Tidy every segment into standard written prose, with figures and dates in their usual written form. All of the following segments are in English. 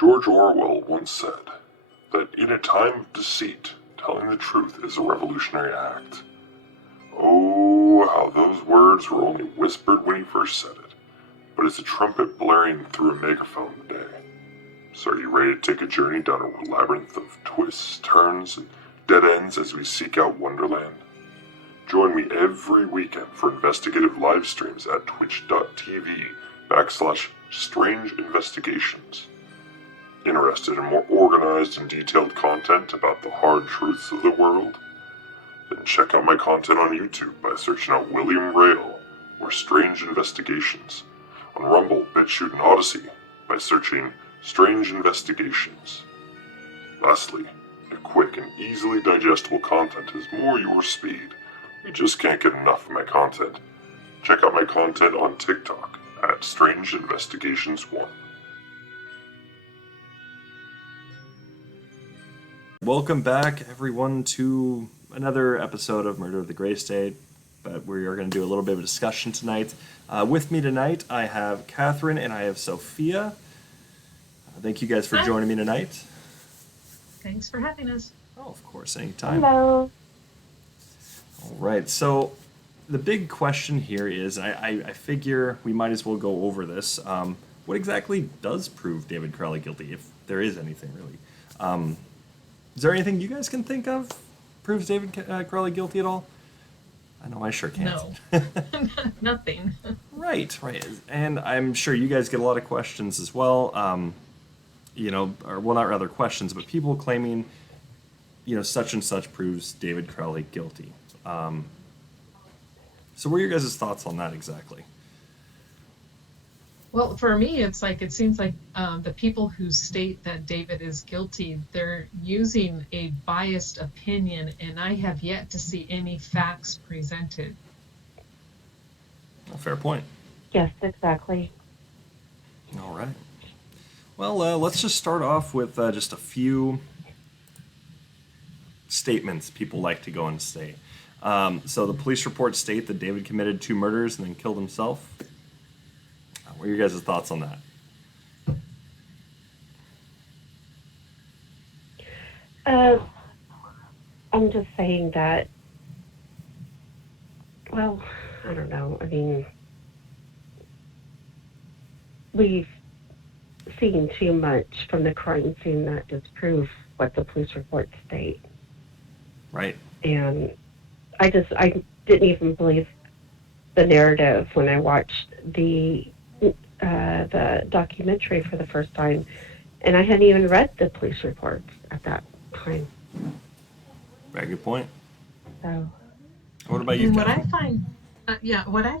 George Orwell once said that in a time of deceit, telling the truth is a revolutionary act. Oh, how those words were only whispered when he first said it, but it's a trumpet blaring through a megaphone today. So are you ready to take a journey down a labyrinth of twists, turns, and dead ends as we seek out Wonderland? Join me every weekend for investigative live streams at twitch.tv/Strange Investigations. Interested in more organized and detailed content about the hard truths of the world? Then check out my content on YouTube by searching out William Rail or Strange Investigations, on Rumble, BitChute, and Odyssey by searching Strange Investigations. Lastly, if quick and easily digestible content is more your speed, you just can't get enough of my content, check out my content on TikTok at Strange Investigations 1. Welcome back, everyone, to another episode of Murder of the Gray State, but we are going to do a little bit of a discussion tonight. With me tonight, I have Catherine and I have Sophia. Thank you guys for joining me tonight. Thanks for having us. Oh, of course, anytime. Hello. All right, so the big question here is, I figure we might as well go over this. What exactly does prove David Crowley guilty, if there is anything really? Is there anything you guys can think of proves David Crowley guilty at all? I know I sure can't. No, nothing. Right. And I'm sure you guys get a lot of questions as well. Not rather questions, but people claiming, such and such proves David Crowley guilty. So what are your guys' thoughts on that exactly? Well, for me, it seems like the people who state that David is guilty, they're using a biased opinion, and I have yet to see any facts presented. A fair point. Yes, exactly. All right. Well, let's just start off with just a few statements people like to go and say. So the police reports state that David committed 2 murders and then killed himself. What are your guys' thoughts on that? I'm just saying that, well, I don't know. I mean, we've seen too much from the crime scene that disproves what the police reports state. Right. And I didn't even believe the narrative when I watched the documentary for the first time, and I hadn't even read the police reports at that time. Very good point. So, what about you? What I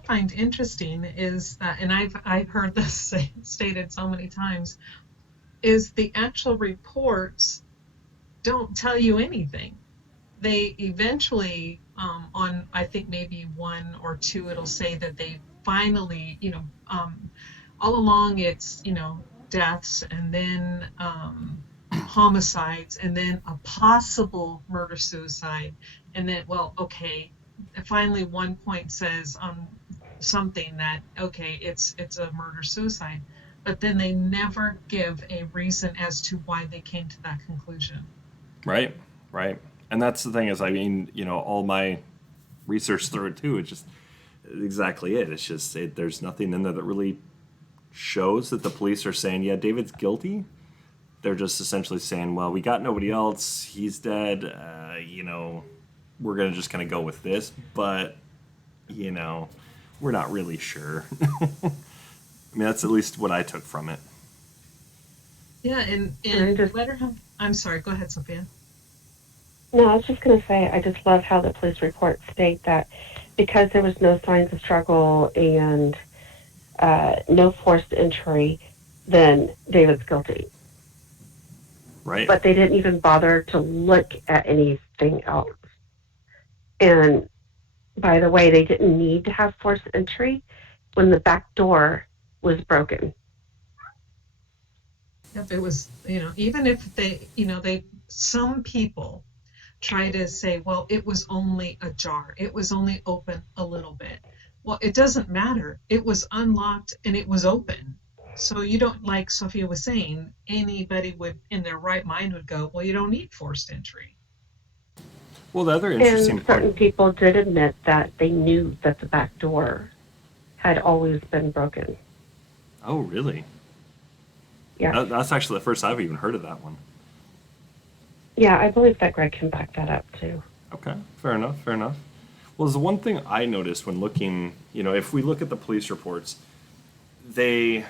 find interesting is that, and I've heard this stated so many times, is the actual reports don't tell you anything. They eventually, on I think maybe 1 or 2, it'll say that they finally, all along it's, deaths and then homicides and then a possible murder-suicide. And then, finally one point says something that, it's a murder-suicide. But then they never give a reason as to why they came to that conclusion. Right. And that's the thing is, all my research through it too, it's just exactly it. It's just there's nothing in there that really shows that the police are saying, yeah, David's guilty. They're just essentially saying, well, we got nobody else. He's dead. We're going to just kind of go with this. But, we're not really sure. I mean, that's at least what I took from it. Yeah, and I'm sorry, go ahead, Sophia. no, I was just going to say, I just love how the police reports state that because there was no signs of struggle and no forced entry, then David's guilty. Right. But they didn't even bother to look at anything else. And by the way, they didn't need to have forced entry when the back door was broken. Yep, it was, even if some people try to say, well, it was only ajar. It was only open a little bit. Well, it doesn't matter. It was unlocked and it was open. So you don't, like Sophia was saying, anybody would in their right mind would go, well, you don't need forced entry. Well, the other And interesting part. certain people did admit that they knew that the back door had always been broken. Oh, really? Yes. That's actually the first I've even heard of that one. Yeah, I believe that Greg can back that up too. Okay, fair enough, fair enough. Well, there's one thing I noticed when looking, if we look at the police reports, they, I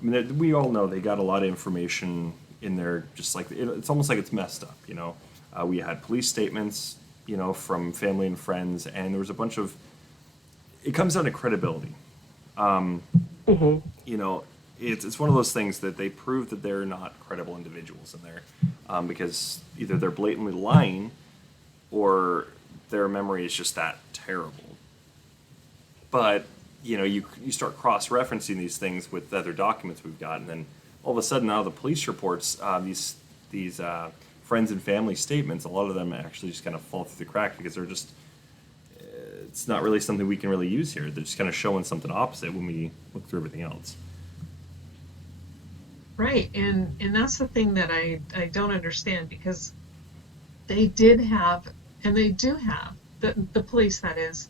mean, we all know they got a lot of information in there, just like, it's almost like it's messed up. We had police statements, from family and friends, and there was a bunch of, it comes down to credibility. Hmm. you know, it's one of those things that they prove that they're not credible individuals in there, because either they're blatantly lying or their memory is just that terrible. But you start cross-referencing these things with other documents we've got, and then all of a sudden, out of the police reports, these friends and family statements, a lot of them actually just kind of fall through the crack because they're just it's not really something we can really use here. They're just kind of showing something opposite when we look through everything else. Right. And that's the thing that I don't understand, because they did have, and they do have, the police, that is,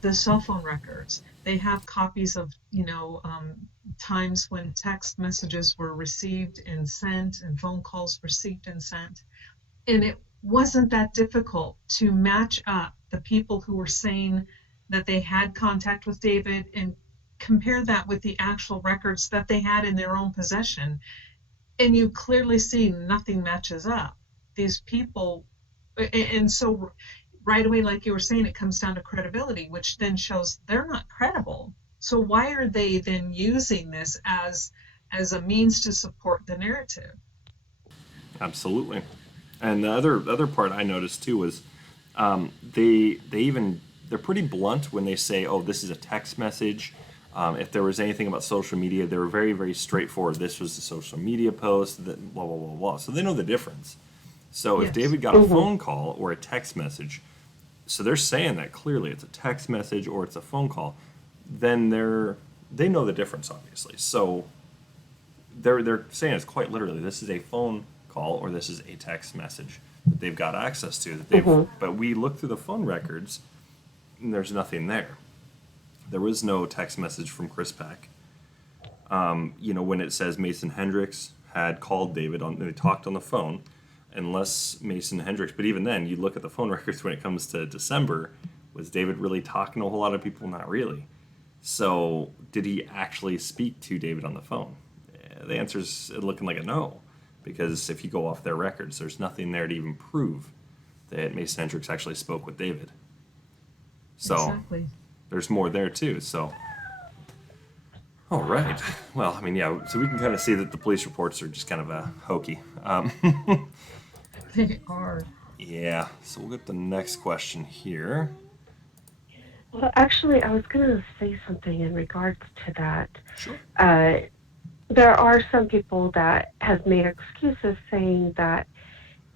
the cell phone records. They have copies of, times when text messages were received and sent, and phone calls received and sent. And it wasn't that difficult to match up the people who were saying that they had contact with David and compare that with the actual records that they had in their own possession. And you clearly see nothing matches up. These people, and so right away, like you were saying, it comes down to credibility, which then shows they're not credible. So why are they then using this as a means to support the narrative? Absolutely. And the other part I noticed too was, they're pretty blunt when they say, "Oh, this is a text message." If there was anything about social media, they were very, very straightforward. This was a social media post. That blah blah blah blah. So they know the difference. So if Yes. David got a phone call or a text message, so they're saying that clearly it's a text message or it's a phone call, then they know the difference, obviously. So they're saying it's quite literally, this is a phone call or this is a text message that they've got access to, that they've Hmm. but we look through the phone records and there's nothing there. There was no text message from Chris Pack. When it says Mason Hendricks had called David on, they talked on the phone, unless Mason Hendricks. But even then, you look at the phone records when it comes to December. Was David really talking to a whole lot of people? Not really. So, did he actually speak to David on the phone? The answer's looking like a no, because if you go off their records, there's nothing there to even prove that Mason Hendricks actually spoke with David. So, Exactly. there's more there too. So, all right. Well, I mean, yeah. So we can kind of see that the police reports are just kind of hokey. They are. Yeah. So we'll get the next question here. Well, actually, I was going to say something in regards to that. Sure. Uh, there are some people that have made excuses saying that,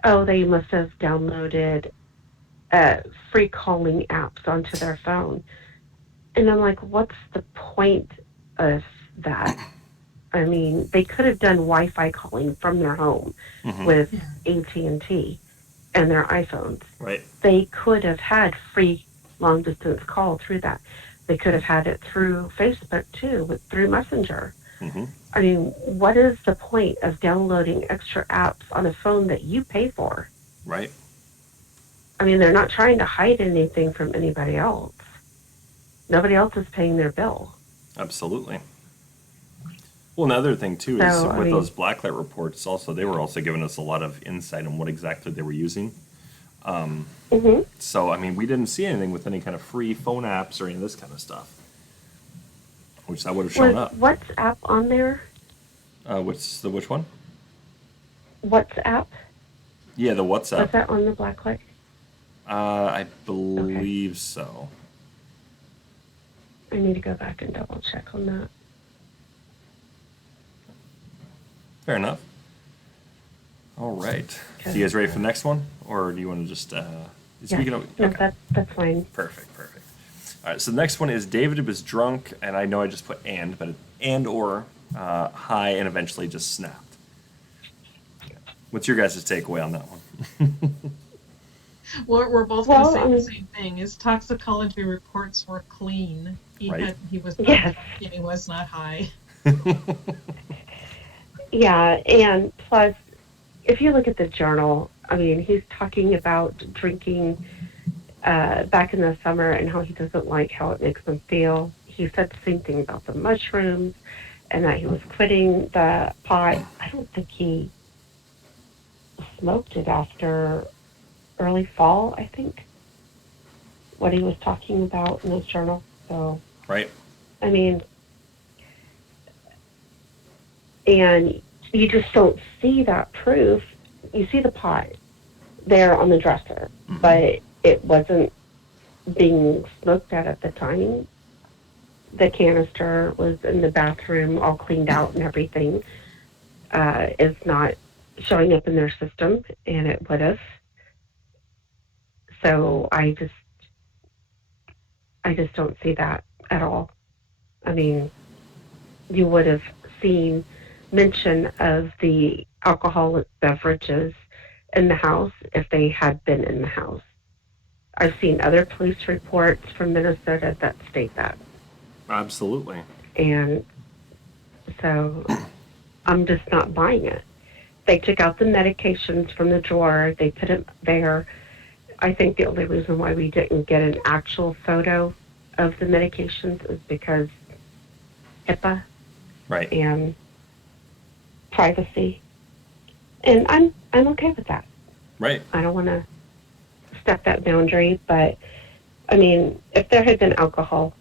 oh, they must have downloaded free calling apps onto their phone. And I'm like, what's the point of that? I mean, they could have done Wi-Fi calling from their home with Yeah. AT&T and their iPhones. Right. They could have had free long distance call through that. They could have had it through Facebook too, through Messenger. Mm-hmm. I mean, what is the point of downloading extra apps on a phone that you pay for? Right. I mean, they're not trying to hide anything from anybody else. Nobody else is paying their bill. Absolutely. Well, another thing too is So, I with mean, those blacklight reports. Also, they were also giving us a lot of insight on what exactly they were using. hmm So, I mean, we didn't see anything with any kind of free phone apps or any of this kind of stuff, which that would have shown was up. WhatsApp on there? Which one? WhatsApp? Yeah, the Was WhatsApp. that on the blacklight? I believe so. I need to go back and double check on that. Fair enough. All right. So Okay. you guys ready for the next one, or do you want to just? Yeah, Speaking of, no, okay. that's fine. Perfect. All right, so the next one is David was drunk, and I know I just put but or high and eventually just snapped. What's your guys' takeaway on that one? We're both going to Well, say the same thing. His toxicology reports were clean. Right. He was not yes, drunk and he was not high. yeah, and plus, if you look at the journal, I mean, he's talking about drinking back in the summer and how he doesn't like how it makes him feel. He said the same thing about the mushrooms and that he was quitting the pot. I don't think he smoked it after early fall, I think, what he was talking about in his journal. So, Right. I mean, and you just don't see that proof. You see the pot there on the dresser, but it wasn't being smoked at the time. The canister was in the bathroom, all cleaned out and everything. It's not showing up in their system, and it would have. So I just don't see that at all. I mean, you would have seen mention of the alcoholic beverages in the house if they had been in the house. I've seen other police reports from Minnesota that state that. Absolutely. And so I'm just not buying it. They took out the medications from the drawer, they put it there. I think the only reason why we didn't get an actual photo of the medications is because HIPAA Right. and privacy. And I'm okay with that. Right. I don't want to step that boundary, but I mean, if there had been alcohol,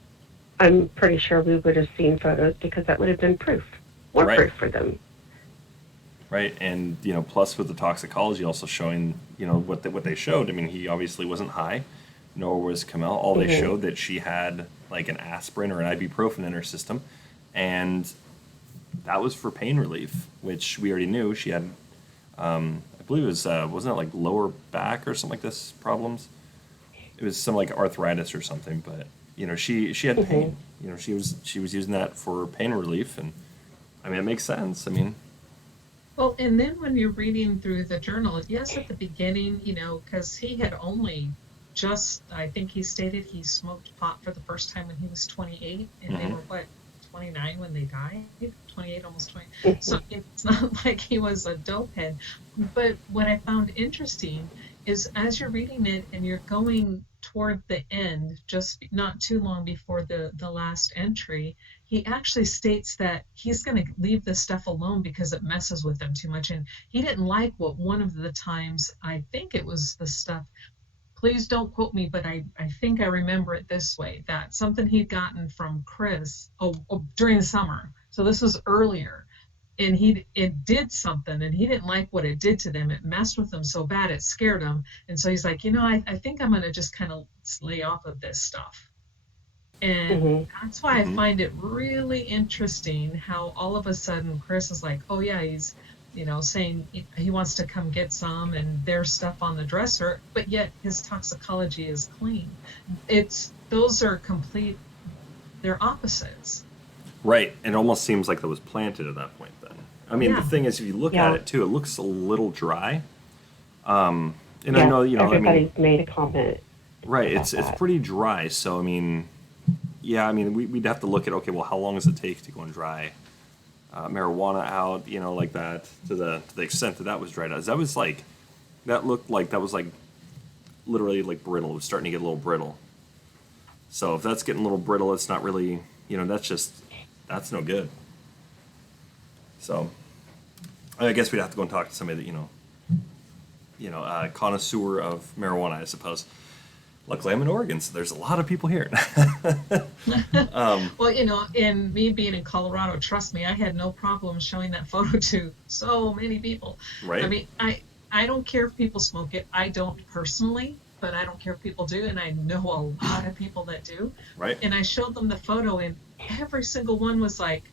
I'm pretty sure we would have seen photos because that would have been proof, more Right. proof for them. Right, and plus with the toxicology also showing what they showed. I mean, he obviously wasn't high, nor was Kamel. All they showed that she had like an aspirin or an ibuprofen in her system, and that was for pain relief, which we already knew she had. I believe it was wasn't it like lower back or something like this problems? It was some like arthritis or something, but she had pain. She was using that for pain relief, and I mean it makes sense. I mean. Well, and then when you're reading through the journal, yes, at the beginning, because he had only I think he stated he smoked pot for the first time when he was 28, and they were, what, 29 when they died? 28, almost 20. So it's not like he was a dope head. But what I found interesting is as you're reading it and you're going toward the end, just not too long before the last entry, he actually states that he's going to leave this stuff alone because it messes with him too much. And he didn't like what one of the times, I think it was the stuff, please don't quote me, but I think I remember it this way, that something he'd gotten from Chris during the summer. So this was earlier. And it did something, and he didn't like what it did to them. It messed with him so bad, it scared him. And so he's like, I think I'm going to just kind of lay off of this stuff. And that's why I find it really interesting how all of a sudden Chris is like, oh yeah, he's, saying he wants to come get some and there's stuff on the dresser, but yet his toxicology is clean. Those are they're opposites. Right. It almost seems like that was planted at that point then. I mean, the thing is, if you look at it too, it looks a little dry. And I know, everybody's made a comment. Right. It's pretty dry. So, I mean, we'd have to look at, okay, well, how long does it take to go and dry marijuana out, like that, to the extent that was dried out. That looked like that was like literally like brittle. It was starting to get a little brittle. So if that's getting a little brittle, it's not really, that's no good. So I guess we'd have to go and talk to somebody that, connoisseur of marijuana, I suppose. Luckily, I'm in Oregon, so there's a lot of people here. Well, and me being in Colorado, trust me, I had no problem showing that photo to so many people. Right. I mean, I don't care if people smoke it. I don't personally, but I don't care if people do, and I know a lot of people that do. Right. And I showed them the photo, and every single one was like,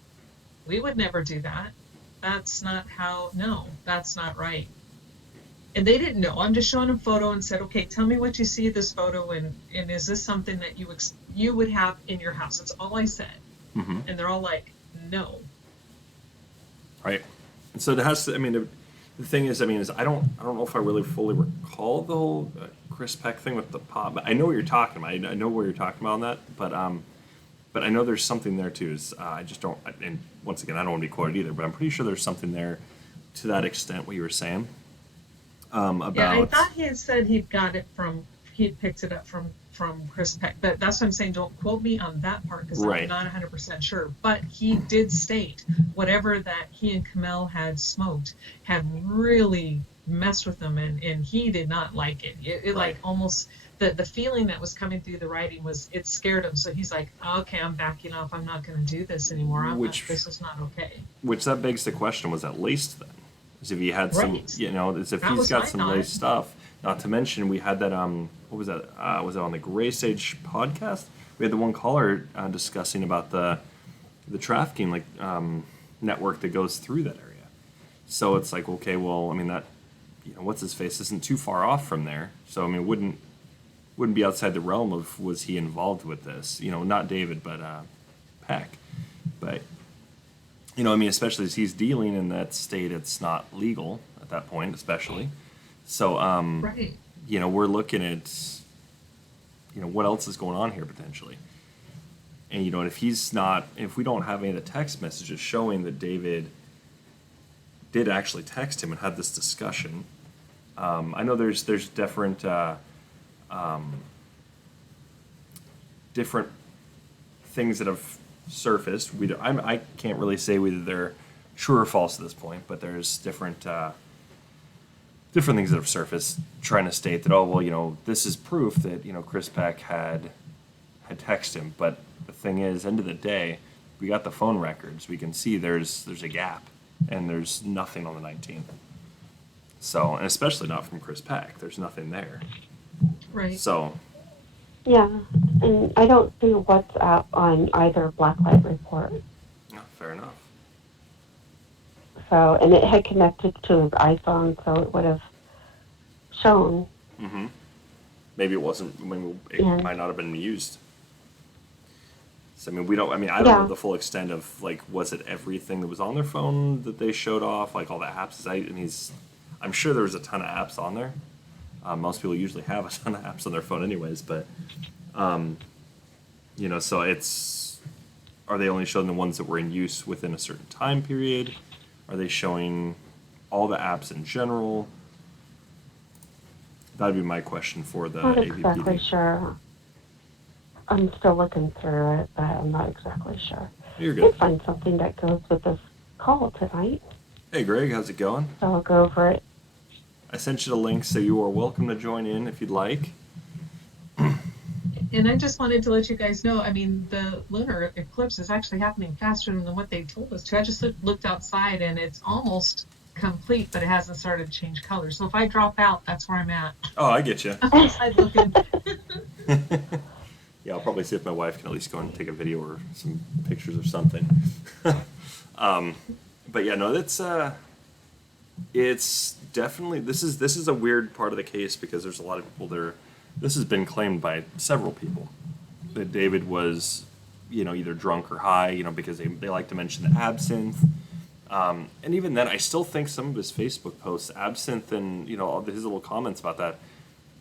we would never do that. That's not right. And they didn't know. I'm just showing them photo and said, okay, tell me what you see of this photo, and is this something that you would have in your house? That's all I said. Mm-hmm. And they're all like, no. Right. And so it has to. I mean, the thing is, I don't know if I really fully recall the whole Chris Peck thing with the pot. But I know what you're talking about. I know what you're talking about on that. But I know there's something there too. I just don't. And once again, I don't want to be quoted either. But I'm pretty sure there's something there to that extent. What you were saying. About. Yeah, I thought he had said he picked it up from Chris Peck, but that's what I'm saying. Don't quote me on that part because Right. I'm not 100% sure. But he did state whatever that he and Kamel had smoked had really messed with him, and he did not like it. It Right. like almost the feeling that was coming through the writing was it scared him. So he's like, okay, I'm backing off. I'm not going to do this anymore. This is not okay. Which that begs the question: was that laced then? As if he had some, Right. as if That he's was got my some thought. laced stuff. Not to mention, we had that. What was that? Was it on the Gray Sage podcast? We had the one caller discussing about the trafficking network that goes through that area. So it's like, okay, well, I mean that, what's his face isn't too far off from there. So I mean, wouldn't be outside the realm of was he involved with this? Not David, but Peck. But especially as he's dealing in that state, it's not legal at that point, especially. So, Right. we're looking at, what else is going on here potentially. And, and if we don't have any of the text messages showing that David did actually text him and had this discussion, I know there's different, different things that have surfaced. I can't really say whether they're true or false at this point, but there's different things that have surfaced trying to state that, oh well, this is proof that Chris Peck had texted him. But the thing is, end of the day, we got the phone records. We can see there's a gap, and there's nothing on the 19th. So, and especially not from Chris Peck. There's nothing there. Right. So. Yeah, and I don't see WhatsApp on either Blacklight report. No, fair enough. So, and it had connected to his iPhone, so it would have shown. Mm-hmm. Maybe it wasn't. It might not have been used. So I don't know the full extent of was it everything that was on their phone that they showed off, all the apps. I'm sure there was a ton of apps on there. Most people usually have a ton of apps on their phone, anyways. But so are they only showing the ones that were in use within a certain time period? Are they showing all the apps in general? That'd be my question for the Not ABPD. exactly sure. I'm still looking through it, but I'm not exactly sure. You're I good. can find something that goes with this call tonight, Hey, Greg, how's it going? so I'll go over it. I sent you the link, so you are welcome to join in if you'd like. And I just wanted to let you guys know, the lunar eclipse is actually happening faster than what they told us to. I just looked outside and it's almost complete, but it hasn't started to change color. So if I drop out, that's where I'm at. Oh, I get you. I'm outside looking. Yeah, I'll probably see if my wife can at least go and take a video or some pictures or something. But yeah, no, it's definitely, this is a weird part of the case because there's a lot of people there. This has been claimed by several people that David was, either drunk or high, because they like to mention the absinthe. And even then, I still think some of his Facebook posts, absinthe and, all his little comments about that,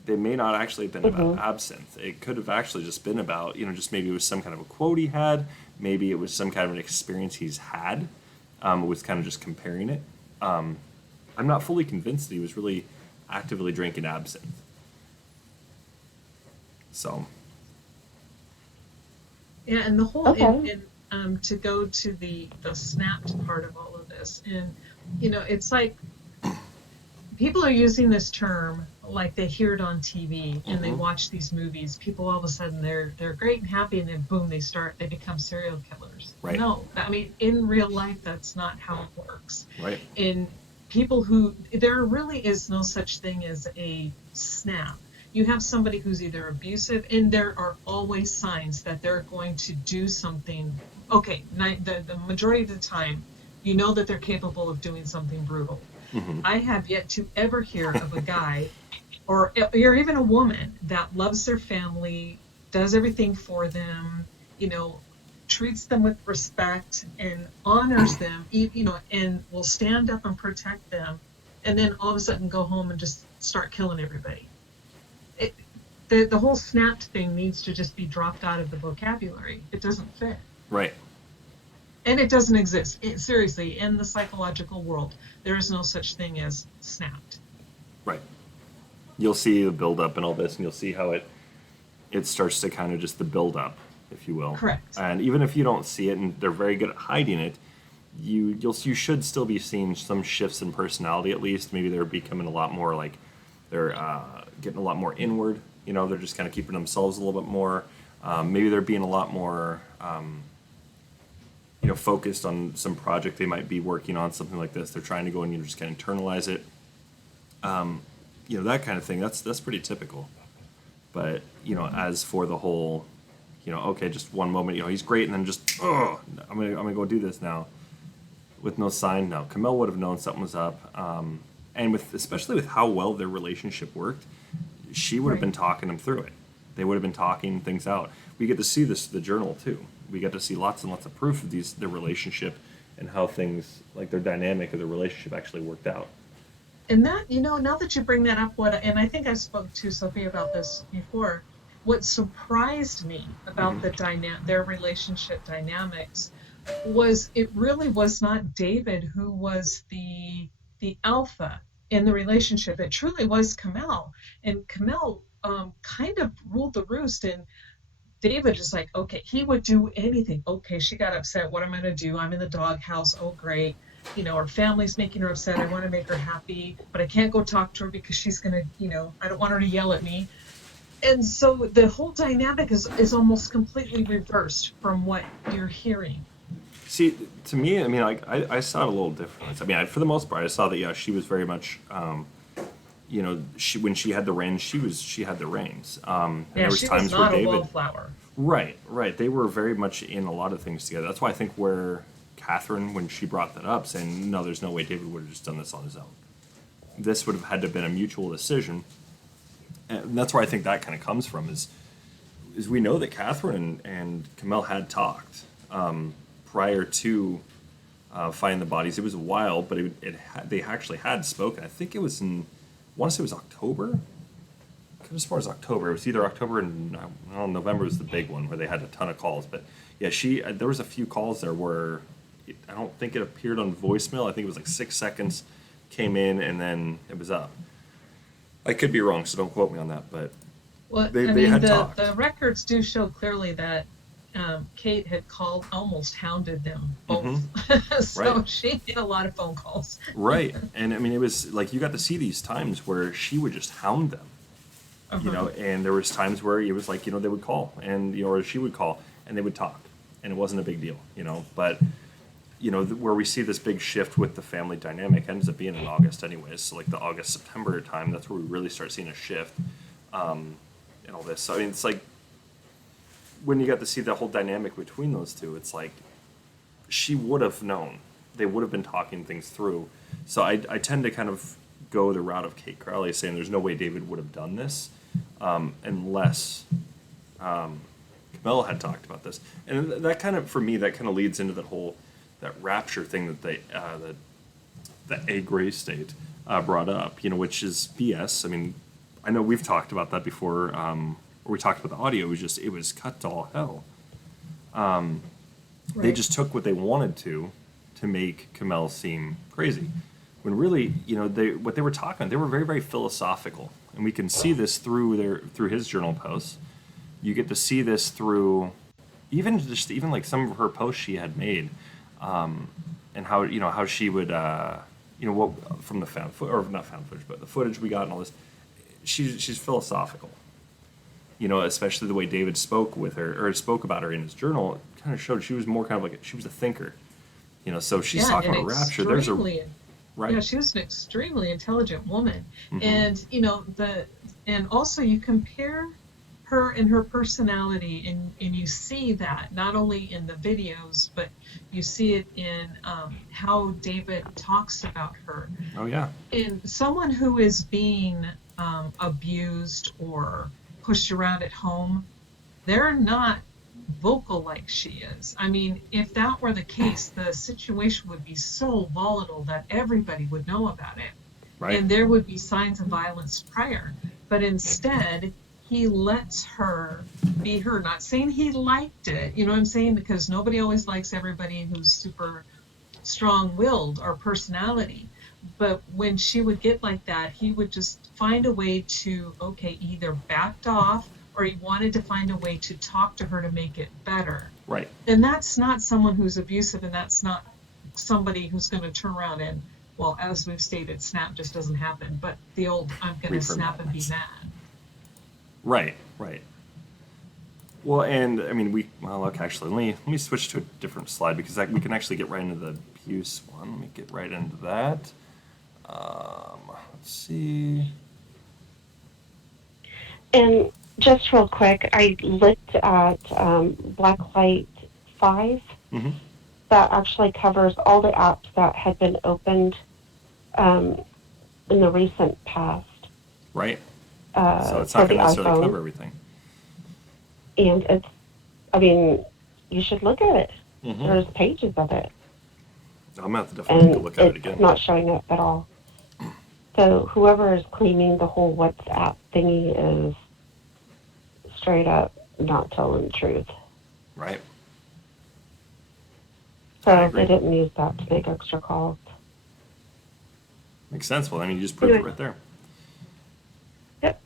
they may not actually have been about absinthe. It could have actually just been about, just maybe it was some kind of a quote he had. Maybe it was some kind of an experience he's had. It was kind of just comparing it. I'm not fully convinced that he was really actively drinking absinthe. So. Yeah, and the whole, Okay. to go to the snapped part of all of this, and, it's like people are using this term like they hear it on TV and they watch these movies. People all of a sudden they're great and happy, and then boom, they become serial killers. Right. No, in real life, that's not how it works. Right. In people there really is no such thing as a snap. You have somebody who's either abusive, and there are always signs that they're going to do something. Okay, the majority of the time, that they're capable of doing something brutal. I have yet to ever hear of a guy or even a woman that loves their family, does everything for them, you know, treats them with respect and honors them, and will stand up and protect them, and then all of a sudden go home and just start killing everybody. It, the whole snapped thing needs to just be dropped out of the vocabulary. It doesn't fit. Right. And it doesn't exist. Seriously, in the psychological world, there is no such thing as snapped. Right. You'll see the build up and all this, and you'll see how it starts to kind of just the build up, if you will. Correct. And even if you don't see it, and they're very good at hiding it, you should still be seeing some shifts in personality at least. Maybe they're becoming a lot more like they're getting a lot more inward. You know, they're just kind of keeping themselves a little bit more. Maybe they're being a lot more focused on some project they might be working on, something like this. They're trying to go and just kind of internalize it. That kind of thing. That's pretty typical. But as for the whole, okay, just one moment, he's great, and then just, I'm gonna go do this now, with no sign. No, Camille would have known something was up, and especially with how well their relationship worked, she would have been talking them through it. They would have been talking things out. We get to see the journal too. We get to see lots and lots of proof of their relationship and how things, like their dynamic of the relationship, actually worked out. And that, now that you bring that up, and I think I spoke to Sophia about this before, what surprised me about their relationship dynamics was it really was not David who was the alpha in the relationship. It truly was Camille, and Camille kind of ruled the roost, and David is like, okay, he would do anything. Okay, she got upset. What am I going to do? I'm in the doghouse. Oh, great. Her family's making her upset. I want to make her happy, but I can't go talk to her because she's going to, I don't want her to yell at me. And so the whole dynamic is almost completely reversed from what you're hearing. See, to me, I mean, like, I saw it a little different. I mean, for the most part, I saw that, yeah, she was very much, when she had the reins, she had the reins. And yeah, there was she times was not where a David, wallflower. Right. They were very much in a lot of things together. That's why I think where Catherine, when she brought that up, saying, no, there's no way David would have just done this on his own. This would have had to have been a mutual decision. And that's where I think that kind of comes from, is we know that Catherine and Camille had talked prior to finding the bodies. It was a while, but they actually had spoken. I think it was I want to say it was October. As far as October, it was either October and November was the big one where they had a ton of calls. But yeah, there was a few calls there where I don't think it appeared on voicemail. I think it was like 6 seconds, came in, and then it was up. I could be wrong, so don't quote me on that. But they had talked. The records do show clearly that Kate had called, almost hounded them both. So right. She did a lot of phone calls. Right. And I mean, it was like you got to see these times where she would just hound them. And there was times where it was like, they would call, and or she would call, and they would talk, and it wasn't a big deal, But where we see this big shift with the family dynamic ends up being in August, anyways. So like the August-September time, that's where we really start seeing a shift, and all this. So I mean, it's like when you got to see the whole dynamic between those two, it's like she would have known. They would have been talking things through. So I tend to kind of go the route of Kate Crowley, saying there's no way David would have done this unless Camille had talked about this. And that kind of, for me, that kind of leads into that rapture thing that A. Gray State brought up, which is BS. I mean, I know we've talked about that before, or we talked about the audio. It was cut to all hell. Right. They just took what they wanted to make Camille seem crazy. When really, what they were talking, they were very, very philosophical, and we can see this through his journal posts. You get to see this through even like some of her posts she had made, and how she would what from the found footage, or not found footage, but the footage we got and all this. She's philosophical, especially the way David spoke with her or spoke about her in his journal. It kind of showed she was more kind of like she was a thinker, so she's talking about rapture. There's a right. Yeah, she was an extremely intelligent woman, and and also you compare her and her personality, and you see that not only in the videos, but you see it in how David talks about her. Oh yeah. In someone who is being abused or pushed around at home, they're not vocal like she is. I mean, if that were the case, the situation would be so volatile that everybody would know about it. Right. And there would be signs of violence prior. But instead, he lets her be her. Not saying he liked it, you know what I'm saying? Because nobody always likes everybody who's super strong-willed or personality. But when she would get like that, he would just find a way to, okay, either backed off or he wanted to find a way to talk to her to make it better. Right. And that's not someone who's abusive, and that's not somebody who's going to turn around and, well, as we've stated, snap just doesn't happen. But the old, I'm going to snap and be mad. Right, right. Well, and I mean, look, actually, let me switch to a different slide because we can actually get right into the abuse one. Let me get right into that. Let's see. And just real quick, I looked at Blacklight 5. Mm-hmm. That actually covers all the apps that had been opened in the recent past. Right. So it's not going to necessarily cover everything. And it's, I mean, you should look at it. Mm-hmm. There's pages of it. I'm going to have to definitely have to look at it again. It's not showing up at all. So whoever is claiming the whole WhatsApp thingy is straight up not telling the truth. Right. So they didn't use that to make extra calls. Makes sense. Well, I mean, you just proved it right there. Yep.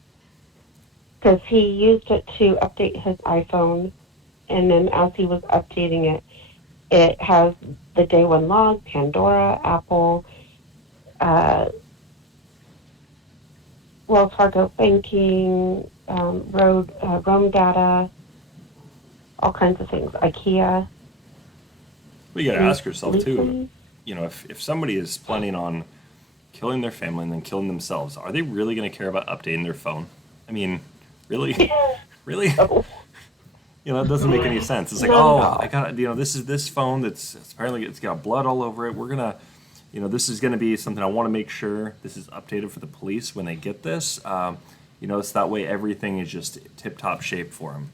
Because he used it to update his iPhone, and then as he was updating it, it has the day one log, Pandora, Apple, Wells Fargo banking, Roam data, all kinds of things, IKEA. Well, you got to ask yourself too. You know, if somebody is planning on killing their family and then killing themselves, are they really going to care about updating their phone? I mean, really, really? Oh. You know, it doesn't make any sense. It's like, I got, this is this phone that's apparently it's got blood all over it. We're gonna, this is gonna be something I want to make sure this is updated for the police when they get this. So that way everything is just tip-top shape for them.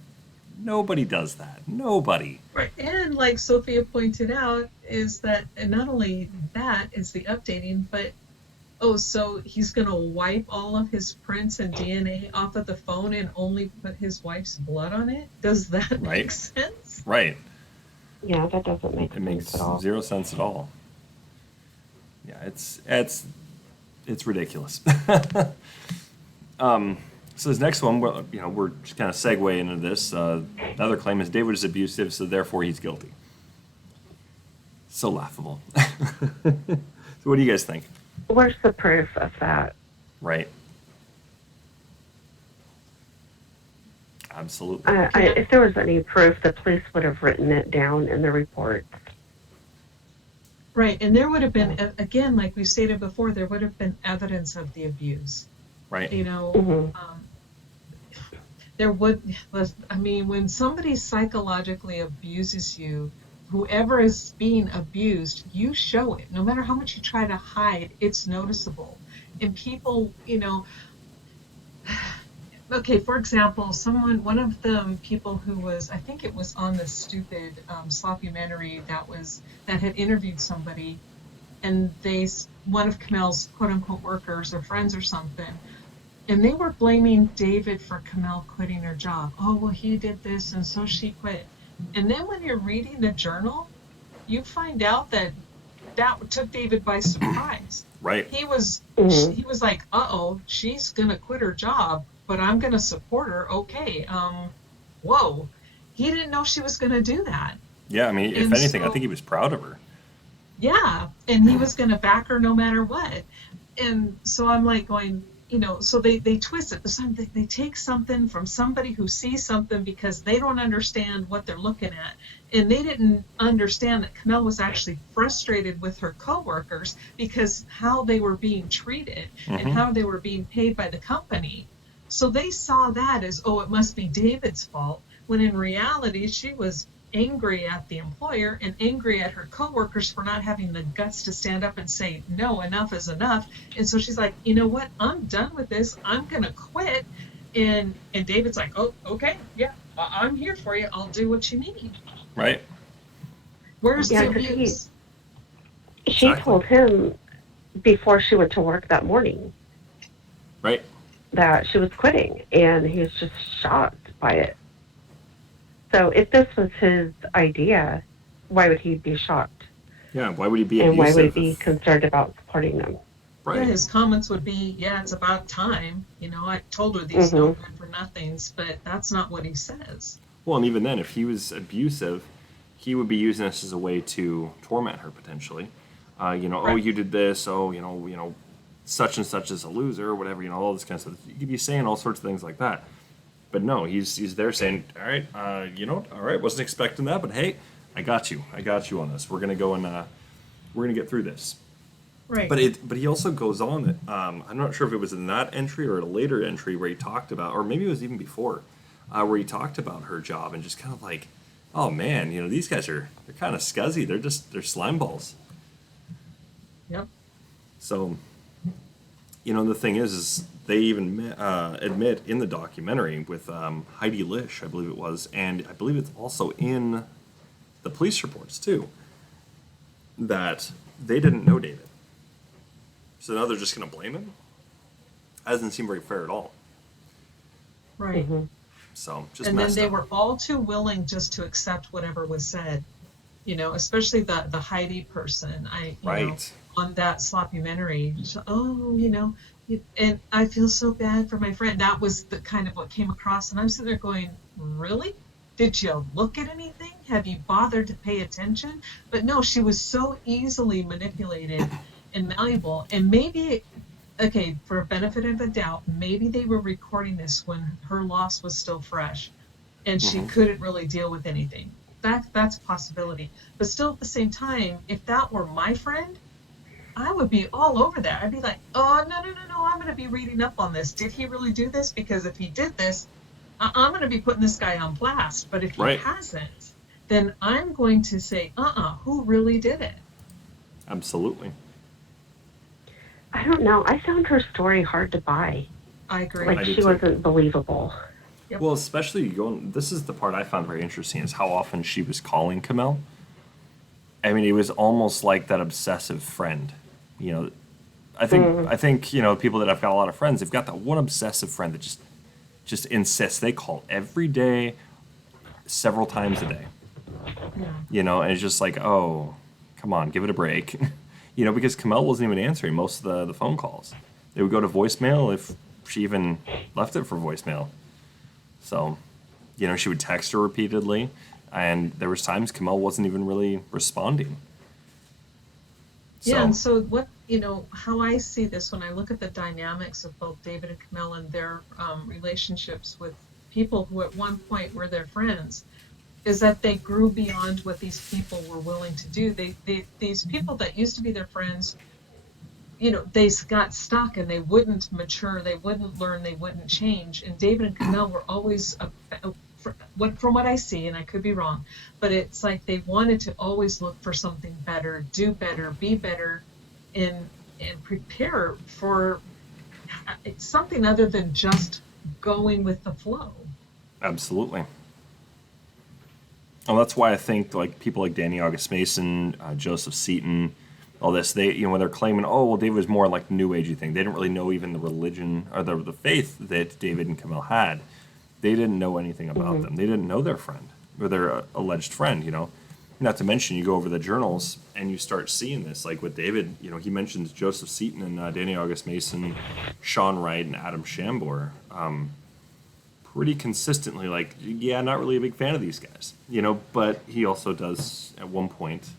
Nobody does that. Nobody. Right. And like Sophia pointed out, is that, and not only that is the updating, but so he's going to wipe all of his prints and DNA off of the phone and only put his wife's blood on it? Does that make sense? Right. Yeah, that doesn't make sense at all. It makes zero sense at all. Yeah, it's ridiculous. So this next one, we're just kind of segue into this. Another claim is David is abusive, so therefore he's guilty. So laughable. So what do you guys think? Where's the proof of that? Right. Absolutely. If there was any proof, the police would have written it down in the reports. Right, and there would have been, again, like we stated before, there would have been evidence of the abuse. Right. There would, when somebody psychologically abuses you, whoever is being abused, you show it. No matter how much you try to hide, it's noticeable. And people, okay, for example, one of the people who was, I think it was on the stupid sloppumentary that had interviewed somebody, and one of Kamel's quote-unquote workers or friends or something, and they were blaming David for Kamel quitting her job. Oh, well, he did this, and so she quit. And then when you're reading the journal, you find out that took David by surprise. Right. He was like, uh-oh, she's going to quit her job, but I'm going to support her. Okay. Whoa. He didn't know she was going to do that. Yeah, I mean, if anything, I think he was proud of her. Yeah, and he was going to back her no matter what. And so I'm like going, so they twist it. They take something from somebody who sees something because they don't understand what they're looking at. And they didn't understand that Kamel was actually frustrated with her coworkers because how they were being treated and how they were being paid by the company. So they saw that as, oh, it must be David's fault, when in reality, she was angry at the employer and angry at her coworkers for not having the guts to stand up and say, no, enough is enough. And so she's like, you know what? I'm done with this. I'm going to quit. And David's like, oh, okay, yeah, I'm here for you. I'll do what you need. Right. Where's Yeah, the 'cause abuse? she Exactly. told him before she went to work that morning Right. that she was quitting, and he was just shocked by it. So if this was his idea, why would he be shocked? Yeah. Why would he be And why would he abusive? be concerned about supporting them? Right. Yeah, his comments would be, yeah, it's about time. You know, I told her these no good for nothings, but that's not what he says. Well, and even then, if he was abusive, he would be using this as a way to torment her potentially. You know, oh, Right. you did this. Oh, such and such is a loser, or whatever. You know, all this kind of stuff. You could be saying all sorts of things like that. But no, he's there saying, all right, all right, wasn't expecting that, but hey, I got you on this. We're gonna go and we're gonna get through this. Right. But he also goes on. I'm not sure if it was in that entry or a later entry where he talked about, or maybe it was even before, where he talked about her job and just kind of like, oh man, these guys they're kind of scuzzy. They're slime balls. Yep. So, the thing is they even admit in the documentary with Heidi Lish, I believe it was, and I believe it's also in the police reports too, that they didn't know David. So now they're just going to blame him? That doesn't seem very fair at all. Right. So just And then messed they up. were all too willing just to accept whatever was said. Especially the Heidi person. Right. On that sloppumentary. And I feel so bad for my friend. That was the kind of what came across, and I'm sitting there going, really? Did you look at anything? Have you bothered to pay attention? But no, she was so easily manipulated and malleable. And maybe, okay, for a benefit of the doubt, maybe they were recording this when her loss was still fresh and she couldn't really deal with anything. That's a possibility. But still at the same time, if that were my friend, I would be all over that. I'd be like, oh, no, I'm going to be reading up on this. Did he really do this? Because if he did this, I'm going to be putting this guy on blast. But if he hasn't, then I'm going to say, who really did it? Absolutely. I don't know. I found her story hard to buy. I agree. Like, she wasn't believable. Yep. Well, especially this is the part I found very interesting, is how often she was calling Kamel. I mean, it was almost like that obsessive friend. I think people that have got a lot of friends, they've got that one obsessive friend that just insists. They call every day, several times a day. Yeah. And it's just like, oh, come on, give it a break. Because Kamel wasn't even answering most of the phone calls. They would go to voicemail if she even left it for voicemail. So, she would text her repeatedly, and there was times Kamel wasn't even really responding. Yeah, and so what, how I see this when I look at the dynamics of both David and Kamel and their relationships with people who at one point were their friends, is that they grew beyond what these people were willing to do. These people that used to be their friends, they got stuck and they wouldn't mature, they wouldn't learn, they wouldn't change. And David and Kamel were always, from what I see, and I could be wrong, but it's like they wanted to always look for something better, do better, be better, and prepare for something other than just going with the flow. Absolutely. Well, that's why I think like people like Danny August Mason, Joseph Seaton, all this, they when they're claiming, oh well, David was more like New Agey thing. They didn't really know even the religion or the faith that David and Kamel had. They didn't know anything about them. They didn't know their friend or their alleged friend. Not to mention, you go over the journals and you start seeing this. Like with David, he mentions Joseph Seaton and Danny August Mason, Sean Wright, and Adam Shambor. Pretty consistently, like, yeah, not really a big fan of these guys, but he also does at one point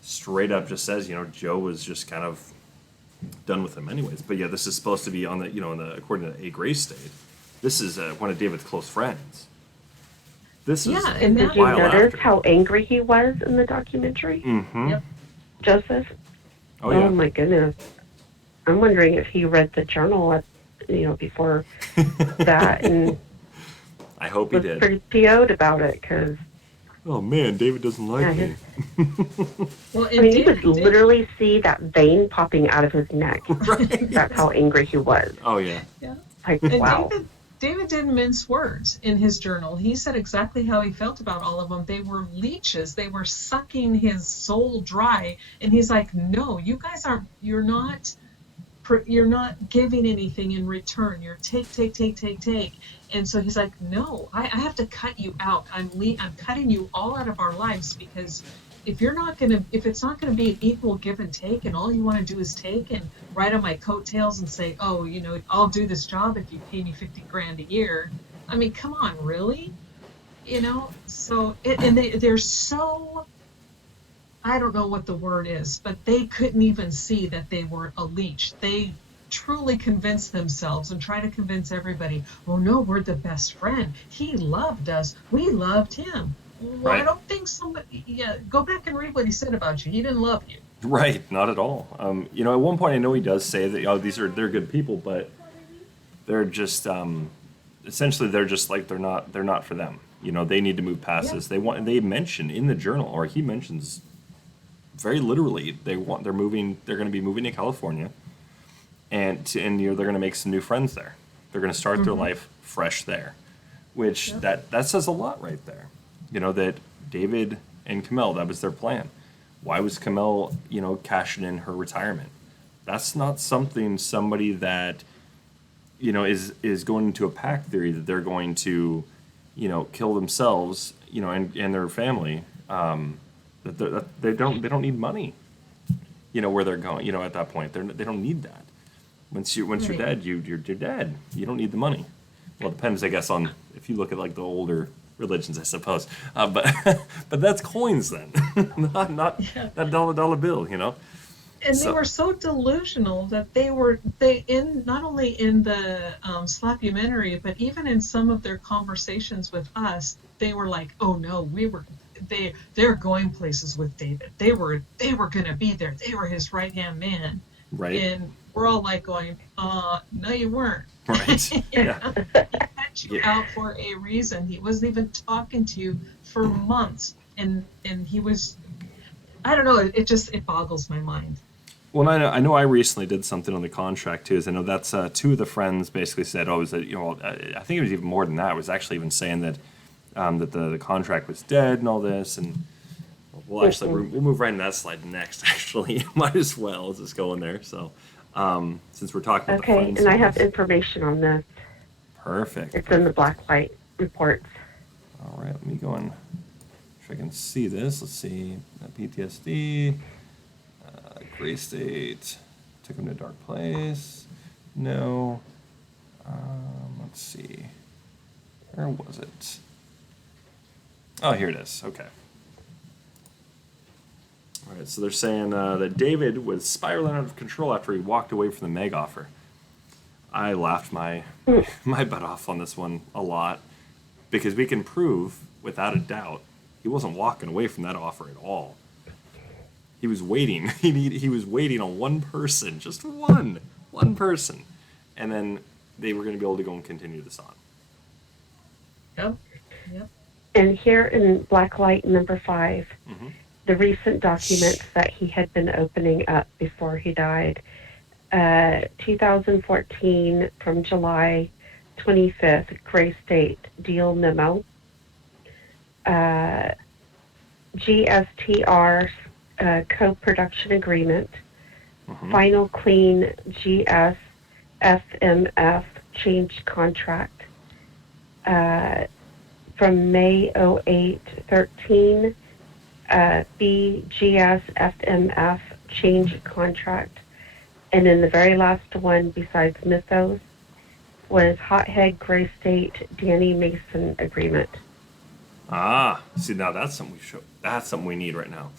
straight up just says, Joe was just kind of done with him anyways. But yeah, this is supposed to be on the, according to A. Grace State, this is one of David's close friends. This is and did you notice how angry he was in the documentary? Mm-hmm. Yep. Joseph? Oh, yeah. Oh my goodness. I'm wondering if he read the journal before that, and I hope he was did. pretty PO'd about it because Oh man, David doesn't like me. Well, I and mean, you David could did. literally see that vein popping out of his neck. Right. That's how angry he was. Oh yeah. Yeah. Like, And wow. David didn't mince words in his journal. He said exactly how he felt about all of them. They were leeches. They were sucking his soul dry. And he's like, no, you guys aren't. You're not giving anything in return. You're take, take, take, take, take. And so he's like, no, I have to cut you out. I'm cutting you all out of our lives, because if it's not gonna be an equal give and take, and all you want to do is take and ride on my coattails and say, oh, I'll do this job if you pay me 50 grand a year. I mean, come on, really? So they're so, I don't know what the word is, but they couldn't even see that they were a leech. They truly convinced themselves and try to convince everybody, oh no, we're the best friend. He loved us. We loved him. Well, I Right. don't think go back and read what he said about you. He didn't love you. Right. Not at all. At one point I know he does say that they're good people, but they're just essentially they're just like they're not for them. They need to move past Yeah. this. They mention in the journal, or he mentions very literally, they're going to be moving to California, and they're going to make some new friends there. They're going to start their life fresh there, which Yeah. that says a lot right there. That David and Camille, that was their plan. Why was Camille cashing in her retirement? That's not somebody that is going into a pack theory that they're going to kill themselves and their family. That they don't need money. Where they're going. At that point, they don't need that. Once you're Right. dead, you're dead. You don't need the money. Well, it depends, I guess, on if you look at like the older religions, I suppose. But but that's coins then, not Yeah. that dollar bill. And they So were so delusional that they in not only in the slappumentary, but even in some of their conversations with us, they were like, oh no, they're going places with David. They were gonna be there. They were his right hand man. right, And we're all like going, no, you weren't. right, yeah, He cut you yeah. out for a reason. He wasn't even talking to you for months. And he was, I don't know, it boggles my mind. Well, I know I recently did something on the contract too. Is I know that's two of the friends basically said, "Oh, is that I think it was even more than that. It was actually even saying that that the contract was dead and all this." And we'll move right into that slide next. Actually, might as well just go in there. So since we're talking about the Okay, friends, and I have information on this. perfect. It's in the black light reports. All right, let me go in. If I can see this, let's see. PTSD. Gray State, took him to a dark place. No. Let's see. Where was it? Oh, here it is. Okay. All right, so they're saying that David was spiraling out of control after he walked away from the Meg offer. I laughed my butt off on this one a lot, because we can prove without a doubt he wasn't walking away from that offer at all. He was waiting. He was waiting on one person, just one person, and then they were going to be able to go and continue this on. Yep. Yep. And here in black light number 5, Mhm. the recent documents that he had been opening up before he died. 2014 from July 25th, Gray State deal memo. GSTR co-production agreement. Final clean GS FMF change contract. From May 08-13, BGS FMF change contract. And then the very last one besides Mythos was Hothead Gray State Danny Mason agreement. Ah, see, now that's something that's something we need right now.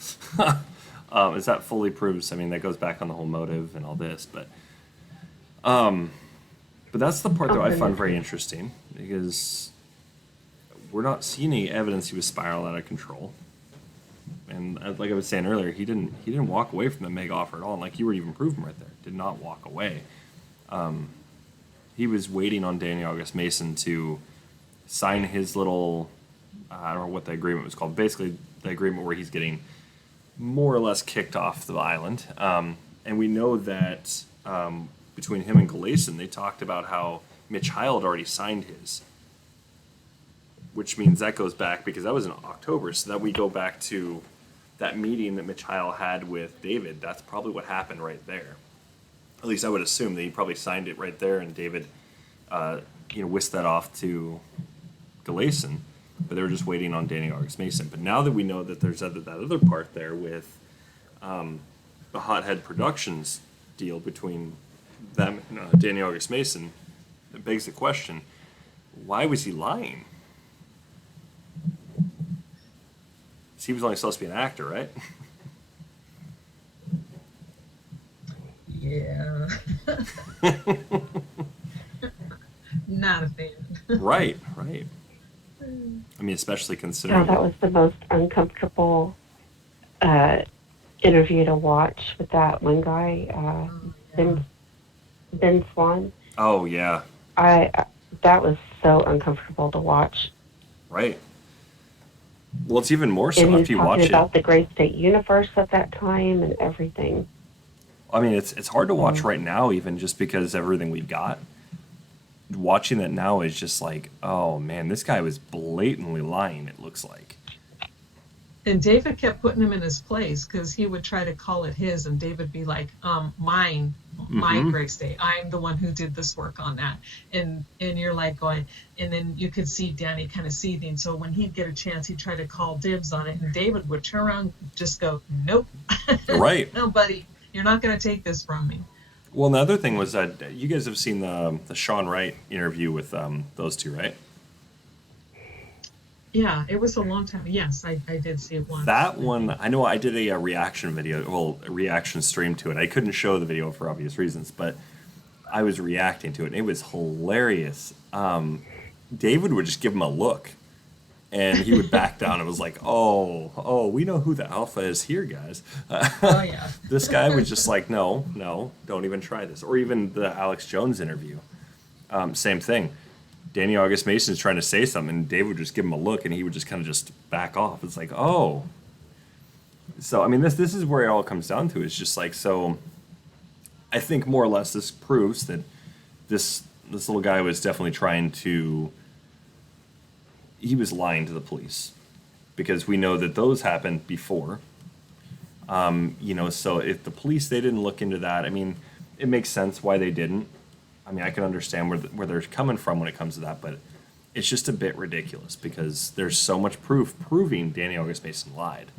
Is that fully proves? I mean, that goes back on the whole motive and all this, but that's the part that I find very interesting, because we're not seeing any evidence he was spiraling out of control. And like I was saying earlier, he didn't walk away from the Meg offer at all. And like you were even proving right there, did not walk away. he was waiting on Danny August Mason to sign his little, I don't know what the agreement was called, basically the agreement where he's getting more or less kicked off the island. And we know that between him and Gleason, they talked about how Mitch Heil had already signed his, which means that goes back, because that was in October, so that we go back to that meeting that Mitch Heil had with David. That's probably what happened right there. At least I would assume that he probably signed it right there, and David, whisked that off to Gleason, but they were just waiting on Danny August Mason. But now that we know that there's that other part there with the Hothead Productions deal between them and Danny August Mason, it begs the question, why was he lying? He was only supposed to be an actor, right? Yeah. Not a fan. Right. I mean, especially considering... that was the most uncomfortable interview to watch with that one guy, Ben Swan. Oh, yeah. That was so uncomfortable to watch. Right. Well, it's even more so and after you watch it. talking about the Great State Universe at that time and everything. I mean, it's hard to watch right now, even just because everything we've got. Watching that now is just like, oh man, this guy was blatantly lying, it looks like. And David kept putting him in his place, because he would try to call it his, and David be like, my Great State. I'm the one who did this work on that. And you're like going, and then you could see Danny kind of seething. So when he'd get a chance, he'd try to call dibs on it, and David would turn around, just go, nope. Right. No, buddy, you're not going to take this from me. Well, another thing was that you guys have seen the Sean Wright interview with those two, right? Yeah, it was a long time. Yes, I did see it once. That one, I know I did a reaction video, a reaction stream to it. I couldn't show the video for obvious reasons, but I was reacting to it, and it was hilarious. David would just give him a look, and he would back down. It was like, oh, we know who the alpha is here, guys. Oh, yeah. This guy was just like, no, don't even try this. Or even the Alex Jones interview. Same thing. Danny August Mason's trying to say something, and David would just give him a look, and he would just kind of just back off. It's like, oh. So, I mean, this is where it all comes down to. It's just like, so I think more or less this proves that this little guy was definitely trying to, he was lying to the police, because we know that those happened before. So if the police, they didn't look into that, I mean, it makes sense why they didn't. I mean, I can understand where they're coming from when it comes to that, but it's just a bit ridiculous, because there's so much proof proving Danny August Mason lied,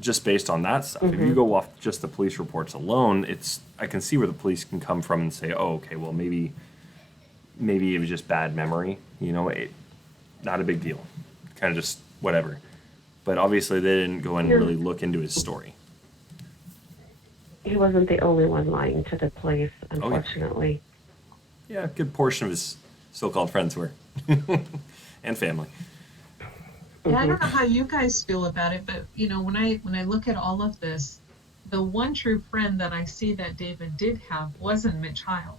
just based on that stuff. Mm-hmm. If you go off just the police reports alone, I can see where the police can come from and say, oh, okay, well, maybe it was just bad memory, not a big deal, kind of just whatever. But obviously they didn't go and really look into his story. He wasn't the only one lying to the police, unfortunately. Yeah, a good portion of his so-called friends were, and family. Yeah, I don't know how you guys feel about it, but when I look at all of this, the one true friend that I see that David did have wasn't Mitch Heil.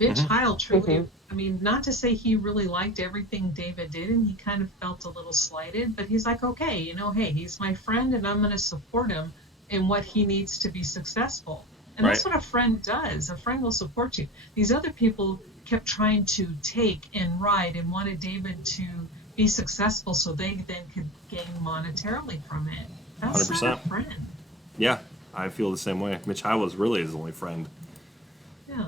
Mitch Heil truly, I mean, not to say he really liked everything David did, and he kind of felt a little slighted, but he's like, okay, hey, he's my friend, and I'm going to support him in what he needs to be successful. And that's what a friend does. A friend will support you. These other people kept trying to take and ride and wanted David to be successful so they then could gain monetarily from it. That's 100%. not a friend. Yeah, I feel the same way. Mitch Heil was really his only friend. Yeah.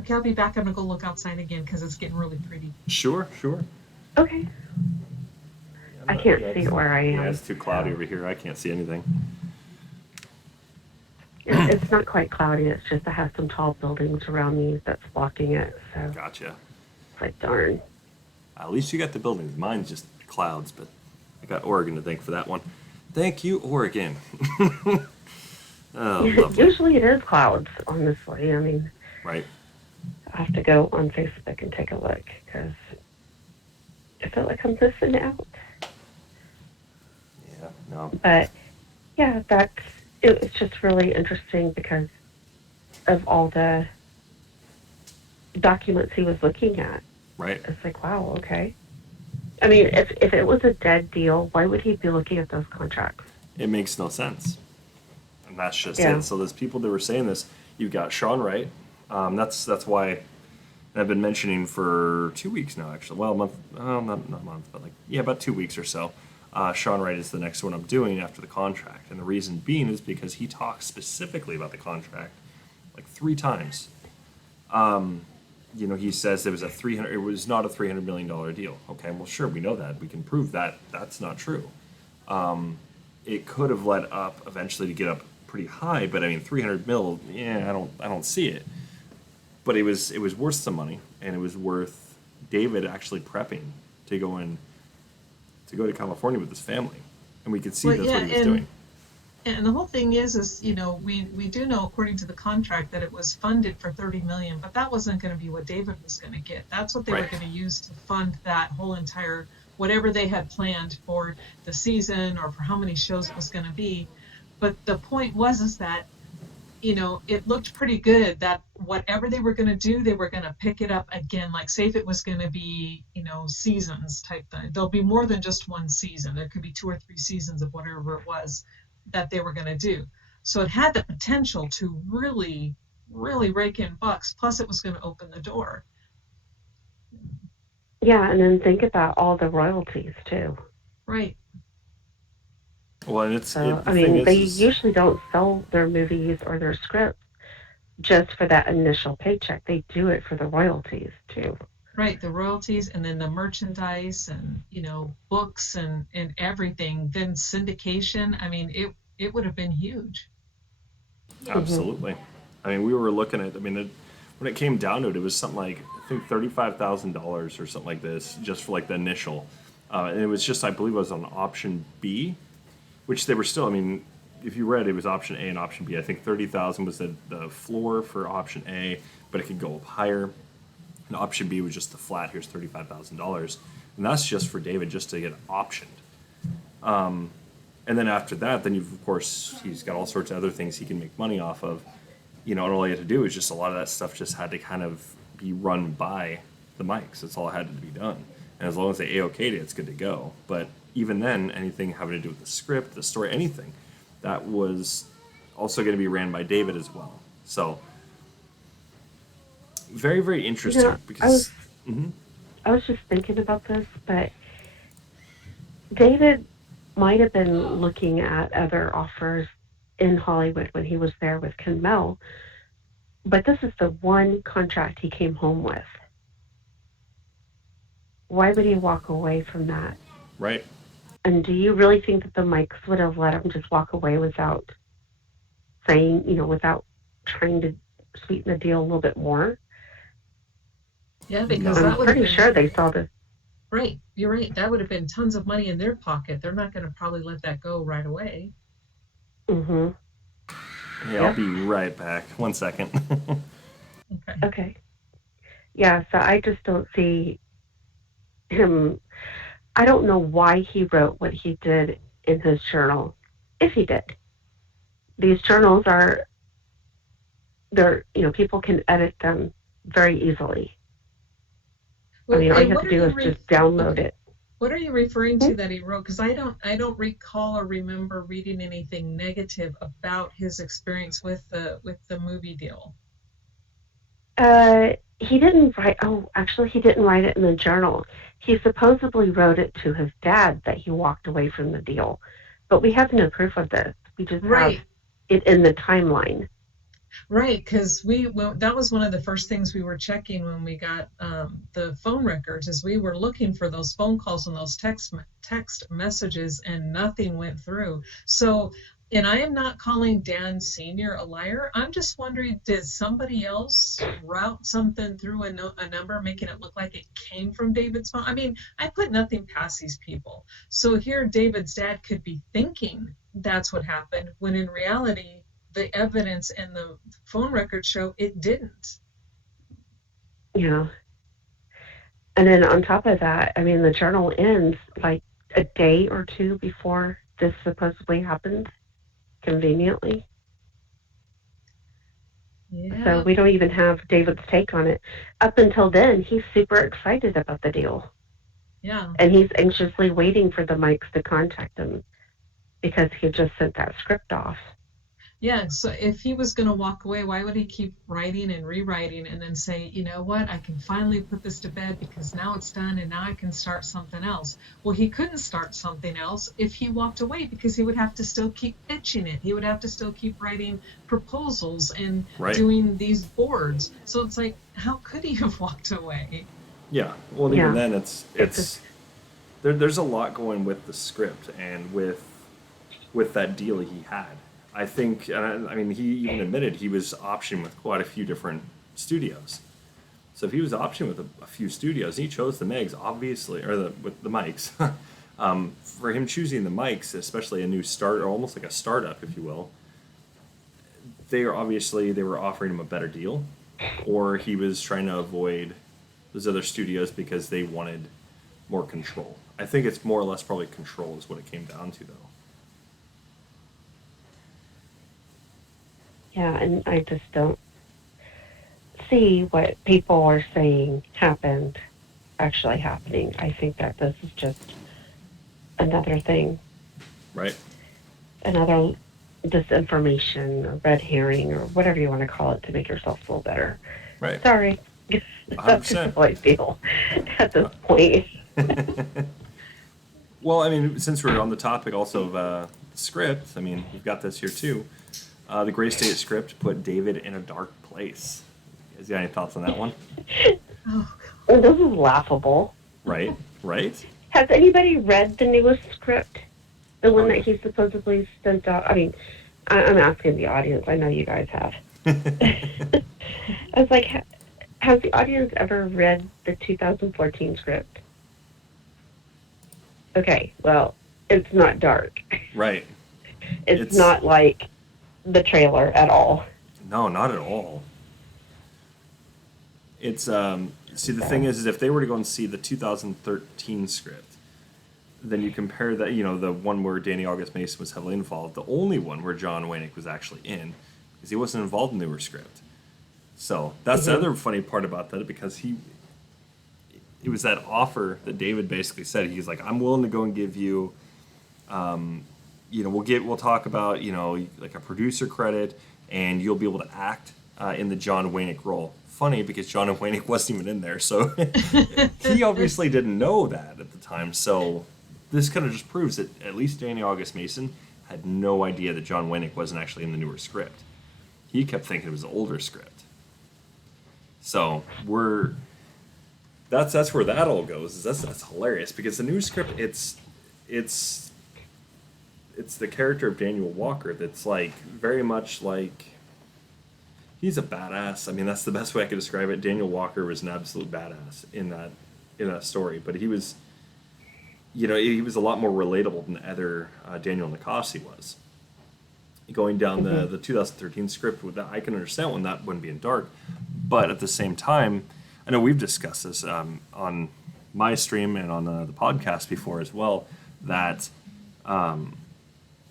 Okay, I'll be back. I'm going to go look outside again because it's getting really pretty. Sure. Okay. I can't see where I am. Yeah, it's too cloudy over here. I can't see anything. It's not quite cloudy. It's just I have some tall buildings around me that's blocking it. So Gotcha. it's like, darn. At least you got the buildings. Mine's just clouds, but I got Oregon to thank for that one. Thank you, Oregon. Oh, lovely. Usually it is clouds, honestly. I mean, Right. I have to go on Facebook and take a look because I feel like I'm missing out. Yeah, no. But yeah, it's just really interesting because of all the documents he was looking at. Right. It's like, wow, okay. I mean, if it was a dead deal, why would he be looking at those contracts? It makes no sense. And that's just Yeah. it. So there's people that were saying this. You've got Sean Wright. That's why I've been mentioning for 2 weeks now, actually. Well, a month, not a month, but about 2 weeks or so. Sean Wright is the next one I'm doing after the contract. And the reason being is because he talks specifically about the contract like 3 times. He says it was not a $300 million deal. Okay, well, sure, we know that. We can prove that that's not true. It could have led up eventually to get up pretty high, but I mean, 300 mil, yeah, I don't see it. But it was worth some money, and it was worth David actually prepping to go to California with his family, and we could see Well, that's yeah, what he was doing. and the whole thing is we do know according to the contract that it was funded for 30 million, but that wasn't going to be what David was going to get. That's what they were Right. going to use to fund that whole entire whatever they had planned for the season or for how many shows it was going to be. But the point was is that it looked pretty good that whatever they were going to do, they were going to pick it up again. Like, say if it was going to be, seasons type thing, there'll be more than just one season. There could be 2 or 3 seasons of whatever it was that they were going to do. So it had the potential to really, really rake in bucks. Plus, it was going to open the door. Yeah, and then think about all the royalties too. Right. Well, and So, the I thing mean, they is usually don't sell their movies or their scripts just for that initial paycheck. They do it for the royalties too. Right, the royalties and then the merchandise and books and everything. Then syndication. I mean, it would have been huge. Hmm. absolutely. I mean, we were looking at. I mean, when it came down to it, it was something like I think $35,000 or something like this, just for like the initial. And it was just, I believe, it was on option B, which they were still. I mean, if you read, it was option A and option B. I think 30,000 was the floor for option A, but it could go up higher. And option B was just the flat. Here's $35,000, and that's just for David just to get optioned. And then after that, then of course he's got all sorts of other things he can make money off of. And all he had to do is just a lot of that stuff just had to kind of be run by the mics. That's all had to be done. And as long as they A-okayed it, it's good to go. But even then, anything having to do with the script, the story, anything, that was also going to be ran by David as well. So very, very interesting I because. was I was just thinking about this, but David might have been looking at other offers in Hollywood when he was there with Ken Mel, but this is the one contract he came home with. Why would he walk away from that? Right. And do you really think that the mics would have let him just walk away without saying, without trying to sweeten the deal a little bit more? Yeah, because No. that I'm would have pretty been sure they saw this. right. You're right. That would have been tons of money in their pocket. They're not going to probably let that go right away. Mm-hmm. Yeah, I'll be right back. 1 second. Okay. Okay. Yeah, so I just don't see him. I don't know why he wrote what he did in his journal, if he did. These journals people can edit them very easily. I Well, mean, all you and have to do is just download okay. it. What are you referring Hmm? to that he wrote? Because I don't recall or remember reading anything negative about his experience with the movie deal. He didn't write, oh, actually, he didn't write it in the journal. He supposedly wrote it to his dad that he walked away from the deal. But we have no proof of this. We just have Right. it in the timeline. Right, because that was one of the first things we were checking when we got the phone records, is we were looking for those phone calls and those text messages, and nothing went through. So, and I am not calling Dan Senior a liar. I'm just wondering, did somebody else route something through a number, making it look like it came from David's phone? I mean, I put nothing past these people. So here, David's dad could be thinking that's what happened, when in reality the evidence and the phone records show it didn't. You know. And then on top of that, I mean, the journal ends like a day or two before this supposedly happened, conveniently. Yeah. So we don't even have David's take on it. Up until then, he's super excited about the deal. Yeah. And he's anxiously waiting for the Mikes to contact him because he just sent that script off. Yeah, so if he was going to walk away, why would he keep writing and rewriting and then say, you know what, I can finally put this to bed because now it's done and now I can start something else. Well, he couldn't start something else if he walked away because he would have to still keep pitching it. He would have to still keep writing proposals and Right. doing these boards. So it's like, how could he have walked away? Yeah. Well, Yeah. even then, it's there's a lot going with the script and with that deal he had. I think, and I mean, he even admitted he was optioning with quite a few different studios. So if he was optioning with a few studios, he chose the Megs, obviously, or with the mics. For him choosing the mics, especially a new start, or almost like a startup, if you will, they were offering him a better deal, or he was trying to avoid those other studios because they wanted more control. I think it's more or less probably control is what it came down to, though. Yeah, and I just don't see what people are saying happened actually happening. I think that this is just another thing, Right. another disinformation or red herring or whatever you want to call it to make yourself feel better. Right. Sorry. That's 100%. just how I feel at this point. Well, I mean, since we're on the topic also of the script, I mean, we've got this here too. The Gray State script put David in a dark place. You guys got any thoughts on that one? Oh, This is laughable. Right? Has anybody read the newest script? The one Oh, that yeah. he supposedly sent out? I mean, I'm asking the audience. I know you guys have. I was like, has the audience ever read the 2014 script? Okay, well, it's not dark. Right. It's not like the trailer at all. No, not at all. It's see, the thing is if they were to go and see the 2013 script, then you compare that, the one where Danny August Mason was heavily involved, the only one where John Waynick was actually in, because he wasn't involved in the newer script. So that's the other funny part about that, because it was that offer that David basically said. He's like, I'm willing to go and give you, we'll talk about, like a producer credit, and you'll be able to act in the John Waynick role. Funny, because John Waynick wasn't even in there, so he obviously didn't know that at the time. So this kind of just proves that at least Danny August Mason had no idea that John Waynick wasn't actually in the newer script. He kept thinking it was the older script. So that's where that all goes. That's hilarious, because the new script, it's the character of Daniel Walker that's like very much like, he's a badass. I mean, that's the best way I could describe it. Daniel Walker was an absolute badass in that story, but he was, he was a lot more relatable than the other Daniel Nicasi was. Going down the 2013 script, with that, I can understand when that wouldn't be in dark, but at the same time, I know we've discussed this on my stream and on the podcast before as well, that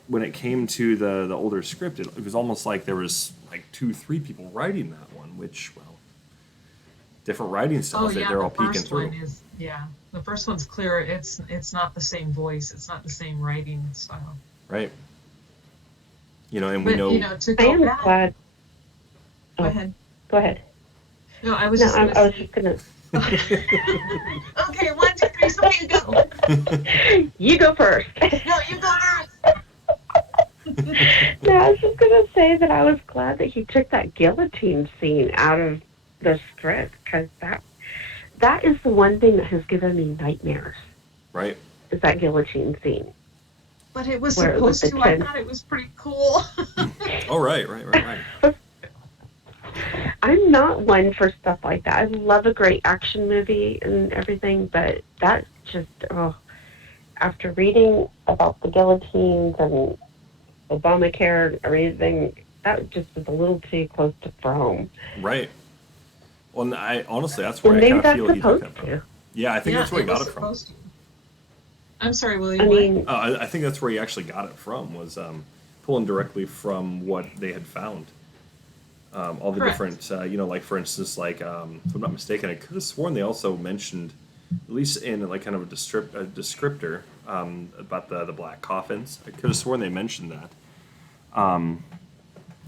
when it came to the older script, it was almost like there was like 2-3 people writing that one, which, well, different writing styles, they're all peeking through. The first one's clear. It's not the same voice. It's not the same writing style. Right. And we know. To I go am back. glad. Go ahead. Go ahead. No, I was No, just I going was to just gonna. Okay, 1, 2, 3, Sophia, go. You go first. No, you go first. No, I was just gonna say that I was glad that he took that guillotine scene out of the script, because that is the one thing that has given me nightmares. Right. Is that guillotine scene? But it was Where it was supposed the to. I 10 thought it was pretty cool. Oh, right. I'm not one for stuff like that. I love a great action movie and everything, but that just, after reading about the guillotines and Obamacare and everything, that just was a little too close to home. Right. Well, honestly, that's where And I maybe kind of that's feel he took it supposed from. to. Yeah, I think that's where he got it from. To. I'm sorry, William. I mean, I think that's where he actually got it from, was pulling directly from what they had found. All the Correct. different, like for instance, like if I'm not mistaken, I could have sworn they also mentioned, at least in like kind of a descriptor about the black coffins. I could have sworn they mentioned that.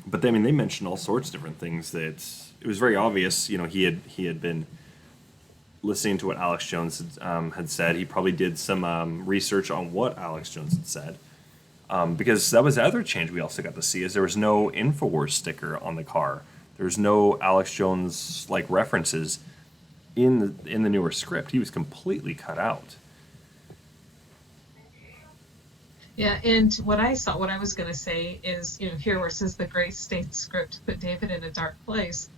But they, I mean, they mentioned all sorts of different things that it was very obvious. He had been listening to what Alex Jones had said. He probably did some research on what Alex Jones had said. Because that was the other change we also got to see is there was no Infowars sticker on the car. There's no Alex Jones like references in the newer script. He was completely cut out. Yeah, and what I was going to say is, here where it says the Gray State script put David in a dark place.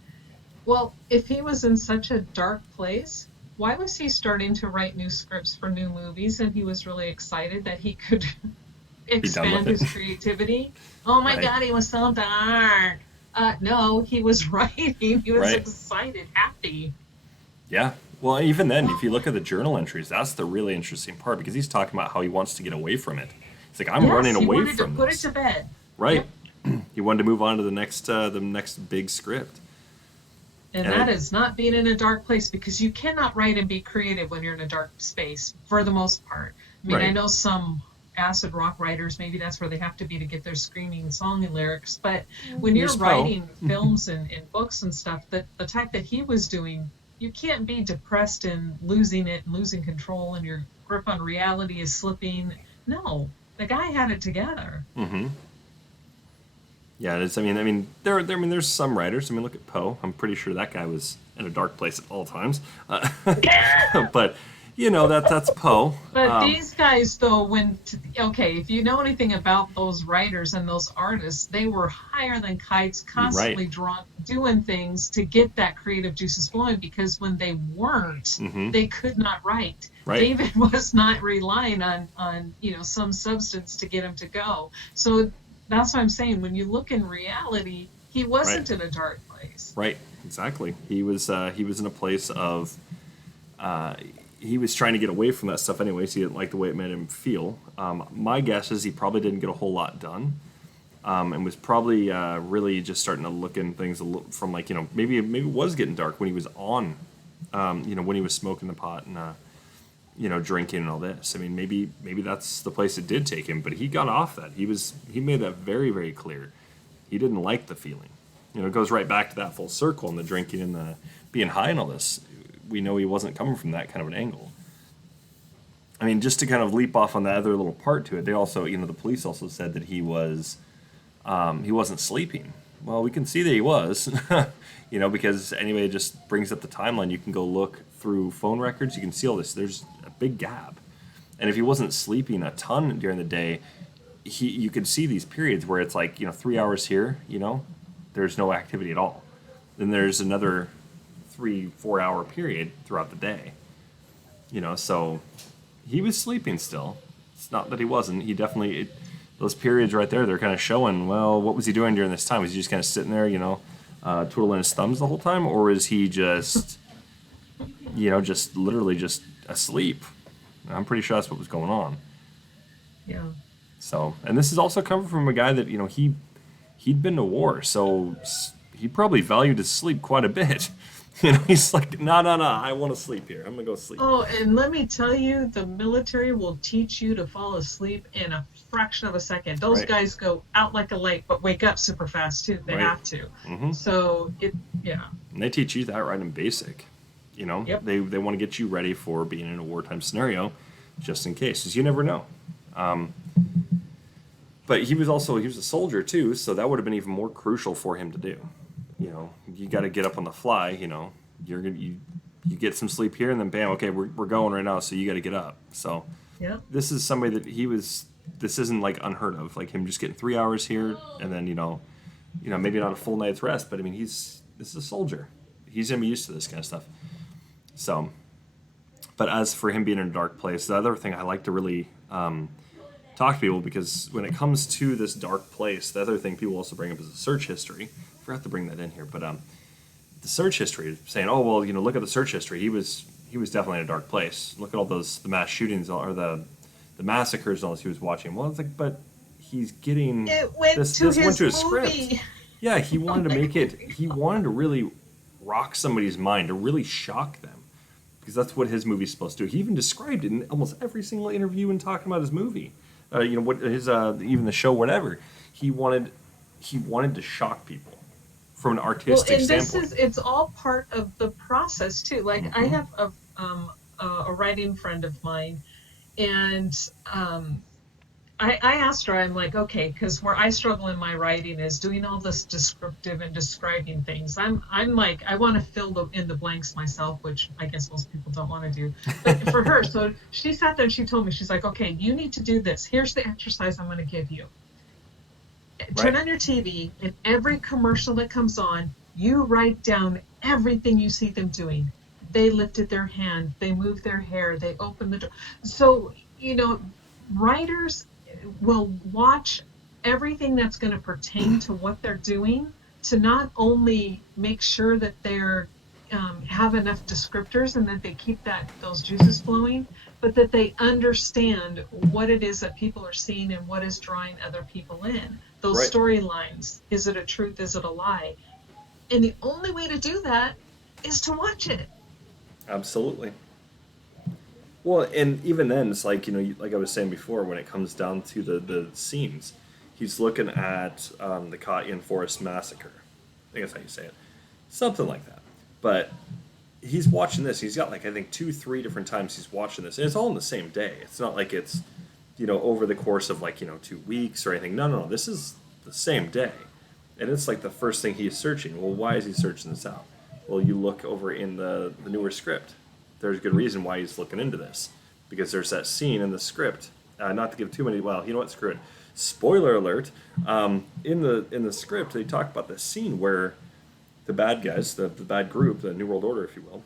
Well, if he was in such a dark place, why was he starting to write new scripts for new movies and he was really excited that he could Be done with expand it. his creativity? Oh my Right. God, he was so dark. No, he was writing. He was Right. excited, happy. Yeah. Well, even then, if you look at the journal entries, that's the really interesting part because he's talking about how he wants to get away from it. It's like I'm Yes, running he away wanted to from put this. it to bed. Right. Yep. He wanted to move on to the next big script. And And that it, is not being in a dark place because you cannot write and be creative when you're in a dark space for the most part. I mean, I Right. know some acid rock writers, maybe that's where they have to be to get their screaming song and lyrics. But when you're Here's Poe. writing films and books and stuff, the type that he was doing, you can't be depressed and losing it and losing control and your grip on reality is slipping. No, the guy had it together. Mm-hmm. Yeah, it's. There's some writers. I mean, look at Poe. I'm pretty sure that guy was in a dark place at all times. But that's Poe. But these guys, though, okay, if you know anything about those writers and those artists, they were higher than kites, constantly Right. drunk, doing things to get that creative juices flowing because when they weren't, Mm-hmm. they could not write. Right. David was not relying on some substance to get him to go. So that's what I'm saying. When you look in reality, he wasn't in a dark place. Right. Exactly. He was in a place of. He was trying to get away from that stuff anyways. He didn't like the way it made him feel. My guess is he probably didn't get a whole lot done, and was probably really just starting to look in things from like maybe it was getting dark when he was on, when he was smoking the pot and drinking and all this. I mean, maybe that's the place it did take him, but he got off that. He made that very very clear. He didn't like the feeling. It goes right back to that full circle and the drinking and the being high and all this. We know he wasn't coming from that kind of an angle. I mean, just to kind of leap off on that other little part to it, they also, the police also said that he wasn't sleeping. Well, we can see that he was, because anyway, it just brings up the timeline. You can go look through phone records. You can see all this. There's a big gap. And if he wasn't sleeping a ton during the day, you could see these periods where it's like, 3 hours here, there's no activity at all. Then there's another 3-4 hour period throughout the day. So he was sleeping still. It's not that he wasn't. He definitely, those periods right there, they're kind of showing, well, what was he doing during this time? Was he just kind of sitting there, twiddling his thumbs the whole time? Or is he just, just literally just asleep? I'm pretty sure that's what was going on. Yeah. So, and this is also coming from a guy that, he'd been to war, so he probably valued his sleep quite a bit. He's like, no, I want to sleep here. I'm going to go sleep. Oh, and let me tell you, the military will teach you to fall asleep in a fraction of a second. Those Right. guys go out like a light, but wake up super fast too. They Right. have to. Mm-hmm. So yeah. And they teach you that right in basic. Yep. They want to get you ready for being in a wartime scenario, just in case, because you never know. But he was a soldier too, so that would have been even more crucial for him to do. You got to get up on the fly. You get some sleep here, and then bam, okay, we're going right now. So you got to get up. So Yeah. this is somebody that This isn't like unheard of, like him just getting 3 hours here, and then maybe not a full night's rest. But I mean, this is a soldier. He's gonna be used to this kind of stuff. So, but as for him being in a dark place, the other thing I like to really talk to people, because when it comes to this dark place, the other thing people also bring up is the search history. I forgot to bring that in here, but the search history, saying, oh well, look at the search history. He was definitely in a dark place. Look at all the mass shootings or the massacres and all this he was watching. Well, it's like, but he's getting It went this to went his to his movie. script. Yeah, he wanted to make it. He wanted to really rock somebody's mind, to really shock them, because that's what his movie's supposed to do. He even described it in almost every single interview and talking about his movie. What his even the show, whatever. He wanted to shock people from an Well, artistic and this standpoint. is, it's all part of the process too. Like I Hmm. have a writing friend of mine, and um, I asked her, I'm like, okay, because where I struggle in my writing is doing all this descriptive and describing things. I'm like, I want to fill in the blanks myself, which I guess most people don't want to do. But for her, so she sat there and she told me, she's like, okay, you need to do this. Here's the exercise I'm going to give you. Turn Right. on your TV, and every commercial that comes on, you write down everything you see them doing. They lifted their hand, they moved their hair, they opened the door. So, writers will watch everything that's going to pertain to what they're doing, to not only make sure that they're have enough descriptors and that they keep those juices flowing, but that they understand what it is that people are seeing and what is drawing other people in. Those Right. storylines. Is it a truth? Is it a lie? And the only way to do that is to watch it. Absolutely. Well, and even then, it's like like I was saying before, when it comes down to the scenes, he's looking at the Cotton Forest Massacre. I think that's how you say it, something like that. But he's watching this. He's got like I think 2, 3 different times he's watching this, and it's all in the same day. It's not like it's over the course of like 2 weeks or anything. No, no, no. This is the same day, and it's like the first thing he's searching. Well, why is he searching this out? Well, you look over in the newer script. There's a good reason why he's looking into this, because there's that scene in the script. Not to give too many. Well, you know what? Screw it. Spoiler alert. In the script, they talk about the scene where the bad guys, the bad group, the New World Order, if you will,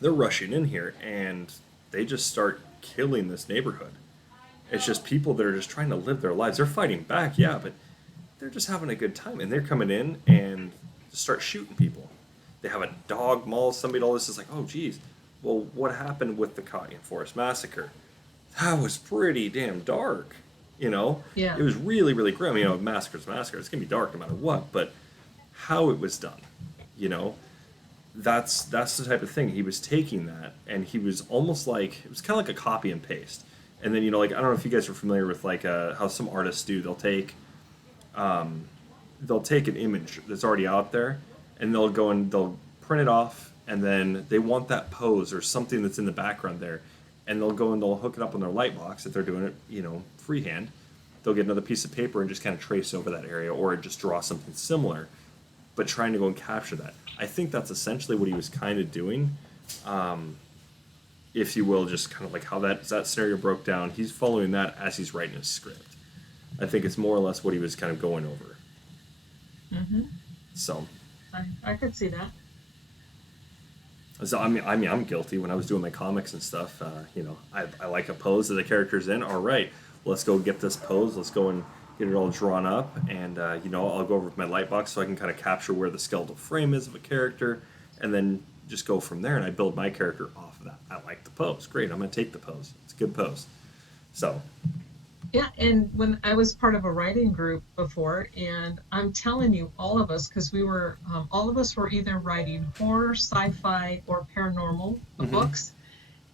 they're rushing in here and they just start killing this neighborhood. It's just people that are just trying to live their lives. They're fighting back, yeah, but they're just having a good time, and they're coming in and just start shooting people. They have a dog maul somebody. All this is like, oh, geez. Well, what happened with the Cotton Forest Massacre? That was pretty damn dark. Yeah. It was really, really grim. Massacre's massacre. It's gonna be dark no matter what. But how it was done, you know, that's the type of thing. He was taking that, and he was almost like it was kind of like a copy and paste. And then like I don't know if you guys are familiar with like how some artists do. They'll take an image that's already out there, and they'll go and they'll print it off, and then they want that pose or something that's in the background there, and they'll go and they'll hook it up on their light box if they're doing it freehand. They'll get another piece of paper and just kind of trace over that area, or just draw something similar, but trying to go and capture that. I think that's essentially what he was kind of doing, if you will, just kind of like how that scenario broke down. He's following that as he's writing his script. I think it's more or less what he was kind of going over. Mm-hmm. So, I could see that. I mean, I'm guilty when I was doing my comics and stuff. I like a pose that the character's in. All right, let's go get this pose. Let's go and get it all drawn up, and I'll go over with my light box so I can kind of capture where the skeletal frame is of a character, and then just go from there. And I build my character off of that. I like the pose. Great, I'm gonna take the pose. It's a good pose. So, Yeah, and when I was part of a writing group before, and I'm telling you, all of us, because all of us were either writing horror, sci-fi, or paranormal mhm, books,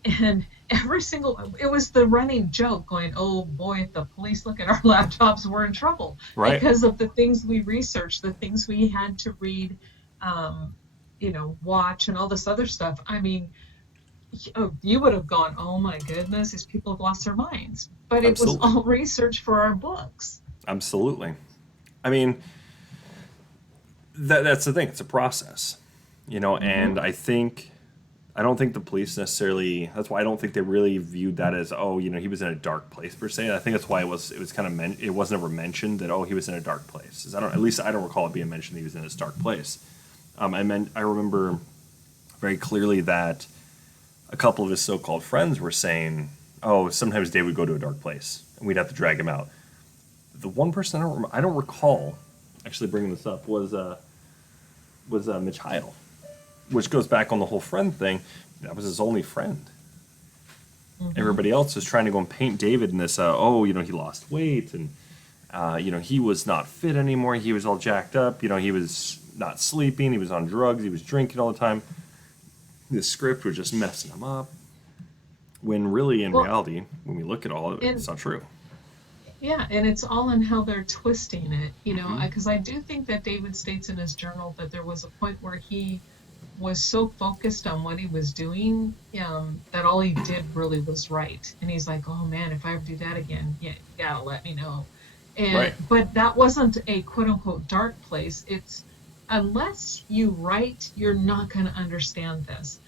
and it was the running joke going, oh boy, if the police look at our laptops, we're in trouble right, because of the things we researched, the things we had to read, um, watch, and all this other stuff. I mean, you would have gone, oh my goodness, these people have lost their minds. But it was absolutely, all research for our books. absolutely. I mean, that's the thing. It's a process, Hmm. and I don't think the police necessarily. That's why I don't think they really viewed that as, oh, he was in a dark place per se. I think that's why it was kind of it was never mentioned that, oh, he was in a dark place. At least I don't recall it being mentioned that he was in this dark place. I remember very clearly that a couple of his so-called friends were saying, oh, sometimes Dave would go to a dark place and we'd have to drag him out. The one person I don't recall actually bringing this up was Michele, which goes back on the whole friend thing. That was his only friend. Hmm. Everybody else is trying to go and paint David in this. He lost weight and He was not fit anymore. He was all jacked up. He was not sleeping. He was on drugs. He was drinking all the time. The script was just messing him up. When really, in reality, when we look at all of it, it's not true. Yeah, and it's all in how they're twisting it, because I do think that David states in his journal that there was a point where he was so focused on what he was doing that all he did really was right. And he's like, oh man, if I ever do that again, you gotta let me know. Right. But that wasn't a quote unquote dark place. It's unless you write, you're not going to understand this.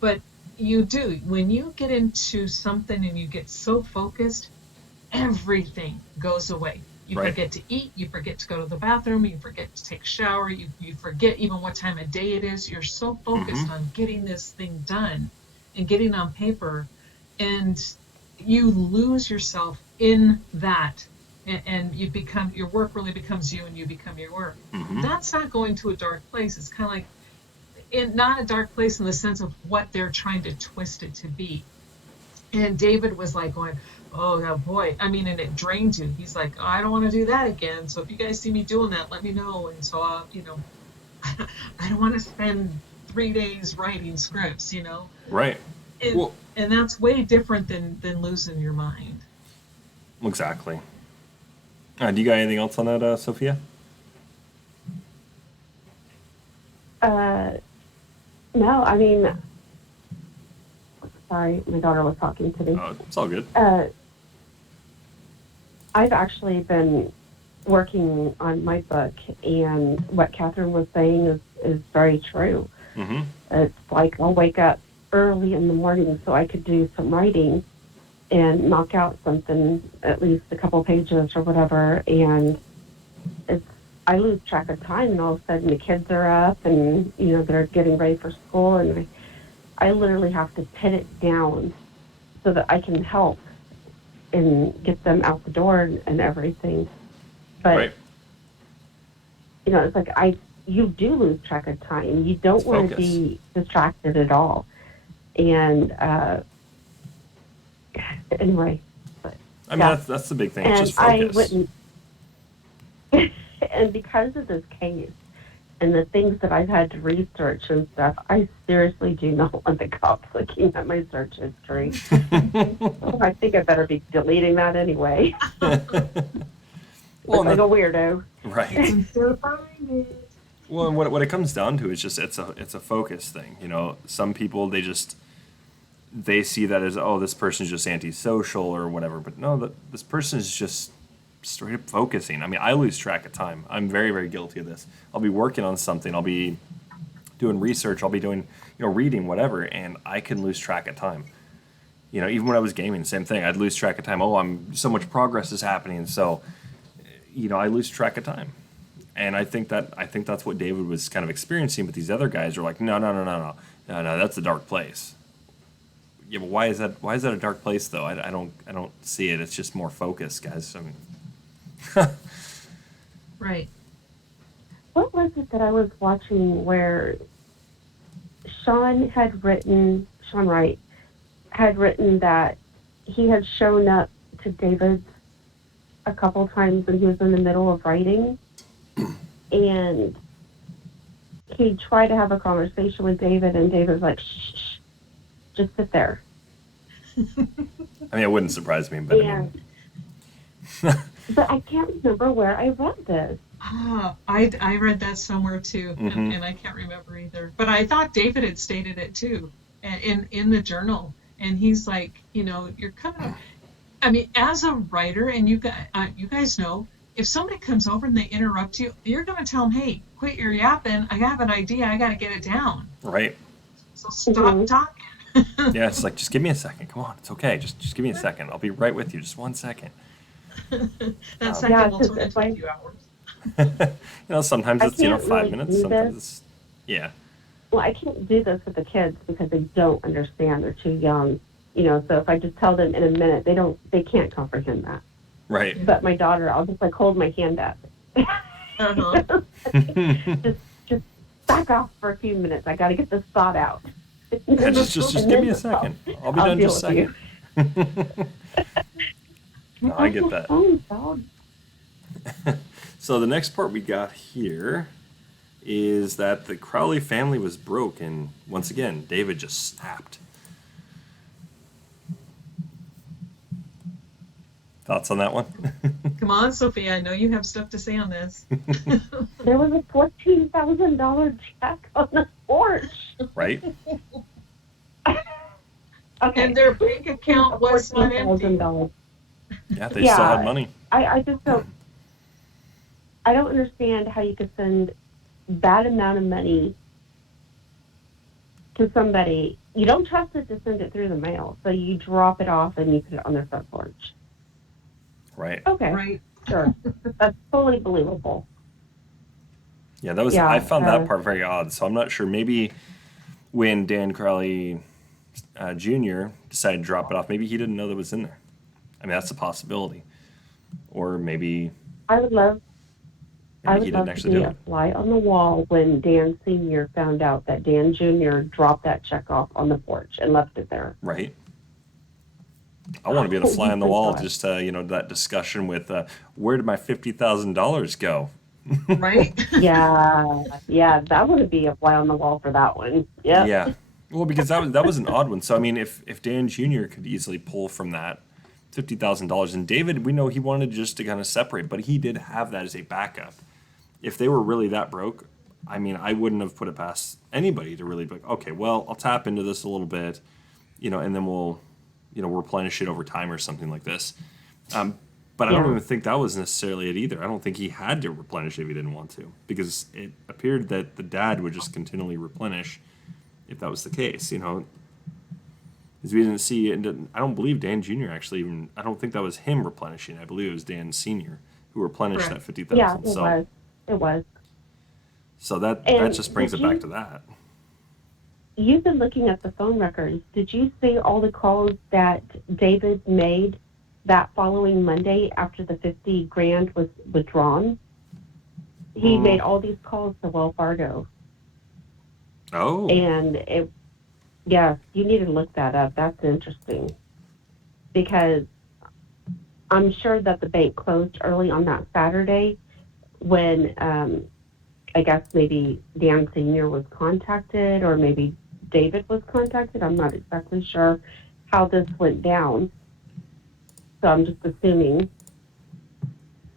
But you do. When you get into something and you get so focused, everything goes away. You forget to eat, you forget to go to the bathroom, you forget to take a shower, you forget even what time of day it is. You're so focused on getting this thing done and getting on paper, and you lose yourself in that, and you become, your work really becomes you and you become your work. That's not going to a dark place. It's kind of like, not a dark place in the sense of what they're trying to twist it to be. And David was like going, oh boy, and it drains you. He's like, oh, I don't want to do that again. So if you guys see me doing that, let me know. And so, I don't want to spend 3 days writing scripts, Right. And that's way different than losing your mind. Exactly. Do you got anything else on that, Sophia? No, sorry, my daughter was talking to me. Oh, it's all good. I've actually been working on my book, and what Catherine was saying is very true. It's like I'll wake up early in the morning so I could do some writing and knock out something, at least a couple pages or whatever, and I lose track of time, and all of a sudden the kids are up and, they're getting ready for school, and I literally have to pin it down so that I can help and get them out the door and everything. But, it's like you do lose track of time. You don't want to be distracted at all. And anyway. But, that's the big thing. It's just focus. And because of this case and the things that I've had to research and stuff, I seriously do not want the cops looking at my search history. I think I better be deleting that anyway. Well, like a weirdo. Right. Well, what it comes down to is just it's a focus thing. Some people they see that as, oh, this person's just antisocial or whatever, but no, this person is just straight up focusing. I lose track of time. I'm very, very guilty of this. I'll be working on something. I'll be doing research. I'll be doing, reading, whatever, and I can lose track of time. Even when I was gaming, same thing. I'd lose track of time. Oh, so much progress is happening, so I lose track of time. And I think that's what David was kind of experiencing. But these other guys are like, no, that's a dark place. Yeah, but why is that a dark place though? I don't see it. It's just more focus, guys. Right. What was it that I was watching where Sean Wright had written that he had shown up to David's a couple times when he was in the middle of writing, and he tried to have a conversation with David, and David was like, shh, just sit there. It wouldn't surprise me, but but I can't remember where I read this. I read that somewhere too, and I can't remember either. But I thought David had stated it too, in the journal. And he's like, you're coming up. As a writer, and you guys know, if somebody comes over and they interrupt you, you're going to tell them, hey, quit your yapping. I have an idea. I got to get it down. Right. So stop talking. Yeah, it's like, just give me a second. Come on, it's okay. Just give me a second. I'll be right with you. Just 1 second. That second will turn into a few hours. Sometimes it's 5 minutes. Sometimes it's Well, I can't do this with the kids because they don't understand. They're too young. So if I just tell them in a minute, they can't comprehend that. Right. But my daughter, I'll just hold my hand up. just back off for a few minutes. I got to get this thought out. Yeah, just give me a second. I'll be done in just a second. No, I get that. So the next part we got here is that the Crowley family was broke, and once again, David just snapped. Thoughts on that one? Come on, Sophia. I know you have stuff to say on this. There was a $14,000 check on the porch. Right? Okay. And their bank account was not empty. $14,000. Yeah, they still had money. I just don't. I don't understand how you could send that amount of money to somebody. You don't trust it to send it through the mail, so you drop it off and you put it on their front porch. Right. Okay, Right. sure, that's totally believable. Yeah, that was. Yeah, I found that part very odd. So I'm not sure. Maybe when Dan Crowley Jr. decided to drop it off, maybe he didn't know that was in there. I mean, that's a possibility. Or maybe I would love. I he would didn't love to actually be do a it. fly on the wall when Dan Sr. found out that Dan Jr. dropped that check off on the porch and left it there. Right. I want to be able to fly Oh on the my wall, God. just that discussion with where did my $50,000 go? Right? Yeah, that would be a fly on the wall for that one. Yep. Yeah. Well, because that was an odd one. So I mean, if Dan Jr. could easily pull from that $50,000, and David, we know he wanted just to kind of separate, but he did have that as a backup. If they were really that broke, I mean, I wouldn't have put it past anybody to really be like, okay, well, I'll tap into this a little bit, and then we'll, replenish it over time or something like this. But I don't Yeah. even think that was necessarily it either. I don't think he had to replenish it if he didn't want to, because it appeared that the dad would just continually replenish if that was the case, because we didn't see it. I don't believe Dan Jr. actually even. I don't think that was him replenishing. I believe it was Dan Sr. who replenished Correct. that 50,000. Yeah, it was. It was. So that And just brings did it back you- to that. You've been looking at the phone records. Did you see all the calls that David made that following Monday after the 50 grand was withdrawn? He made all these calls to Wells Fargo. Oh, And you need to look that up. That's interesting. Because I'm sure that the bank closed early on that Saturday when I guess maybe Dan Sr. was contacted or maybe David was contacted. I'm not exactly sure how this went down. So I'm just assuming.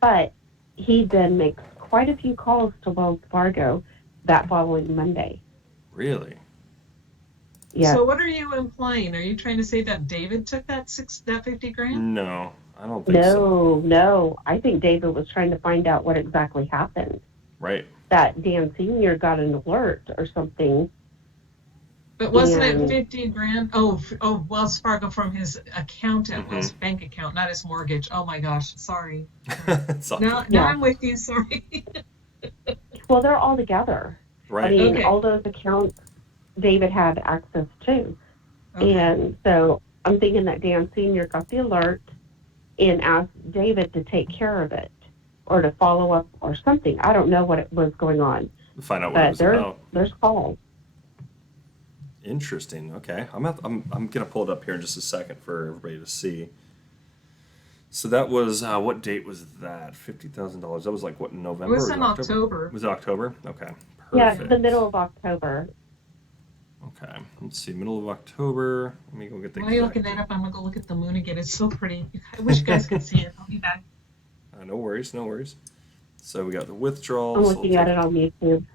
But he then makes quite a few calls to Wells Fargo that following Monday. really? Yeah. So what are you implying? Are you trying to say that David took that 50 grand? No, I don't think so. No. I think David was trying to find out what exactly happened. Right. That Dan Sr. got an alert or something. But wasn't it And- 50 grand? Oh, Wells Fargo from his accountant, Mhm. his bank account, not his mortgage. Oh my gosh, sorry. It's all Now good. Yeah. I'm with you, sorry. Well, they're all together. Right. I mean, Okay. all those accounts David had access to. Okay. And so I'm thinking that Dan Sr. got the alert and asked David to take care of it or to follow up or something. I don't know what it was going on. Find out what it But was about. there's calls. Interesting. Okay, I'm gonna pull it up here in just a second for everybody to see. So that was what date was that? $50,000. That was like what, November? It was or in October. Was it October? Okay. Yeah, Perfect. the middle of October. Okay. Let's see. Middle of October. Let me go get the. While you're exact looking that date. up, I'm gonna go look at the moon again. It's so pretty. I wish you guys could see it. I'll be back. No worries. No worries. So we got the withdrawals. I'm so looking we'll at take- it on YouTube.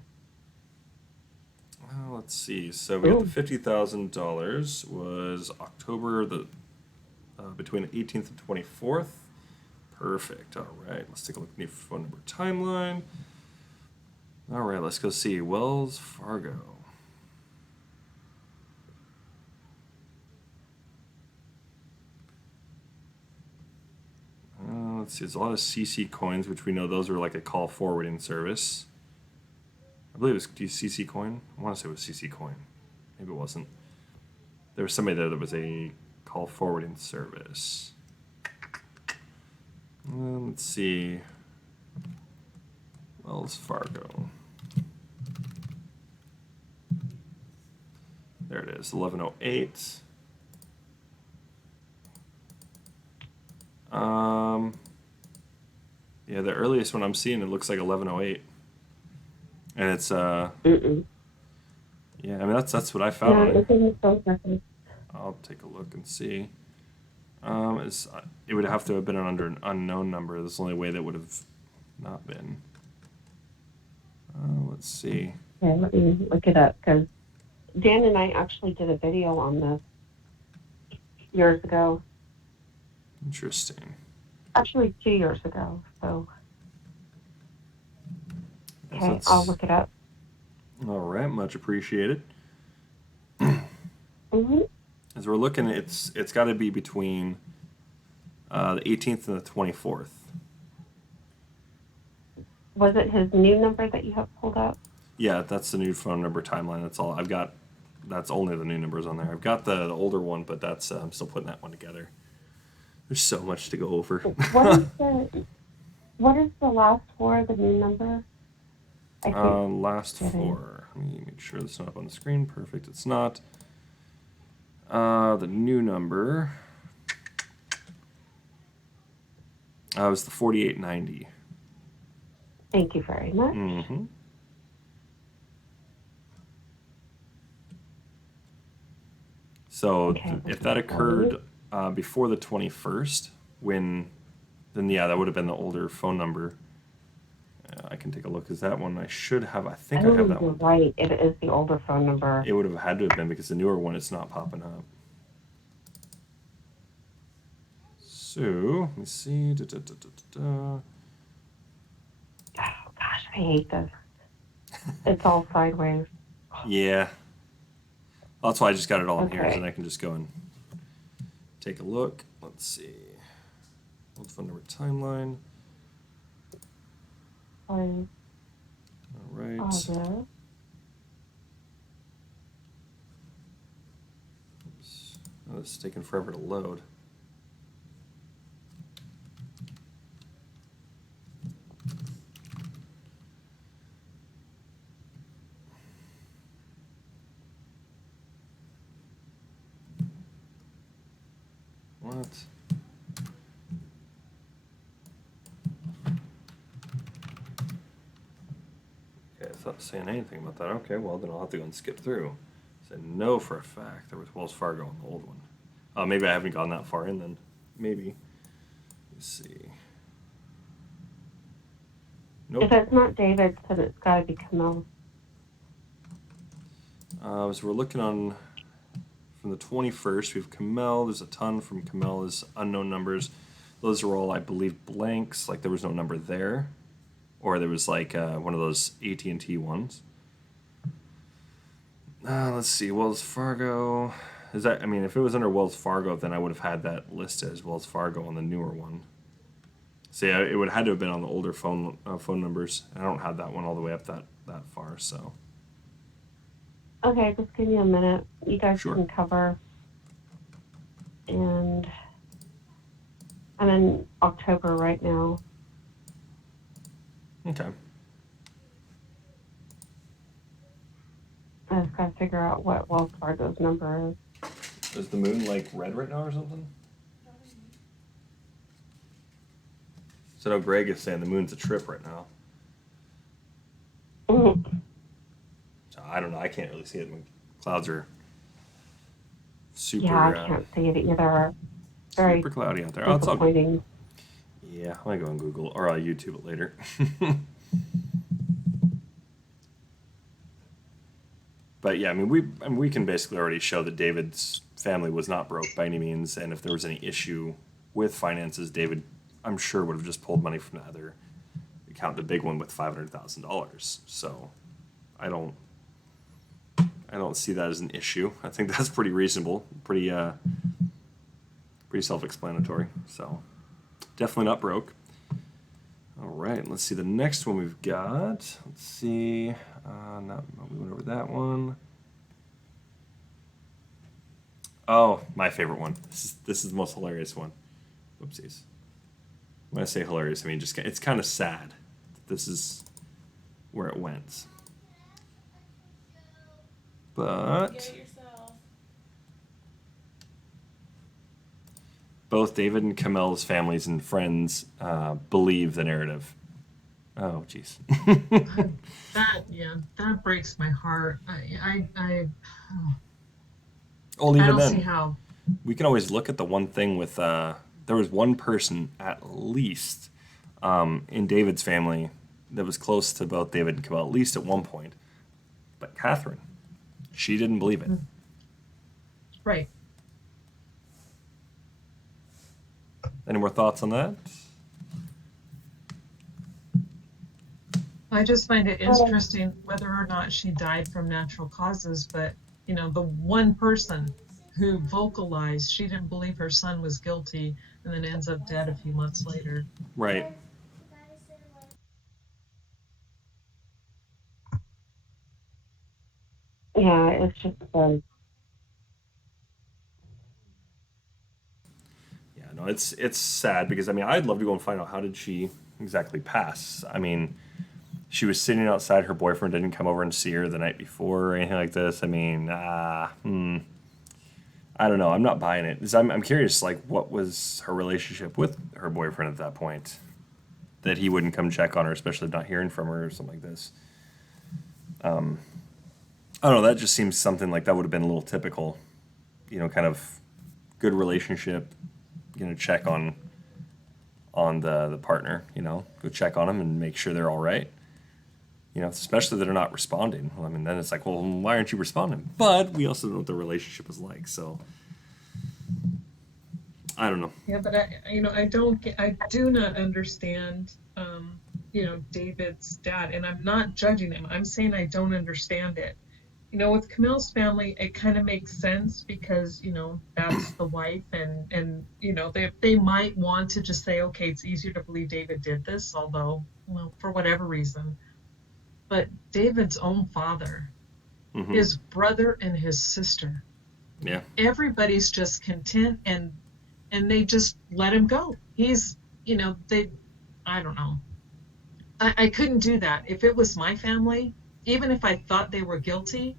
Let's see. So we got Ooh. the $50,000 was October between the 18th and 24th. Perfect. All right. Let's take a look at the phone number timeline. All right. Let's go see Wells Fargo. Let's see. There's a lot of CC coins, which we know those are like a call forwarding service. I believe it was CC Coin. I want to say it was CC Coin. Maybe it wasn't. There was somebody there that was a call forwarding service. Let's see. Wells Fargo. There it is, 1108. Yeah, the earliest one I'm seeing, it looks like 11:08, and it's Mm-mm. yeah. I mean, that's what I found No, on it. it's in the phone record. I'll take a look and see. It would have to have been under an unknown number. That's the only way that would have not been. Let's see. Okay, let me look it up because Dan and I actually did a video on this years ago. Interesting. Actually, 2 years ago. So, Yes, okay, I'll that's look it up. all right. Much appreciated. Mm-hmm. As we're looking, it's got to be between the 18th and the 24th. Was it his new number that you have pulled up? Yeah, that's the new phone number timeline. That's all I've got. That's only the new numbers on there. I've got the older one, but that's I'm still putting that one together. There's so much to go over. What is the last four of the new number? I keep Last getting. four. Let me make sure that's not up on the screen. Perfect. It's not. The new number was the 4890. Thank you very much. Mm-hmm. So Okay, if that occurred before the 21st, then yeah, that would have been the older phone number. I can take a look. Is that one I should have? I think I have that You're one. right. It is the older phone number. It would have had to have been because the newer one is not popping up. So let me see. Oh gosh, I hate this. It's all sideways. Yeah. That's why I just got it all in here, Okay. and I can just go and take a look. Let's see. Old phone number timeline. Sorry. All right. August. Oops. Oh, this is taking forever to load. What? Okay, it's not saying anything about that. Okay, well, then I'll have to go and skip through. I know for a fact there was Wells Fargo on the old one. Maybe I haven't gone that far in then. Maybe. Let's see. Nope. If it's not David's, then it's got to be Camille. So we're looking on from the 21st. We have Kamel. There's a ton from Kamel is unknown numbers. Those are all, I believe, blanks. Like there was no number there, or there was like one of those AT&T ones. Let's see. Wells Fargo. Is that? I mean, if it was under Wells Fargo, then I would have had that listed as Wells Fargo on the newer one. So yeah, it would have had to have been on the older phone numbers. I don't have that one all the way up that far. So. Okay, just give me a minute. You guys Sure. can cover. And I'm in October right now. Okay. I just got to figure out what Wells Fargo's number is. Is the moon like red right now or something? So no, Greg is saying the moon's a trip right now. Mhm. So I don't know. I can't really see it. Clouds are super. Yeah, I can't see it either. Very super cloudy out there. Oh, it's all good. disappointing. Yeah, I might go on Google or I'll YouTube it later. But yeah, I mean, we can basically already show that David's family was not broke by any means, and if there was any issue with finances, David, I'm sure, would have just pulled money from the other account, the big one with $500,000. So, I don't see that as an issue. I think that's pretty reasonable, pretty self-explanatory. So, definitely not broke. All right, let's see the next one we've got. Let's see. We went over that one. Oh, my favorite one. This is the most hilarious one. Whoopsies. When I say hilarious, I mean just it's kind of sad that this is where it went. But both David and Camel's families and friends believe the narrative. Oh, jeez. That breaks my heart. Well, I even don't see then, how. we can always look at the one thing with there was one person at least in David's family that was close to both David and Camille, at least at one point. But Catherine, she didn't believe it. Right. Any more thoughts on that? I just find it interesting whether or not she died from natural causes, but the one person who vocalized she didn't believe her son was guilty and then ends up dead a few months later. Right. Yeah, it's just Yeah, no, it's sad because I mean I'd love to go and find out how did she exactly pass. I mean, she was sitting outside. Her boyfriend didn't come over and see her the night before or anything like this. I mean, I don't know. I'm not buying it. 'Cause I'm curious, like, what was her relationship with her boyfriend at that point? That he wouldn't come check on her, especially not hearing from her or something like this. I don't know. That just seems something like that would have been a little typical, kind of good relationship. Check on the partner. Go check on them and make sure they're all right. Especially that they're not responding. Well, I mean, then it's like, well, why aren't you responding? But we also know what the relationship is like, so I don't know. Yeah, but I do not understand, David's dad, and I'm not judging him. I'm saying I don't understand it. With Camille's family, it kind of makes sense because, that's the wife and they might want to just say, okay, it's easier to believe David did this, although, for whatever reason. But David's own father, his brother and his sister, Yeah. everybody's just content and they just let him go. He's, I don't know. I couldn't do that. If it was my family, even if I thought they were guilty,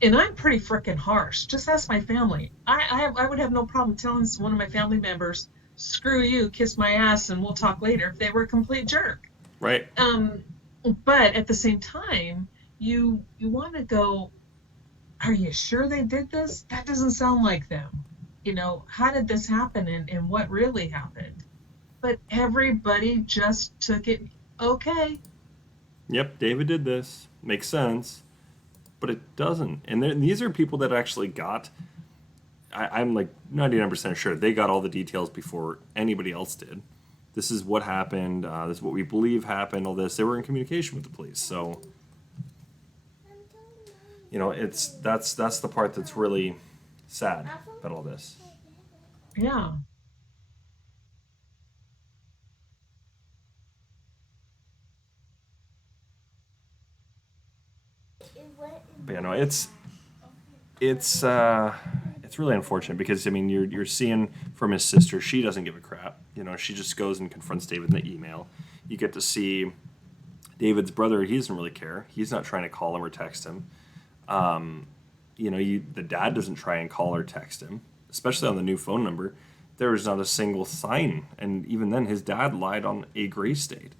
and I'm pretty freaking harsh, just ask my family. I would have no problem telling one of my family members, screw you, kiss my ass, and we'll talk later if they were a complete jerk. Right. But at the same time, you want to go, are you sure they did this? That doesn't sound like them. How did this happen and what really happened? But everybody just took it, okay. Yep, David did this. Makes sense. But it doesn't. And these are people that actually got, I'm like 99% sure, they got all the details before anybody else did. This is what happened. This is what we believe happened. All this. They were in communication with the police. So, that's the part that's really sad about all this. Yeah. But it's really unfortunate because I mean you're seeing from his sister, she doesn't give a crap. She just goes and confronts David in the email. You get to see David's brother. He doesn't really care. He's not trying to call him or text him. The dad doesn't try and call or text him, especially on the new phone number. There is not a single sign, and even then, his dad lied on a grace date.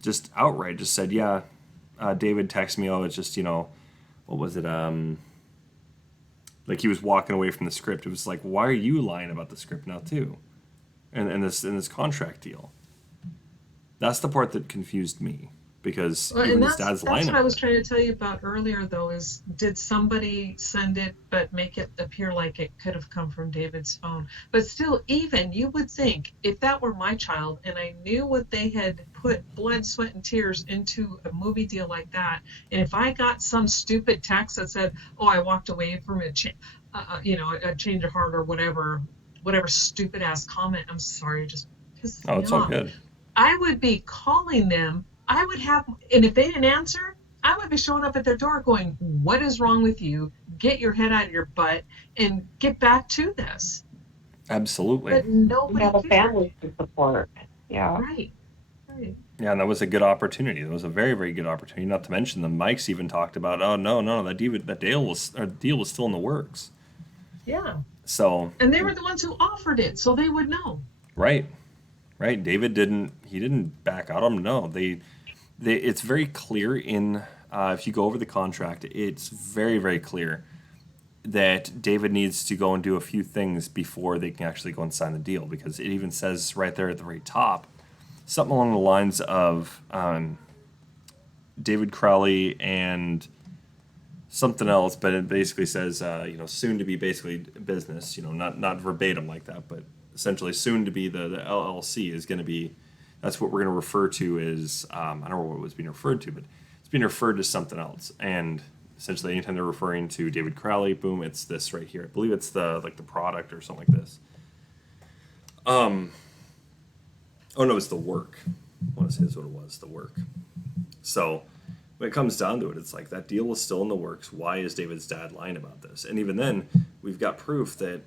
Just outright, just said, "Yeah, David texted me. Oh, it's just what was it? Like he was walking away from the script. It was like, why are you lying about the script now too? And this contract deal. That's the part that confused me because even his dad's lying. That's what about I was it. trying to tell you about earlier, though. Is did somebody send it but make it appear like it could have come from David's phone? But still, even you would think if that were my child and I knew what they had put blood, sweat, and tears into a movie deal like that, and if I got some stupid text that said, "Oh, I walked away from a change of heart" or whatever stupid ass comment, I'm sorry, just pisses Oh, me it's all off. good. I would be calling them. I would have, and if they didn't answer, I would be showing up at their door going, what is wrong with you? Get your head out of your butt and get back to this. Absolutely. But nobody the cared. families to support. Yeah. Right. Yeah, and that was a good opportunity. That was a very, very good opportunity. Not to mention the Mikes even talked about, oh no, that deal was still in the works. Yeah. So, And they were the ones who offered it, so they would know. right, right. David didn't back out on them. No, it's very clear in, if you go over the contract, it's very, very clear that David needs to go and do a few things before they can actually go and sign the deal, because it even says right there at the very top something along the lines of David Crowley and something else, but it basically says, soon to be basically business, not verbatim like that, but essentially soon to be the LLC is going to be, that's what we're going to refer to as, I don't know what it was being referred to, but it's being referred to something else. And essentially anytime they're referring to David Crowley, boom, it's this right here. I believe it's the product or something like this. Oh no, it's the work. I want to say that's what it was, the work. So when it comes down to it, it's like that deal was still in the works. Why is David's dad lying about this? And even then, we've got proof that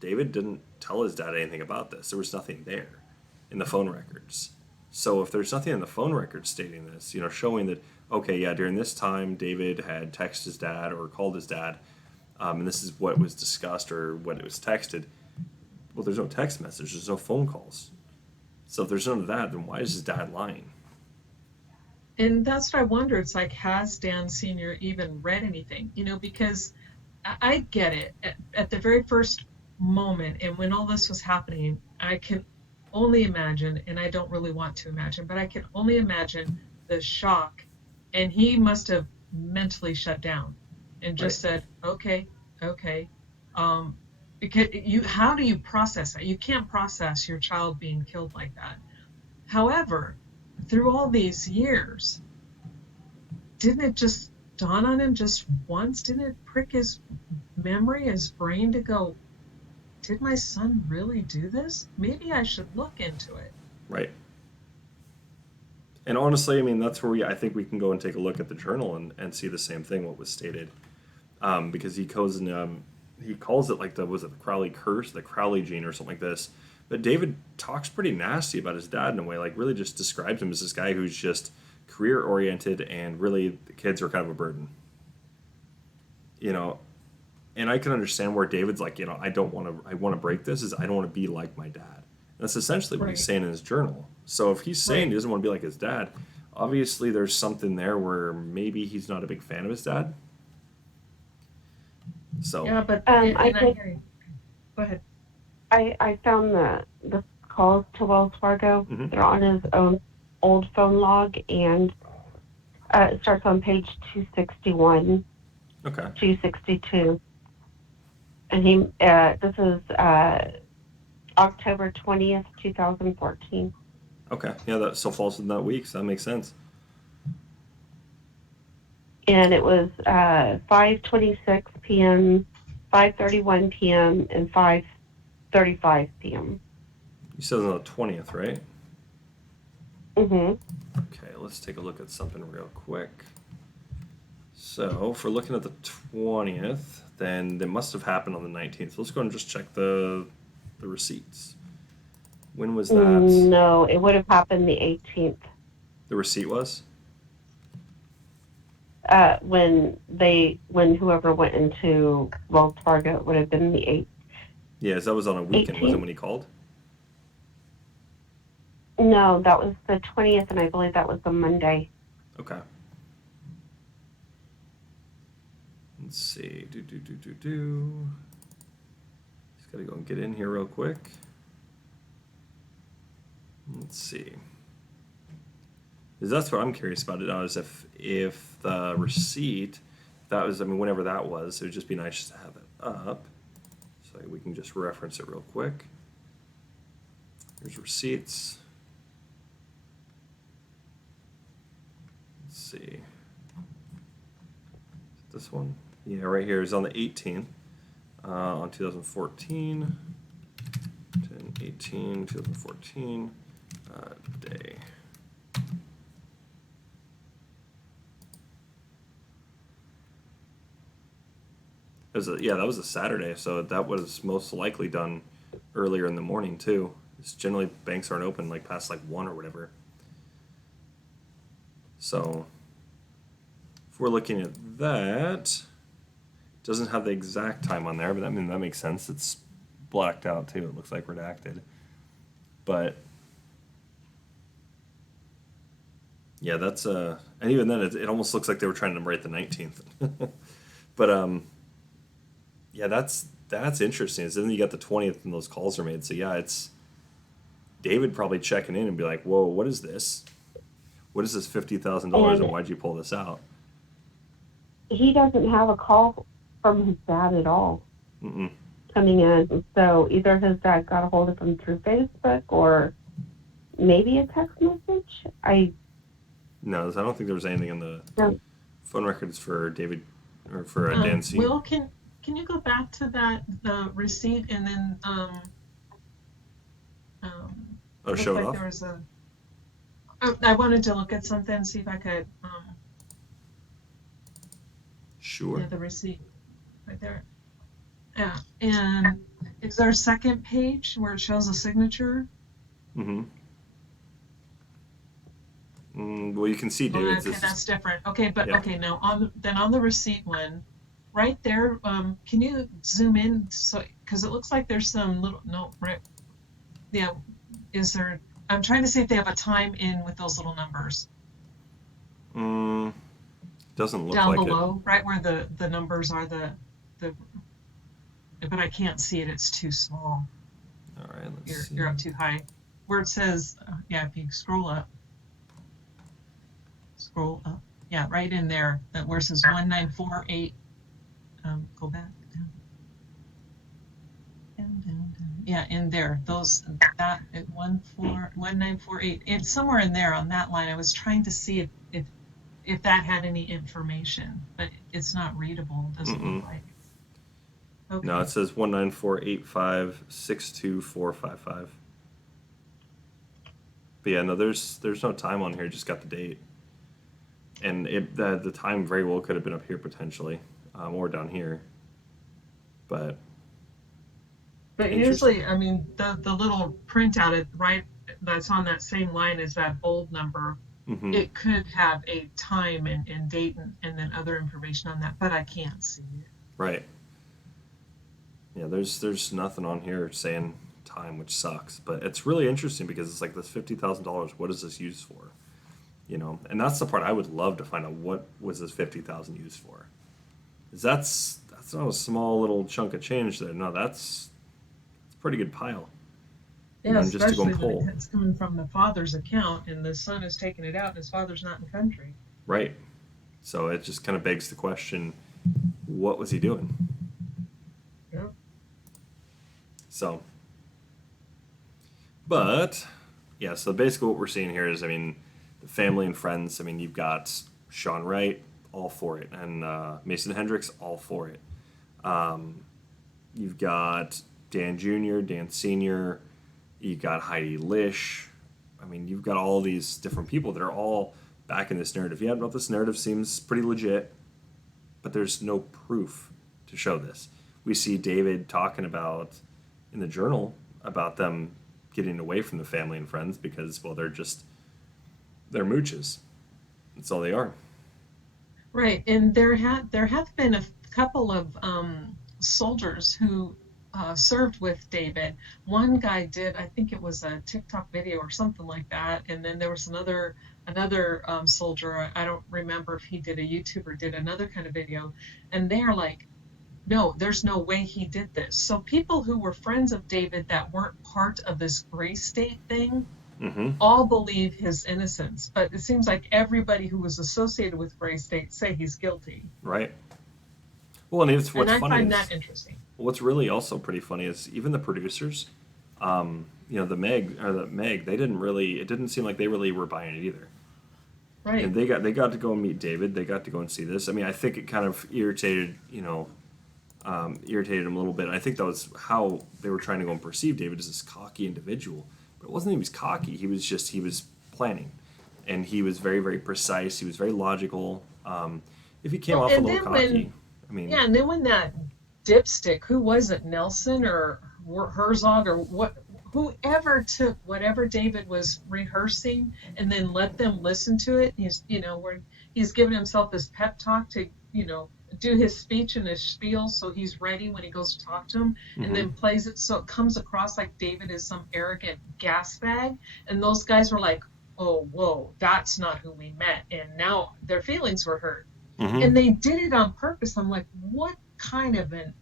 David didn't tell his dad anything about this. There was nothing there in the phone records. So if there's nothing in the phone records stating this, showing that, okay, yeah, during this time, David had texted his dad or called his dad, and this is what was discussed or what it was texted. Well, there's no text message. There's no phone calls. So if there's none of that, then why is his dad lying? And that's what I wonder. It's like, has Dan Sr. even read anything? Because I get it. At the very first moment, and when all this was happening, I can only imagine, and I don't really want to imagine, but I can only imagine the shock. And he must have mentally shut down and just Right. said, okay, okay. Because how do you process that? You can't process your child being killed like that. However, through all these years, didn't it just dawn on him just once? Didn't it prick his memory, his brain to go, did my son really do this? Maybe I should look into it. Right. And honestly, I mean, that's where I think we can go and take a look at the journal and see the same thing, what was stated. Because he calls it like was it the Crowley curse, the Crowley gene or something like this. But David talks pretty nasty about his dad in a way, like really just describes him as this guy who's just career oriented and really the kids are kind of a burden. You know, and I can understand where David's like, I want to break this, is I don't want to be like my dad. And that's essentially what he's Right, saying in his journal. So if he's saying right. he doesn't want to be like his dad, obviously there's something there where maybe he's not a big fan of his dad. So, Yeah, but, I and I did. hear you. Go ahead. I found the calls to Wells Fargo. mhm. They're on his own old phone log, and it starts on page 261, Okay. 262, and he. This is October 20th, 2014, Okay. Yeah, that still falls in that week, so that makes sense. and it was 5:26 p.m., 5:31 p.m., and 5:35 p.m. You said on the 20th, right? Mm-hmm. Okay, let's take a look at something real quick. So, if we're looking at the 20th, then it must have happened on the 19th. So let's go and just check the receipts. When was that? No, it would have happened the 18th. The receipt was? When whoever went into Wells Fargo, it would have been the Yes, that was on a weekend, wasn't 18th. when he called? No, that was the 20th, and I believe that was the Monday. Okay. Let's see. Do. Just gotta go and get in here real quick. Let's see. Because that's what I'm curious about it now, is if the receipt, that was, I mean, whenever that was, it would just be nice to have it up. So we can just reference it real quick. Here's receipts. Let's see. Is it this one? Yeah, right here is on the 18th, on 2014. 10/18, 2014, day. That was a Saturday, so that was most likely done earlier in the morning too. It's generally banks aren't open like past like 1 or whatever. So if we're looking at that, Doesn't have the exact time on there, but I mean that makes sense. It's blacked out too. It looks like redacted. But yeah, that's and even then it almost looks like they were trying to write the 19th. But yeah, that's interesting. So then you got the 20th and those calls are made. So yeah, it's David probably checking in and be like, "Whoa, what is this? What is this $50,000 and why'd you pull this out?" He doesn't have a call from his dad at all Mm-mm. coming in. So either his dad got a hold of him through Facebook or maybe a text message. No, I don't think there was anything in the No. phone records for David or for Dan Senior. Will, can you go back to the receipt and then Show it like off. there was I wanted to look at something, see if I could Sure. yeah, the receipt right there. Yeah, and is there a second page where it shows a signature? Mm-hmm. Well, you can see David's. Okay, that's different. Okay, but Yeah. okay, now on the receipt one, right there, can you zoom in so because it looks like there's some little right, yeah, is there? I'm trying to see if they have a time in with those little numbers Doesn't look down like below, right where the numbers are the, but I can't see it. It's too small. it. All right, let's see. You're up too high. Where it says, yeah, if you scroll up, yeah, right in there, that where it says 1948. Go back down. Yeah, in there, that at 1948. It's somewhere in there on that line. I was trying to see if that had any information, but it's not readable. It doesn't look like. Okay. No, it says 19485624555. But yeah, no, there's no time on here. Just got the date, and the time very well could have been up here potentially, or down here. But usually, I mean, the little printout right that's on that same line as that bold number. mm-hmm. It could have a time and date and then other information on that, but I can't see it. Right. Yeah, there's nothing on here saying time, which sucks. But it's really interesting because it's like this $50,000. What is this used for? You know, and that's the part I would love to find out. What was this $50,000 used for? Because that's not a small little chunk of change there. No, that's a pretty good pile. Yeah, just to go especially and pull. when it's coming from the father's account and the son is taking it out and his father's not in the country. Right. So it just kind of begs the question, what was he doing? Yeah. So, but yeah, so basically what we're seeing here is, I mean, the family and friends. I mean, you've got Sean Wright, all for it, and Mason Hendricks, all for it. You've got Dan Jr., Dan Sr., you've got Heidi Lish. I mean, you've got all these different people that are all back in this narrative. Yeah, but this narrative seems pretty legit, but there's no proof to show this. We see David talking about in the journal about them getting away from the family and friends because, well, they're mooches. That's all they are. Right, and there have been a couple of soldiers who served with David. One guy did, I think it was a TikTok video or something like that, and then there was another soldier. I don't remember if he did a YouTube or did another kind of video, and they're like, no, there's no way he did this. So people who were friends of David that weren't part of this gray state thing all believe his innocence, but it seems like everybody who was associated with gray state say he's guilty. Right. Well, and it's what's and I funny find is, that interesting. What's really also pretty funny is even the producers, you know, the Meg, they didn't really. It didn't seem like they really were buying it either. Right. And they got to go and meet David. They got to go and see this. I mean, I think it kind of irritated them a little bit. I think that was how they were trying to go and perceive David as this cocky individual. But it wasn't he was cocky. He was planning, and he was very, very precise. He was very logical. If he came off a little cocky, I mean, yeah, and then when that dipstick, who was it, Nelson or Herzog or whoever took whatever David was rehearsing and then let them listen to it, where he's giving himself this pep talk to, do his speech and his spiel so he's ready when he goes to talk to him, and then plays it so it comes across like David is some arrogant gas bag. And those guys were like, oh, whoa, that's not who we met. And now their feelings were hurt. And they did it on purpose. I'm like, what kind of an.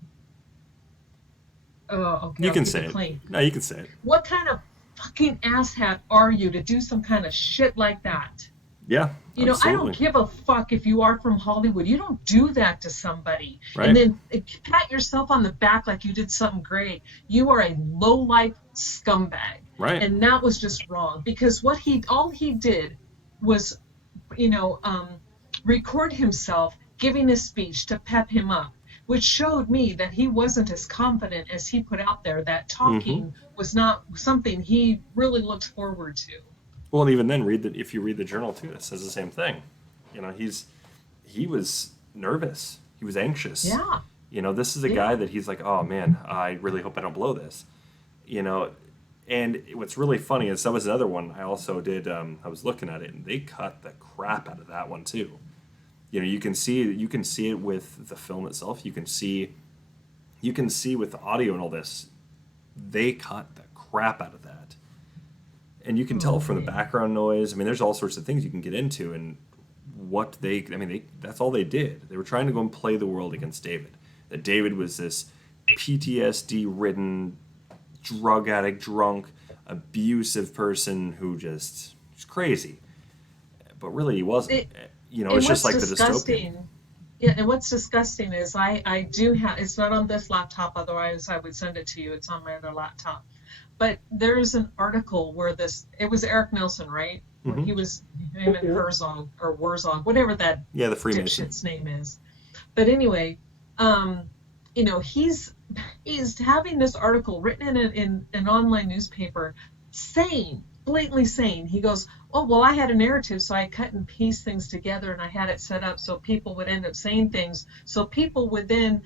Oh, okay. You I'll can keep say it it. clean. No, you can say it. What kind of fucking asshat are you to do some kind of shit like that? Yeah, You know, I absolutely. don't give a fuck if you are from Hollywood. You don't do that to somebody. Right. And then pat yourself on the back like you did something great. You are a low-life scumbag. Right. And that was just wrong, because all he did was, you know, record himself giving a speech to pep him up, which showed me that he wasn't as confident as he put out there, that talking was not something he really looked forward to. Well, and even then, if you read the journal too, it says the same thing. You know, he was nervous. He was anxious. Yeah. You know, this is a guy that he's like, oh man, I really hope I don't blow this. You know, and what's really funny is that was another one I also did. I was looking at it, and they cut the crap out of that one too. You know, you can see it with the film itself. You can see with the audio and all this, they cut the crap out of that. And you can tell from the background noise. I mean, there's all sorts of things you can get into, and that's all they did. They were trying to go and play the world against David. That David was this PTSD-ridden, drug addict, drunk, abusive person who just was crazy. But really, he wasn't. It's just like the dystopian. Yeah, and what's disgusting is I do have, it's not on this laptop, otherwise I would send it to you. It's on my other laptop. But there's an article where it was Eric Nelson, right? He was him and Herzog or Wurzog, whatever that the Freemason dipshit's name is. But anyway, he's having this article written in an online newspaper, blatantly saying, he goes, oh, well, I had a narrative, so I cut and piece things together, and I had it set up so people would end up saying things, so people would then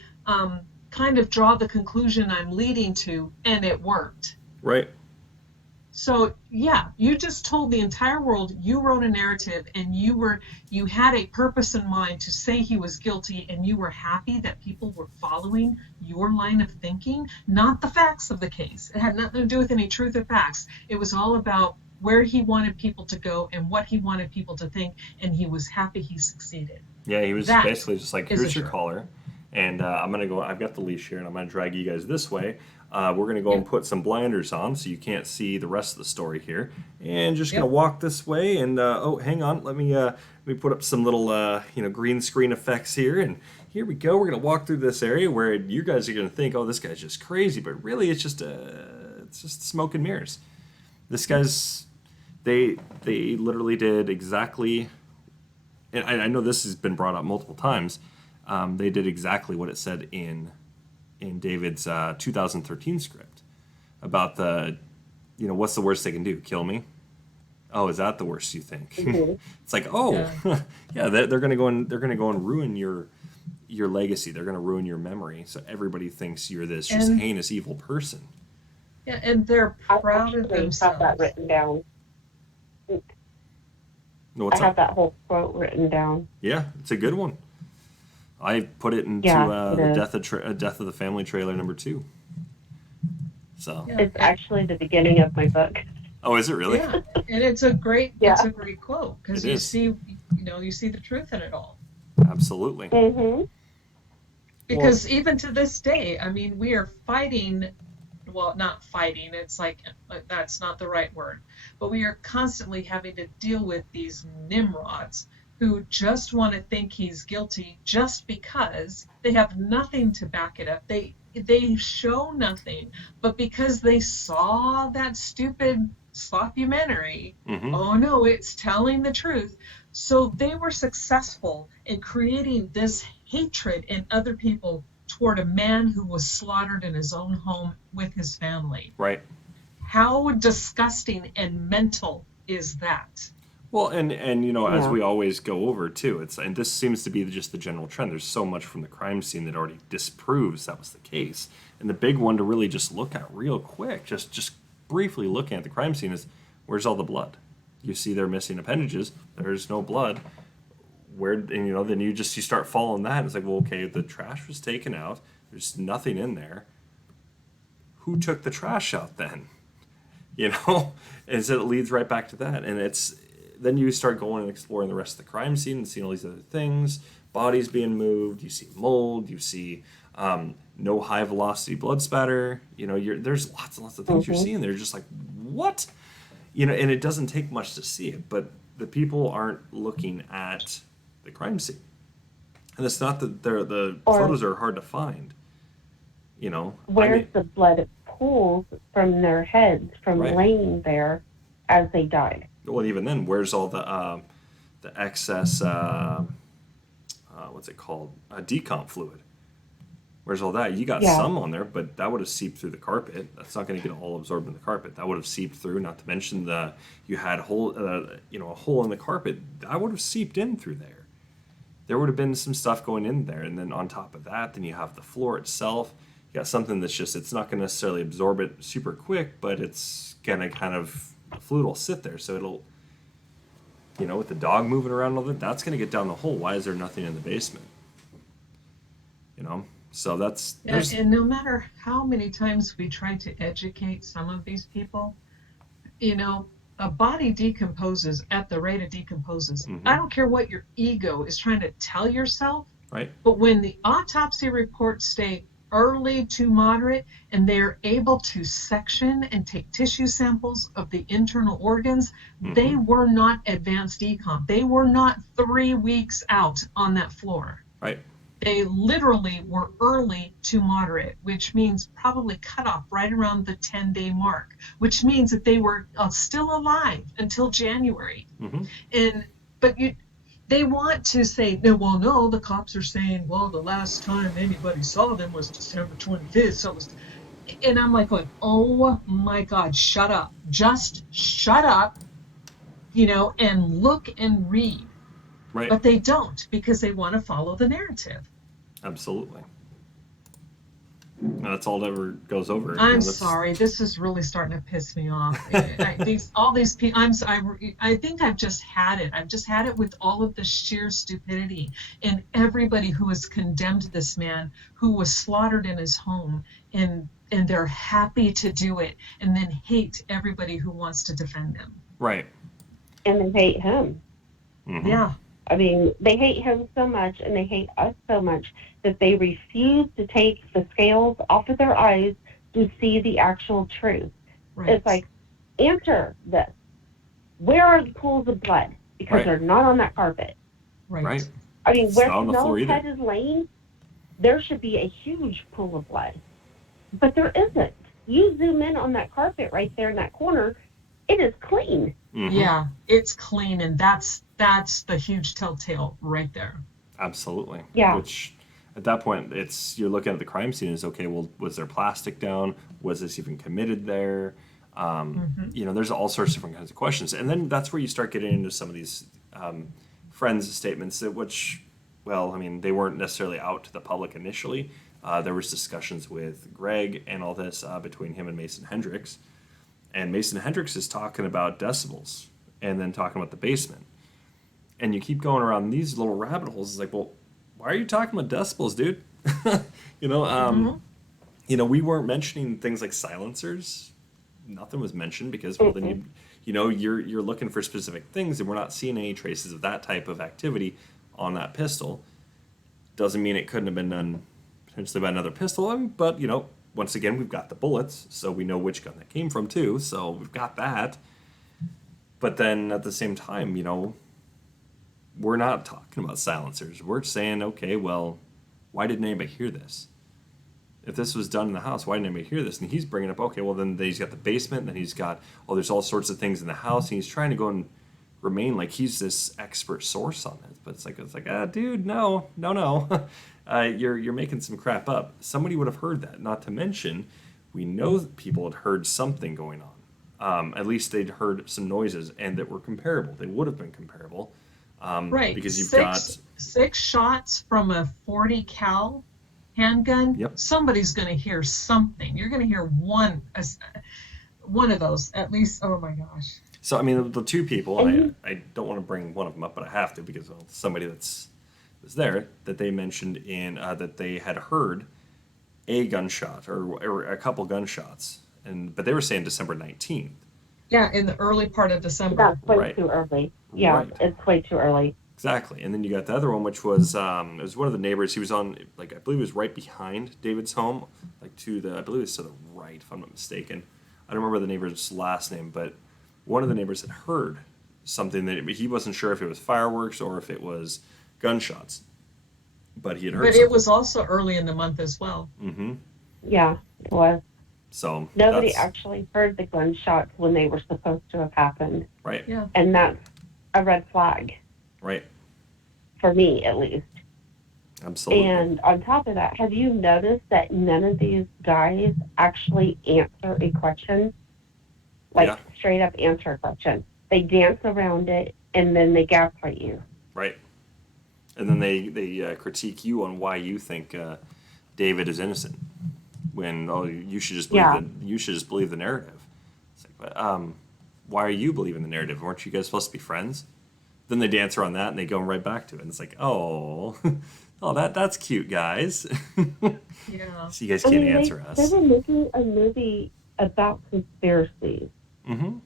kind of draw the conclusion I'm leading to, and it worked. Right. So yeah, you just told the entire world you wrote a narrative, and you had a purpose in mind to say he was guilty, and you were happy that people were following your line of thinking, not the facts of the case. It had nothing to do with any truth or facts. It was all about where he wanted people to go and what he wanted people to think, and he was happy he succeeded. Yeah, he was basically just like, here's your collar, and I'm going to go, I've got the leash here, and I'm going to drag you guys this way. We're going to go and put some blinders on so you can't see the rest of the story here. And just going to walk this way. And, hang on. Let me put up some little, green screen effects here. And here we go. We're going to walk through this area where you guys are going to think, oh, this guy's just crazy. But really, it's just smoke and mirrors. This guy's, they literally did exactly, and I know this has been brought up multiple times. They did exactly what it said in David's 2013 script about what's the worst they can do? Kill me? Oh, is that the worst you think? It's like, they're gonna go and ruin your legacy. They're gonna ruin your memory. So everybody thinks you're this just heinous, evil person. Yeah, and they're proud of themselves. I have that written down. No, I have that whole quote written down. Yeah, it's a good one. I put it into the Death of the Family trailer #2. So it's actually the beginning of my book. Oh, is it really? Yeah, and it's a great quote, because you see the truth in it all. Absolutely. Mm-hmm. Because even to this day, I mean, we are fighting. Well, not fighting. It's like, that's not the right word, but we are constantly having to deal with these nimrods who just want to think he's guilty just because they have nothing to back it up. They show nothing, but because they saw that stupid sloppumentary, oh no, it's telling the truth. So they were successful in creating this hatred in other people toward a man who was slaughtered in his own home with his family. Right. How disgusting and mental is that? Well, and as we always go over too, and this seems to be just the general trend. There's so much from the crime scene that already disproves that was the case. And the big one to really just look at real quick, just briefly looking at the crime scene, is where's all the blood? You see they're missing appendages. There's no blood. where, and then you start following that. And it's like, well, okay, the trash was taken out. There's nothing in there. Who took the trash out then? And so it leads right back to that. And then you start going and exploring the rest of the crime scene and seeing all these other things, bodies being moved. You see mold. You see no high velocity blood spatter. There's lots and lots of things you're seeing. They're just like, what? And it doesn't take much to see it, but the people aren't looking at the crime scene. And it's not that the photos are hard to find. Where's the blood pools from their heads from laying there as they died? Well, even then, where's all the excess, what's it called, decomp fluid? Where's all that? You got some on there, but that would have seeped through the carpet. That's not going to get all absorbed in the carpet. That would have seeped through. Not to mention you had a hole in the carpet. That would have seeped in through there. There would have been some stuff going in there, and then on top of that, then you have the floor itself. You got something that's it's not going to necessarily absorb it super quick, but it's going to the fluid will sit there, so it'll, with the dog moving around a little bit, that's going to get down the hole. Why is there nothing in the basement? So that's... And no matter how many times we try to educate some of these people, a body decomposes at the rate it decomposes. I don't care what your ego is trying to tell yourself, right? But when the autopsy reports state early to moderate, and they're able to section and take tissue samples of the internal organs, they were not advanced decomp. They were not 3 weeks out on that floor. Right. They literally were early to moderate, which means probably cut off right around the 10-day mark, which means that they were still alive until January. But they want to say, no, the cops are saying, well, the last time anybody saw them was December 25th. So it was, and I'm like, going, oh my God, shut up. Just shut up, and look and read. Right. But they don't, because they want to follow the narrative. Absolutely. And that's all that ever goes over. I'm sorry. This is really starting to piss me off. All these people. I think I've just had it. I've just had it with all of the sheer stupidity and everybody who has condemned this man who was slaughtered in his home, and they're happy to do it, and then hate everybody who wants to defend them. Right. And they hate him. Yeah. I mean, they hate him so much, and they hate us so much, that they refuse to take the scales off of their eyes to see the actual truth. Right. It's like, answer this. Where are the pools of blood? Because they're not on that carpet. Right. I mean, where Snell's head is laying, there should be a huge pool of blood. But there isn't. You zoom in on that carpet right there in that corner, it is clean. Yeah, it's clean, and that's the huge telltale right there. Absolutely. Yeah. Which at that point, you're looking at the crime scene as, okay, well, was there plastic down? Was this even committed there? There's all sorts of different kinds of questions. And then that's where you start getting into some of these friends' statements, which, well, I mean, they weren't necessarily out to the public initially. There was discussions with Greg and all this between him and Mason Hendricks. And Mason Hendricks is talking about decibels and then talking about the basement. And you keep going around these little rabbit holes. It's like, well, why are you talking about decibels, dude? We weren't mentioning things like silencers. Nothing was mentioned because, well, then you're looking for specific things, and we're not seeing any traces of that type of activity on that pistol. Doesn't mean it couldn't have been done potentially by another pistol, but once again, we've got the bullets, so we know which gun that came from too. So we've got that. But then at the same time, we're not talking about silencers. We're saying, okay, well, why didn't anybody hear this? If this was done in the house, why didn't anybody hear this? And he's bringing up, okay, well, then he's got the basement, then he's got, there's all sorts of things in the house, and he's trying to go and remain like he's this expert source on this. But it's like, dude, no. You're making some crap up. Somebody would have heard that. Not to mention, we know that people had heard something going on. At least they'd heard some noises, and that were comparable. They would have been comparable. Right. Because you've got got 6 shots from a 40 cal handgun. Yep. Somebody's going to hear something. You're going to hear one of those at least. Oh my gosh. So I mean, the two people, And I don't want to bring one of them up, but I have to because well, somebody that's was there that they mentioned in that they had heard a gunshot or a couple gunshots, and but they were saying December 19th. Yeah, in the early part of December. that's way Right, too early. Yeah, right, it's way too early. exactly. And then you got the other one, which was it was one of the neighbors. He was on like I believe it was right behind David's home, like to the I believe it was to the right, if I'm not mistaken. I don't remember the neighbor's last name, but one of the neighbors had heard something that he wasn't sure if it was fireworks or if it was gunshots, but he had heard But it something. was also early in the month as well. Mm-hmm. Yeah, it was. So Nobody that's actually heard the gunshots when they were supposed to have happened. right, Yeah. And that's a red flag, right, for me at least. absolutely, And on top of that, have you noticed that none of these guys actually answer a question? Like, yeah, straight up answer a question. They dance around it and then they gaslight you. right. And then they critique you on why you think David is innocent when oh you should just believe Yeah. the narrative. It's like, but, why are you believing the narrative? Weren't you guys supposed to be friends? Then they dance around that and they go right back to it. And it's like, oh, oh that's cute, guys. Yeah. So you guys I can't mean, answer they us. were making a movie about conspiracies. Mm-hmm.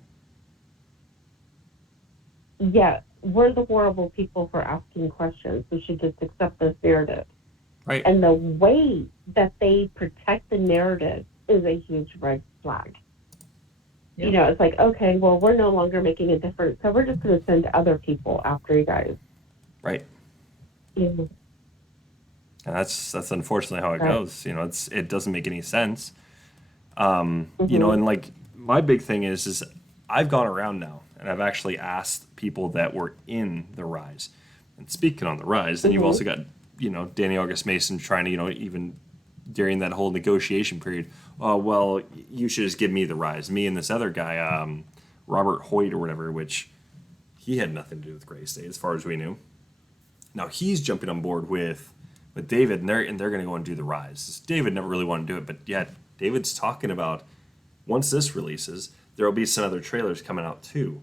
Yet, we're the horrible people for asking questions. We should just accept this narrative. Right. And the way that they protect the narrative is a huge red flag. Yep. You know, it's like, okay, well, we're no longer making a difference, so we're just going to send other people after you guys. Right. Mhm. And that's unfortunately how it Right. goes. You know, it doesn't make any sense. You know, Mhm. and like my big thing is I've gone around now and I've actually asked people that were in the rise. And speaking on the rise, then you've Mhm. also got, you know, Danny August Mason trying to, you know, even during that whole negotiation period, oh, well, you should just give me the rise. Me and this other guy, Robert Hoyt or whatever, which he had nothing to do with Gray State as far as we knew. Now he's jumping on board with David, and they're going to go and do the rise. David never really wanted to do it, but yet David's talking about once this releases, there will be some other trailers coming out too,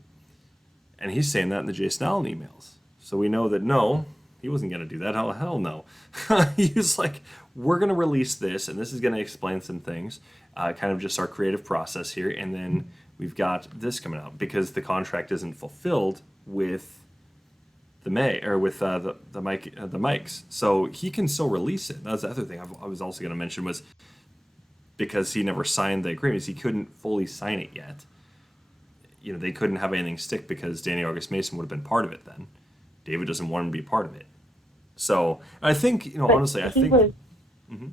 and he's saying that in the Jason Allen emails. So we know that no, he wasn't going to do that. Hell no. He was like, we're going to release this, and this is going to explain some things, kind of just our creative process here, and then we've got this coming out because the contract isn't fulfilled with the May or with the mics, so he can still release it. That's the other thing I was also going to mention was because he never signed the agreements, he couldn't fully sign it yet. You know, they couldn't have anything stick because Danny August Mason would have been part of it then. David doesn't want him to be part of it. So I think, you know, But honestly, I he think. was, Mhm.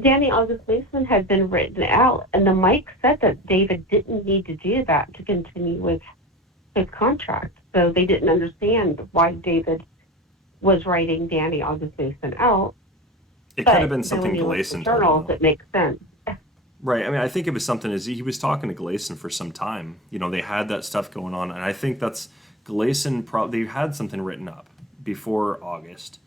Danny August Mason had been written out, and the Mike said that David didn't need to do that to continue with his contract. So they didn't understand why David was writing Danny August Mason out. It could have But been then when something you look at the Gleason told him, journals, though. it makes sense. Right. I mean, I think it was something as he was talking to Gleason for some time. You know, they had that stuff going on, and I think that's Gleason. They had something written up before August.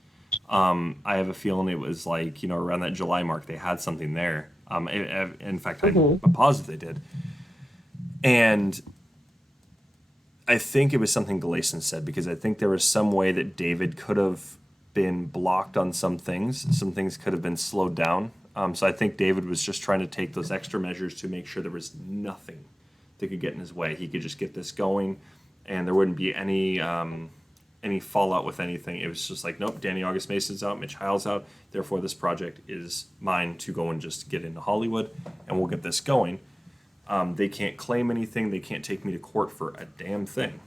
I have a feeling it was like you know around that July mark they had something there. In fact, I'm positive they did, and I think it was something Gleason said because I think there was some way that David could have been blocked on some things. Some things could have been slowed down. So I think David was just trying to take those extra measures to make sure there was nothing that could get in his way. He could just get this going, and there wouldn't be any fallout with anything. It was just like, nope, Danny August Mason's out, Mitch Heil's out. Therefore, this project is mine to go and just get into Hollywood, and we'll get this going. They can't claim anything. They can't take me to court for a damn thing.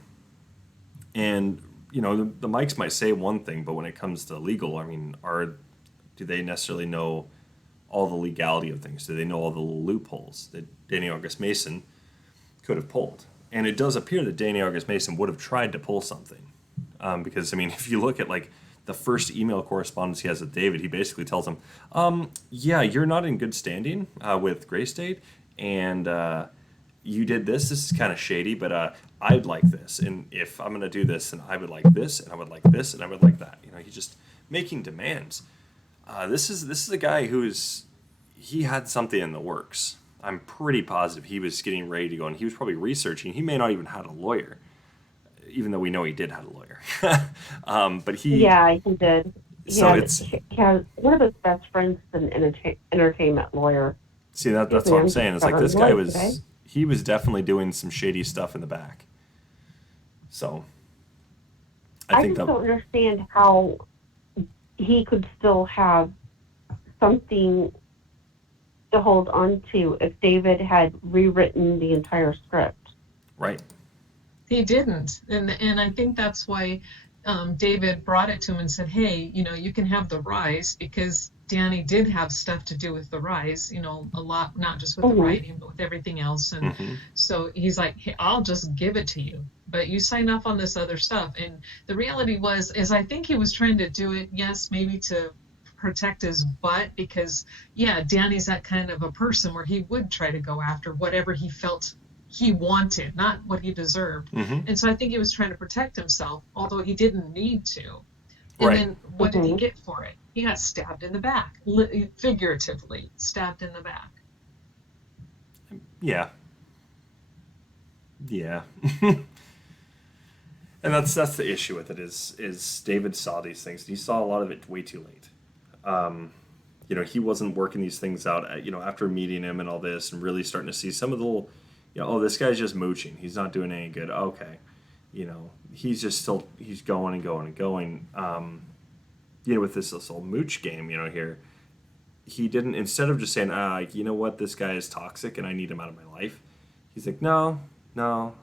And you know, the mics might say one thing, but when it comes to legal, I mean, do they necessarily know all the legality of things? Do they know all the little loopholes that Danny August Mason could have pulled? And it does appear that Danny August Mason would have tried to pull something, because I mean, if you look at like the first email correspondence he has with David, he basically tells him, "Yeah, you're not in good standing with Gray State, and you did this. This is kind of shady, but I'd like this, and if I'm going to do this, then I would like this, and I would like this, and I would like that." You know, he's just making demands. This is a guy he had something in the works, I'm pretty positive he was getting ready to go, and he was probably researching. He may not even had a lawyer, even though we know he did have a lawyer. But Yeah, he did. so it's, He has one of his best friends is an entertainment lawyer. see, Excuse that's me, what I'm I'm just saying. It's like struggling this to guy voice today. he was definitely doing some shady stuff in the back. So I I think just that, don't understand how he could still have something to hold on to if David had rewritten the entire script. right. He didn't, and I think that's why David brought it to him and said, "Hey, you can have the rise because Danny did have stuff to do with the rise. A lot, not just with the Hmm. writing, but with everything else." And Hmm. so he's like, "Hey, I'll just give it to you, but you sign off on this other stuff." And the reality is I think he was trying to do it, yes, maybe to protect his butt because, yeah, Danny's that kind of a person where he would try to go after whatever he felt he wanted, not what he deserved. Hmm. And so I think he was trying to protect himself, although he didn't need to. And Right. then what did he Hmm. get for it? He got stabbed in the back, figuratively stabbed in the back. Yeah. Yeah. And that's the issue with it is David saw these things. He saw a lot of it way too late. Um, he wasn't working these things out. After meeting him and all this, and really starting to see some of the little, oh, this guy's just mooching. He's not doing any good. Okay, he's just still he's going and going and going. With this whole mooch game, here, he didn't, instead of just saying, you know what, this guy is toxic and I need him out of my life. He's like, no, no.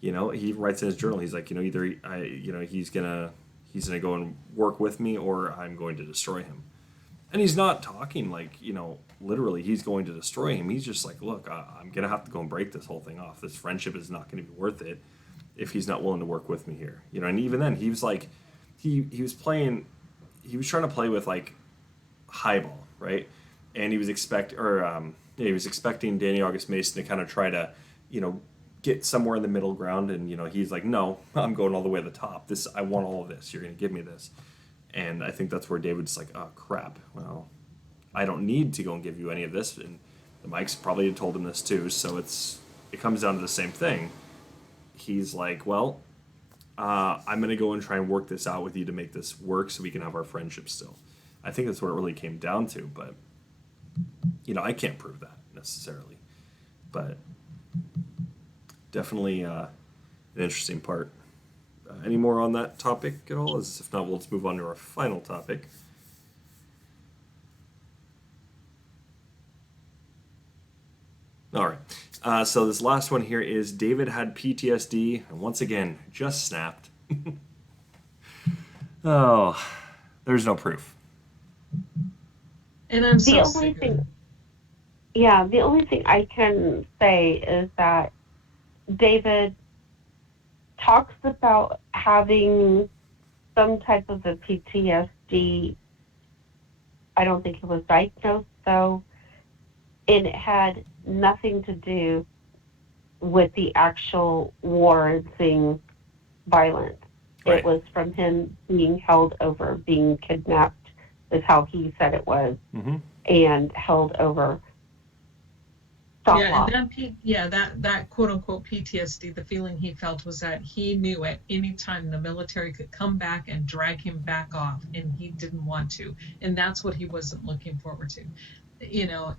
He writes in his journal. He's like, either he's gonna go and work with me, or I'm going to destroy him. And he's not talking like, literally he's going to destroy him. He's just like, look, I'm gonna have to go and break this whole thing off. This friendship is not going to be worth it if he's not willing to work with me here. And even then, he was like, he was trying to play with like highball, right? And he was he was expecting Danny August Mason to kind of try to, get somewhere in the middle ground, and he's like, no, I'm going all the way to the top. I want all of this. You're going to give me this. And I think that's where David's like, oh crap. Well, I don't need to go and give you any of this. And the Mike's probably told him this too. So it comes down to the same thing. He's like, well, I'm going to go and try and work this out with you to make this work so we can have our friendship still. I think that's what it really came down to. But I can't prove that necessarily. But definitely an interesting part. Any more on that topic at all? If not, let's move on to our final topic. All right. So this last one here is David had PTSD, and once again, just snapped. Oh, there's no proof. And I'm The so only sick of it. thing, yeah, the only thing I can say is that David talks about having some type of a PTSD. I don't think it was diagnosed though, and it had nothing to do with the actual war-ing violence. Right. It was from him being held over, being kidnapped, is how he said it was, Mm-hmm. and held over. Stop Yeah, loss. and that quote unquote PTSD, the feeling he felt was that he knew at any time the military could come back and drag him back off, and he didn't want to, and that's what he wasn't looking forward to.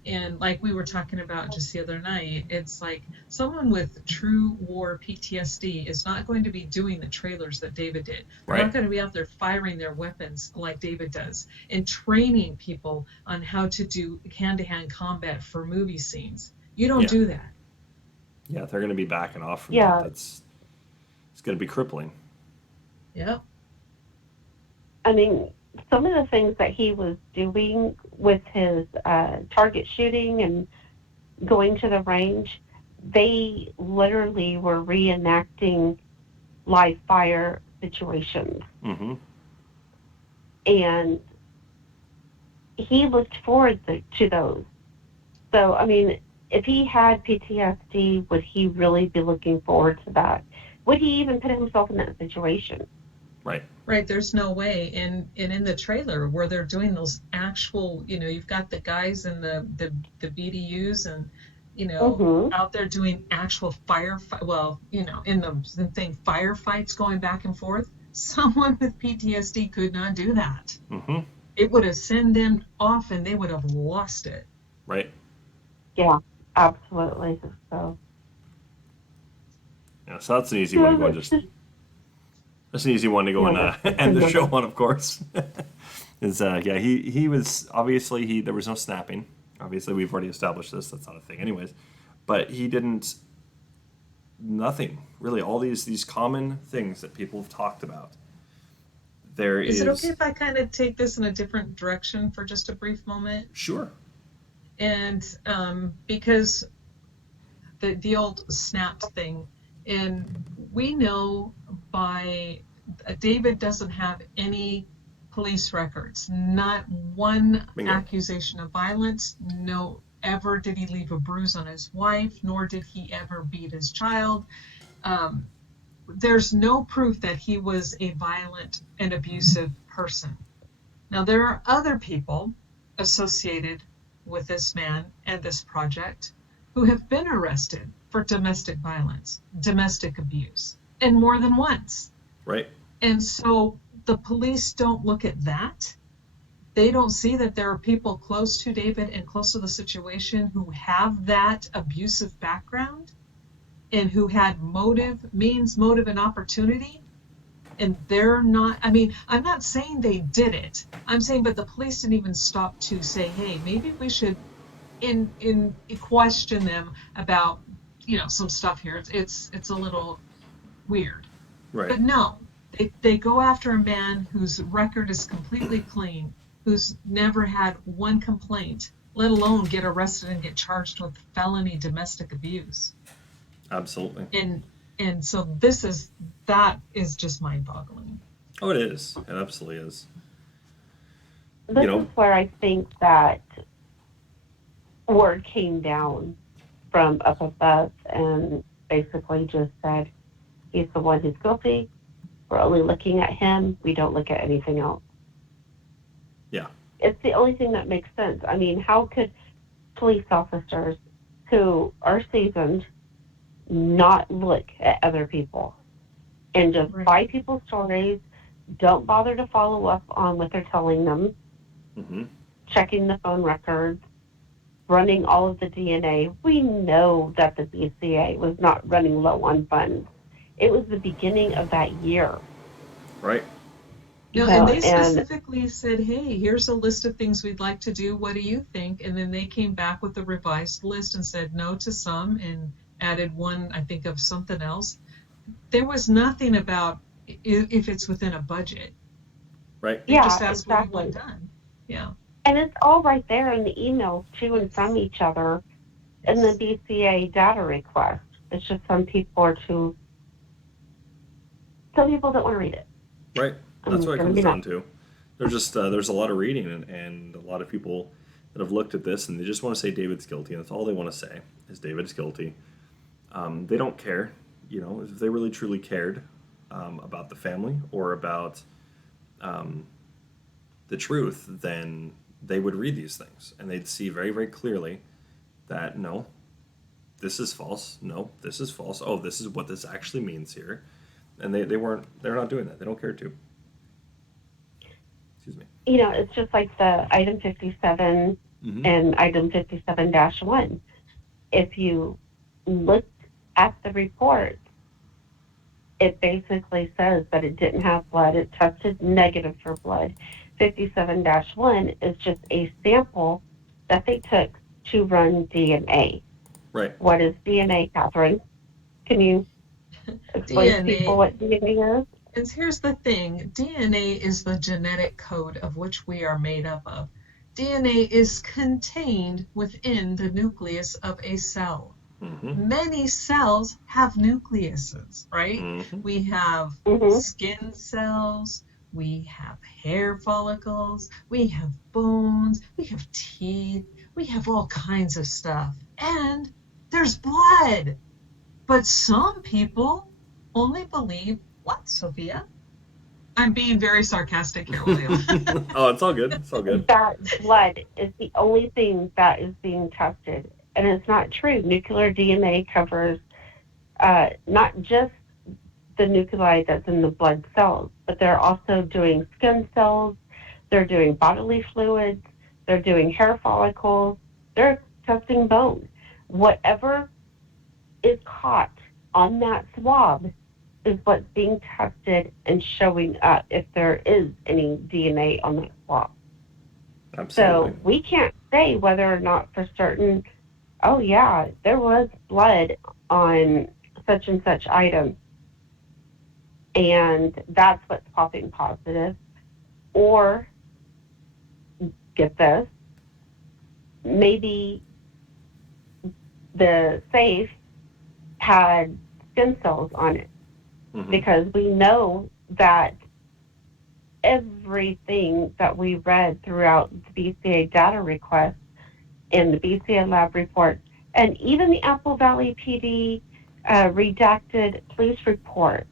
And like we were talking about just the other night, it's like someone with true war PTSD is not going to be doing the trailers that David did. They're Right. not going to be out there firing their weapons like David does and training people on how to do hand-to-hand combat for movie scenes. You don't Yeah. do that. Yeah, they're going to be backing off from Yeah. that. It's going to be crippling. Yep. I mean, some of the things that he was doing with his target shooting and going to the range, they literally were reenacting live fire situations. Mm-hmm. And he looked forward to those. So, I mean, if he had PTSD, would he really be looking forward to that? Would he even put himself in that situation? Right. Right, there's no way. And in the trailer where they're doing those actual, you've got the guys in the BDUs and, Mm-hmm. out there doing actual firefight. Well, in the thing, firefights going back and forth. Someone with PTSD could not do that. Mm-hmm. It would have sent them off and they would have lost it. Right. Yeah, absolutely. So, Yeah. So that's an easy one to yeah, go and just. That's an easy one to go and that's end the another. show on, of course. Is yeah, he was obviously there was no snapping. Obviously, we've already established this. That's not a thing, anyways. But he didn't. Nothing really. All these common things that people have talked about. There Is it okay is if I kind of take this in a different direction for just a brief moment? sure. And because the old snapped thing, and we know by David doesn't have any police records, not one Bingo. accusation of violence, no ever did he leave a bruise on his wife, nor did he ever beat his child. Um, there's no proof that he was a violent and abusive person. Now, there are other people associated with this man and this project who have been arrested for domestic violence, domestic abuse, and more than once. Right. And so the police don't look at that. They don't see that there are people close to David and close to the situation who have that abusive background and who had means, motive, and opportunity. And they're not, I'm not saying they did it. I'm saying, but the police didn't even stop to say, hey, maybe we should in question them about, some stuff here. It's a little weird. Right. But no, they go after a man whose record is completely clean, who's never had one complaint, let alone get arrested and get charged with felony domestic abuse. Absolutely. And so that is just mind-boggling. Oh, it is. It absolutely is. This is where I think that word came down from up above and basically just said, he's the one who's guilty. We're only looking at him. We don't look at anything else. Yeah. It's the only thing that makes sense. How could police officers who are seasoned not look at other people and just buy people's stories, don't bother to follow up on what they're telling them, checking the phone records, running all of the DNA? We know that the BCA was not running low on funds. It was the beginning of that year. Right. No, and they specifically said, hey, here's a list of things we'd like to do. What do you think? And then they came back with a revised list and said no to some and added one, I think, of something else. There was nothing about if it's within a budget. Right. They just asked what you want done. Yeah. And it's all right there in the emails to and from each other in the BCA data request. It's just some people don't want to read it. Right. That's what it comes down to. There's a lot of reading and a lot of people that have looked at this and they just want to say David's guilty, and that's all they want to say is David's guilty. They don't care, if they really truly cared about the family or about the truth, then they would read these things and they'd see very, very clearly that no, this is false. No, this is false. Oh, this is what this actually means here. And they're not doing that. They don't care to. Excuse me. It's just like the item 57 and item 57-1. If you look at the report, it basically says that it didn't have blood. It tested negative for blood. 57-1 is just a sample that they took to run DNA. Right. What is DNA, Catherine? Can you explain to people what DNA is? And here's the thing. DNA is the genetic code of which we are made up of. DNA is contained within the nucleus of a cell. Many cells have nucleuses, right? We have skin cells, we have hair follicles, we have bones, we have teeth, we have all kinds of stuff. And there's blood. But some people only believe what, Sophia? I'm being very sarcastic here, William. Oh, it's all good. It's all good. That blood is the only thing that is being tested. And it's not true. Nuclear DNA covers not just the nuclei that's in the blood cells, but they're also doing skin cells, they're doing bodily fluids, they're doing hair follicles, they're testing bone. Whatever is caught on that swab is what's being tested and showing up if there is any DNA on that swab. Absolutely. So we can't say whether or not for certain, oh yeah, there was blood on such and such item, and that's what's popping positive. Or, get this, maybe the safe had stem cells on it, because we know that everything that we read throughout the BCA data request and the BCA lab report, and even the Apple Valley PD redacted police report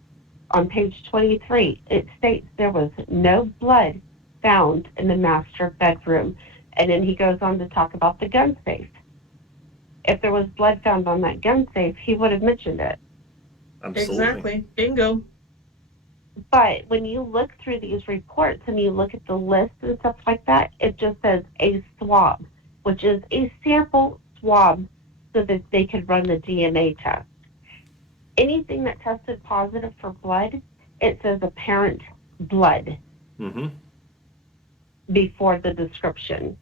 on page 23, it states there was no blood found in the master bedroom. And then he goes on to talk about the gun safe. If there was blood found on that gun safe, he would have mentioned it. Absolutely. Exactly. Bingo. But when you look through these reports and you look at the list and stuff like that, it just says a swab, which is a sample swab so that they could run the DNA test. Anything that tested positive for blood, it says apparent blood before the description.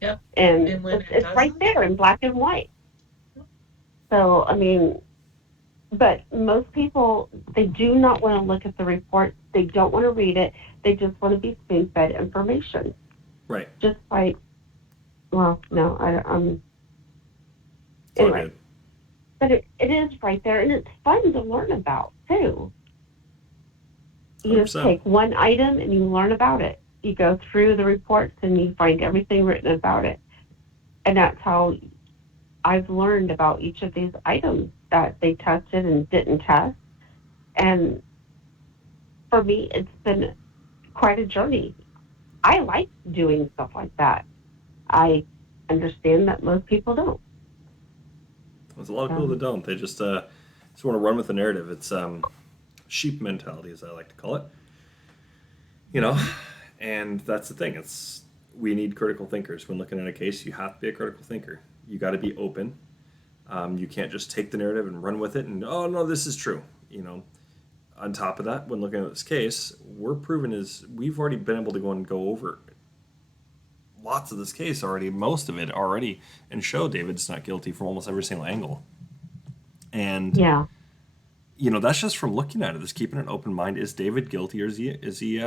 Yep. And when it's right there in black and white. So, I mean, but most people, they do not want to look at the report. They don't want to read it. They just want to be spoon-fed information. Right. Just like, well, no, It's all anyway. good. But it is right there, and it's fun to learn about, too. You just 100%. take one item and you learn about it. You go through the reports and you find everything written about it. And that's how I've learned about each of these items that they tested and didn't test. And for me, it's been quite a journey. I like doing stuff like that. I understand that most people don't. There's a lot of people that don't. They just want to run with the narrative. It's sheep mentality, as I like to call it. You know, and that's the thing. We need critical thinkers. When looking at a case, you have to be a critical thinker. You got to be open. You can't just take the narrative and run with it and, oh, no, this is true. You know, on top of that, when looking at this case, we've already been able to go over lots of this case already, most of it already, and show David's not guilty from almost every single angle. And, yeah, you know, that's just from looking at it, is keeping an open mind. Is David guilty, or is he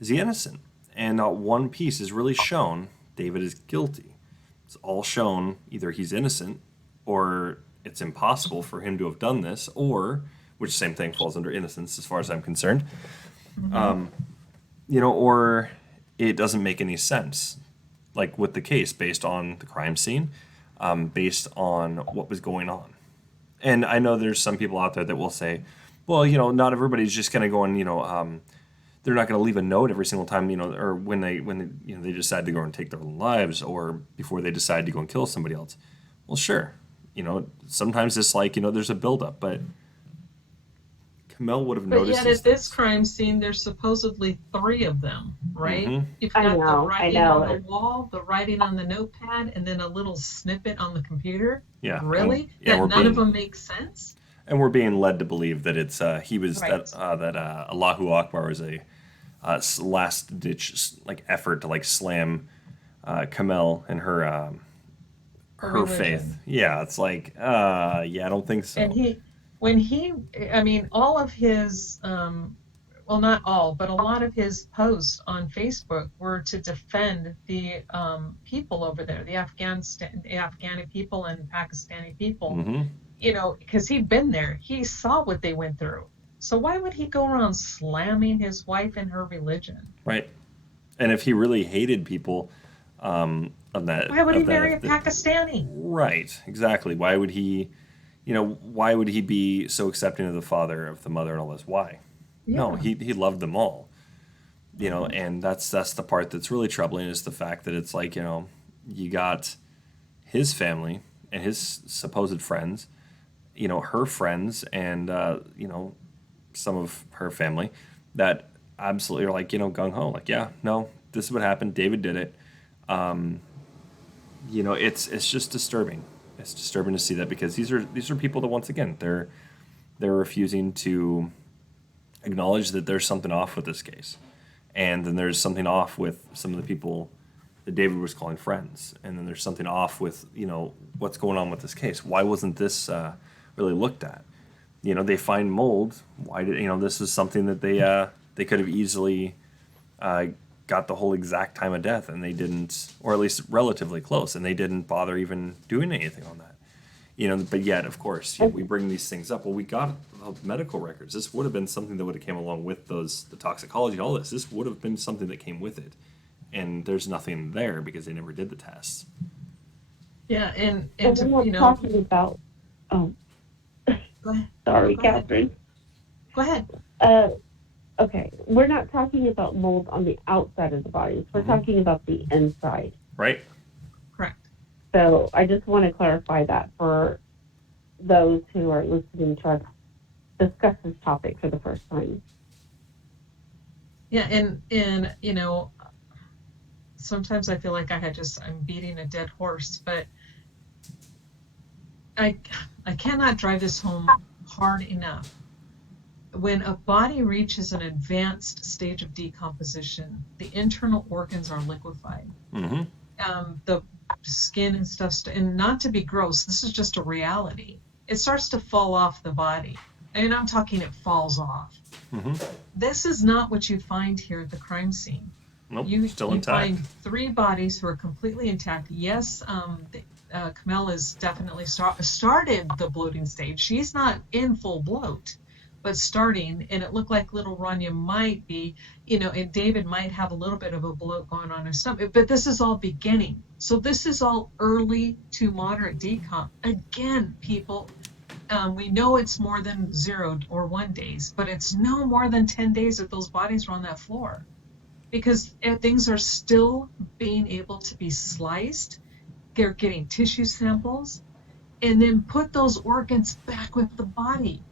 innocent? And not one piece is really shown David is guilty. It's all shown either he's innocent, or it's impossible for him to have done this, or, which same thing falls under innocence as far as I'm concerned, you know, or it doesn't make any sense, like with the case, based on the crime scene, based on what was going on. And I know there's some people out there that will say, well, you know, not everybody's just going to go and, you know, they're not going to leave a note every single time, you know, or when they you know, they decide to go and take their own lives, or before they decide to go and kill somebody else. Well, sure, you know, sometimes it's like, you know, there's a buildup, but Kamel would have noticed. But yet at this crime scene, there's supposedly 3 of them, right? You've got the writing on the wall, the writing on the notepad, and then a little snippet on the computer. Yeah. Really? None of them make sense? And we're being led to believe that it's he was Right. that Allahu Akbar was a last ditch like effort to like slam Kamel and her faith. Yeah, it's like yeah, I don't think so. And all of his well, not all, but a lot of his posts on Facebook were to defend the people over there, the Afghani people and Pakistani people. You know, because he'd been there. He saw what they went through. So why would he go around slamming his wife and her religion? Right. And if he really hated people of that... Why would he marry a Pakistani? Right, exactly. Why would he be so accepting of the father, of the mother, and all this? Why? Yeah. No, he loved them all. And that's the part that's really troubling, is the fact that it's like, you got his family and his supposed friends, her friends, and some of her family that absolutely are like, gung ho, like, yeah, no, this is what happened. David did it. It's just disturbing. It's disturbing to see that, because these are people that, once again, they're refusing to acknowledge that there's something off with this case, and then there's something off with some of the people that David was calling friends, and then there's something off with what's going on with this case. Why wasn't this really looked at? They find mold. Why did this is something that they could have easily got the whole exact time of death, and they didn't, or at least relatively close, and they didn't bother even doing anything on that. But yet, of course, we bring these things up. Well, we got the medical records. This would have been something that would have came along with the toxicology, all this. This would have been something that came with it, and there's nothing there because they never did the tests. Yeah, and we're not talking about. Oh, go ahead. Sorry, Go ahead. Catherine. Go ahead. Okay, we're not talking about mold on the outside of the bodies. We're talking about the inside. Right. Correct. So I just want to clarify that for those who are listening to us discuss this topic for the first time. Yeah, and sometimes I feel like I'm beating a dead horse, but I cannot drive this home hard enough. When a body reaches an advanced stage of decomposition, the internal organs are liquefied. The skin and stuff, and not to be gross, this is just a reality. It starts to fall off the body. And I'm talking it falls off. This is not what you find here at the crime scene. Nope, still you intact. Find 3 bodies who are completely intact. Yes, Camille is definitely started the bloating stage. She's not in full bloat, but starting, and it looked like little Rania might be, and David might have a little bit of a bloat going on his stomach, but this is all beginning. So this is all early to moderate decomp. Again, people, we know it's more than 0 or 1 days, but it's no more than 10 days that those bodies are on that floor, because things are still being able to be sliced. They're getting tissue samples, and then put those organs back with the body.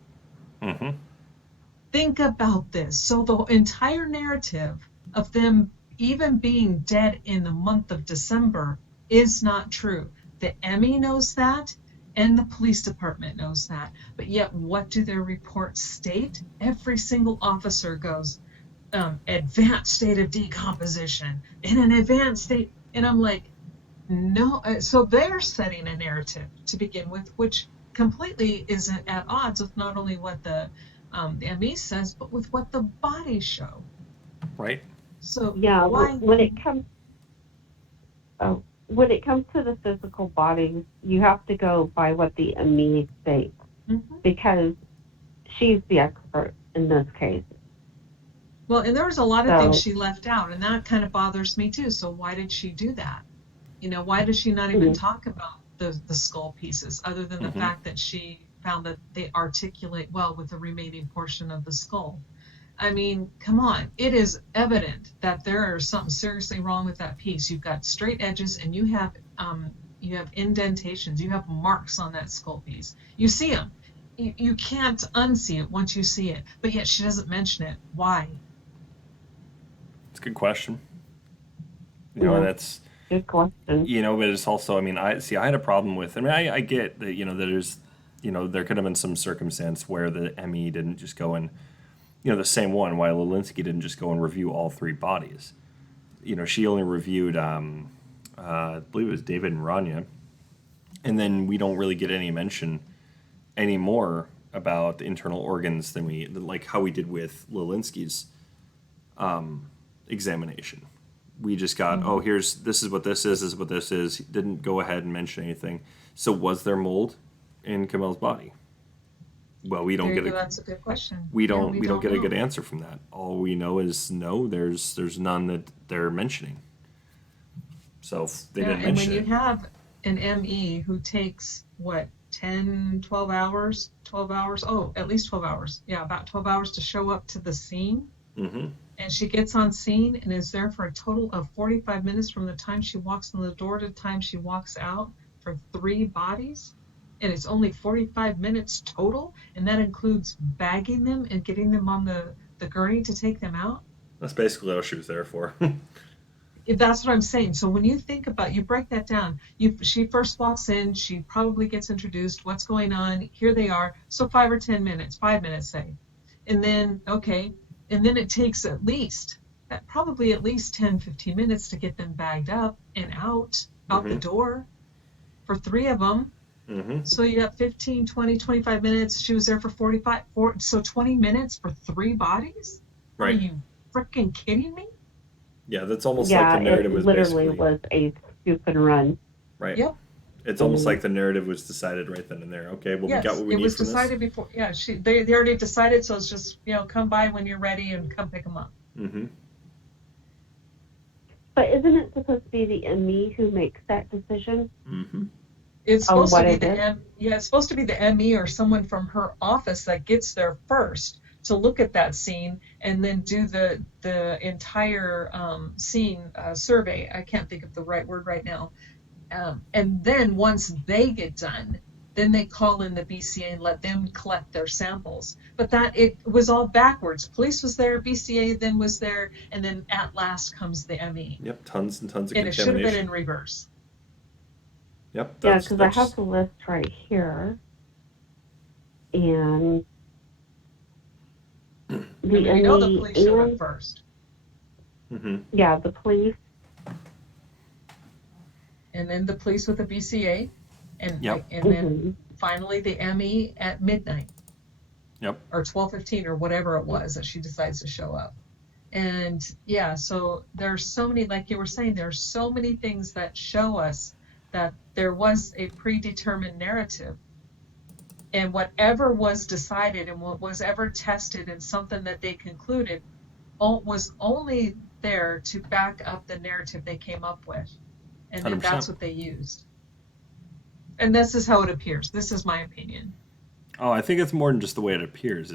Think about this. So the entire narrative of them even being dead in the month of December is not true. The ME knows that, and the police department knows that. But yet, what do their reports state? Every single officer goes, advanced state of decomposition, in an advanced state. And I'm like, no. So they're setting a narrative to begin with, which completely is at odds with not only what the ME says, but with what the bodies show. Right. So yeah, when it comes to the physical bodies, you have to go by what the ME states, because she's the expert in this case. Well, and there was a lot of things she left out, and that kind of bothers me too. So why did she do that? Why does she not even talk about the skull pieces, other than the fact that she found that they articulate well with the remaining portion of the skull? I mean, come on. It is evident that there is something seriously wrong with that piece. You've got straight edges, and you have indentations. You have marks on that skull piece. You see them. You can't unsee it once you see it. But yet she doesn't mention it. Why? It's a good question. And that's good question. But it's also, I had a problem with. I get that. That there's, there could have been some circumstance where the ME didn't just go and, the same one. Why Lelinski didn't just go and review all 3 bodies. She only reviewed, I believe it was David and Rania, and then we don't really get any mention anymore about the internal organs than like how we did with Lelinski's examination. We just got, this is what this is what this is. Didn't go ahead and mention anything. So was there mold in Camille's body? Well, we don't that's a good question. We don't get a good answer from that. All we know is no, there's none that they're mentioning. So they didn't mention it. And when you have an ME who takes 12 hours, at least 12 hours. Yeah, about 12 hours to show up to the scene. And she gets on scene and is there for a total of 45 minutes from the time she walks in the door to the time she walks out for 3 bodies. And it's only 45 minutes total. And that includes bagging them and getting them on the gurney to take them out. That's basically all she was there for. That's what I'm saying. So when you think about, you break that down, she first walks in, she probably gets introduced, what's going on, here they are. So 5 or 10 minutes, 5 minutes, say. And then, okay, and then it takes probably at least 10, 15 minutes to get them bagged up and out the door for 3 of them. So you have 15, 20, 25 minutes. She was there for 45, so 20 minutes for 3 bodies? Right. Are you freaking kidding me? Yeah, that's almost like the narrative was literally basically... was a scoop and run. Right. Yep. It's almost like the narrative was decided right then and there. Okay, well, yes, we got what we need it was from decided this. before. Yeah, they already decided, so it's just, come by when you're ready and come pick them up. But isn't it supposed to be the ME who makes that decision? It's supposed to be it's supposed to be the ME or someone from her office that gets there first to look at that scene and then do the entire scene survey. I can't think of the right word right now. And then once they get done, then they call in the BCA and let them collect their samples. But it was all backwards. Police was there, BCA then was there, and then at last comes the ME. Yep, tons and tons of and contamination. It should have been in reverse. Yep. Yeah, because I have the list right here. And we know the police showed up first. Yeah, the police. And then the police with the BCA. And Yep. then finally the ME at midnight. Yep. Or 12:15 or whatever it was that she decides to show up. And yeah, so there's so many, like you were saying, there's so many things that show us that there was a predetermined narrative. And whatever was decided and what was ever tested and something that they concluded was only there to back up the narrative they came up with. And then 100%. That's what they used. And this is how it appears. This is my opinion. Oh, I think it's more than just the way it appears.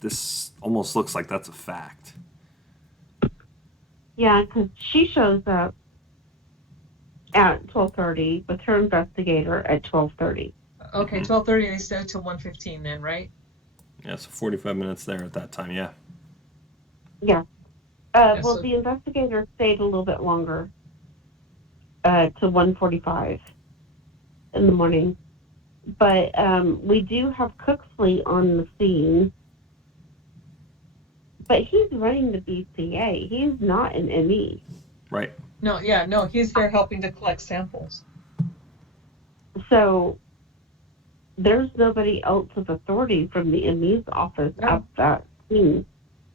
This almost looks like that's a fact. Yeah, because she shows up at 12:30 with her investigator at 12:30. Okay, 12:30. They stayed till 1:15 then, right? Yeah, so 45 minutes there at that time. Yeah. Yeah. The investigator stayed a little bit longer. To 1:45 in the morning. But we do have Cooksley on the scene. But he's running the BCA. He's not an ME. Right. No, he's there helping to collect samples. So there's nobody else with authority from the ME's office at that scene.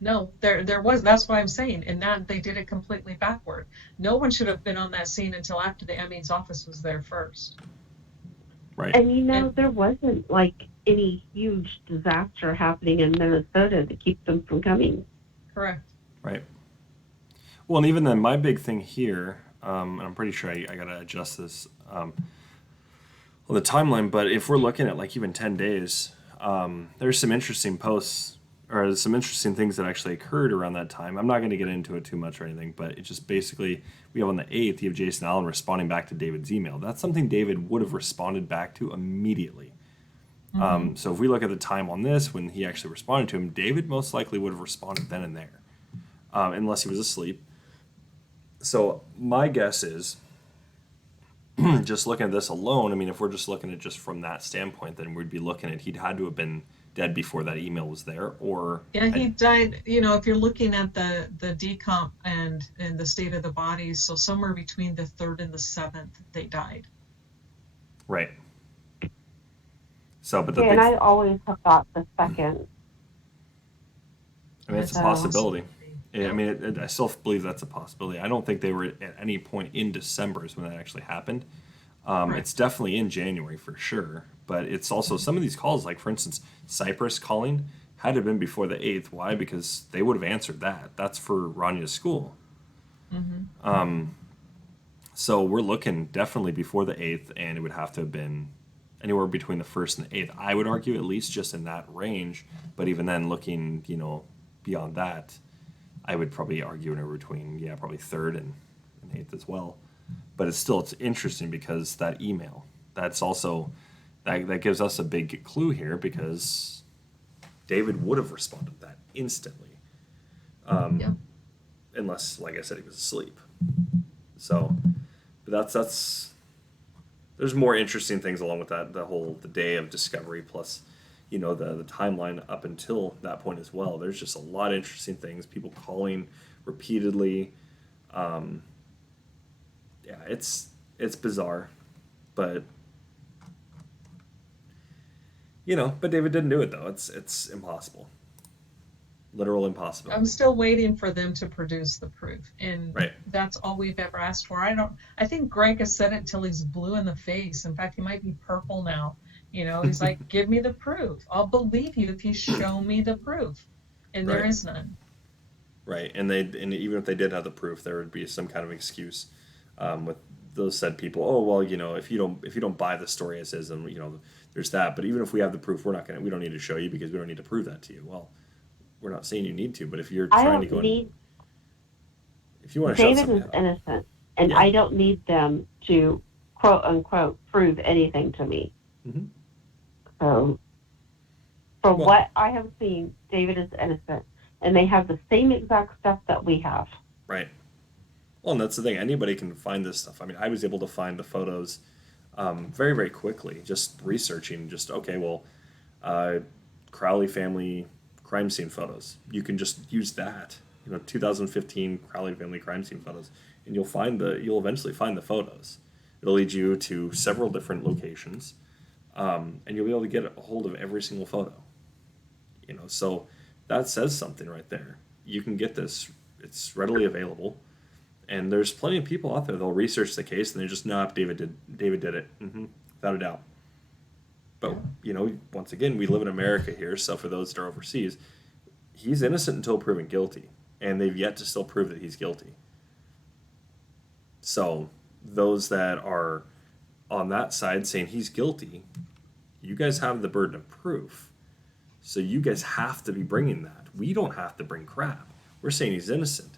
No, there was. That's what I'm saying. And that they did it completely backward. No one should have been on that scene until after the ME's office was there first. Right. And there wasn't like any huge disaster happening in Minnesota to keep them from coming. Correct. Right. Well, and even then, my big thing here, and I'm pretty sure I got to adjust this on the timeline, but if we're looking at like even 10 days, there's some interesting posts or some interesting things that actually occurred around that time. I'm not going to get into it too much or anything, but it just basically, we have on the 8th, you have Jason Allen responding back to David's email. That's something David would have responded back to immediately. So if we look at the time on this, when he actually responded to him, David most likely would have responded then and there, unless he was asleep. So my guess is, just looking at this alone, I mean, if we're just looking at just from that standpoint, then we'd be looking at he'd had to have been dead before that email was there, or... Yeah, he died, if you're looking at the decomp and the state of the bodies, so somewhere between the 3rd and the 7th, they died. Right. So, but and I always have thought the 2nd. I mean, it's a possibility. I mean, I still believe that's a possibility. I don't think they were at any point in December is when that actually happened. Right. It's definitely in January for sure, but it's also some of these calls, like for instance, Cypress calling had to have been before the 8th. Why? Because they would have answered that. That's for Ranya's school. So we're looking definitely before the 8th, and it would have to have been anywhere between the 1st and the 8th. I would argue at least just in that range. But even then, looking, beyond that, I would probably argue anywhere between, probably 3rd and 8th as well. But it's interesting because that email, that's also, that gives us a big clue here because David would have responded that instantly. Yeah. Unless, like I said, he was asleep. So, but that's there's more interesting things along with that, the day of discovery plus, the timeline up until that point as well. There's just a lot of interesting things, people calling repeatedly. It's bizarre, but but David didn't do it though. It's impossible. Literal impossible. I'm still waiting for them to produce the proof, and Right. that's all we've ever asked for. I think Greg has said it till he's blue in the face. In fact, he might be purple now. He's like, give me the proof. I'll believe you if you show me the proof. And there Right. is none. Right, and even if they did have the proof, there would be some kind of excuse with those said people. Oh well, if you don't buy the story as is, and there's that. But even if we have the proof, we don't need to show you because we don't need to prove that to you. Well, we're not saying you need to, but if you're trying to go in, if you want to show David something, is innocent, and Yeah. I don't need them to quote unquote prove anything to me. Mhm. So, from what I have seen, David is innocent, and they have the same exact stuff that we have. Right. Well, and that's the thing. Anybody can find this stuff. I mean, I was able to find the photos very, very quickly, just researching. Crowley family crime scene photos. You can just use that. 2015 Crowley family crime scene photos, and you'll eventually find the photos. It'll lead you to several different locations, and you'll be able to get a hold of every single photo. So that says something right there. You can get this; it's readily available, and there's plenty of people out there. They'll research the case and they just David did it, without a doubt. But once again, we live in America here, so for those that are overseas, he's innocent until proven guilty, and they've yet to still prove that he's guilty. So those that are on that side saying he's guilty, you guys have the burden of proof. So you guys have to be bringing that. We don't have to bring crap. We're saying he's innocent,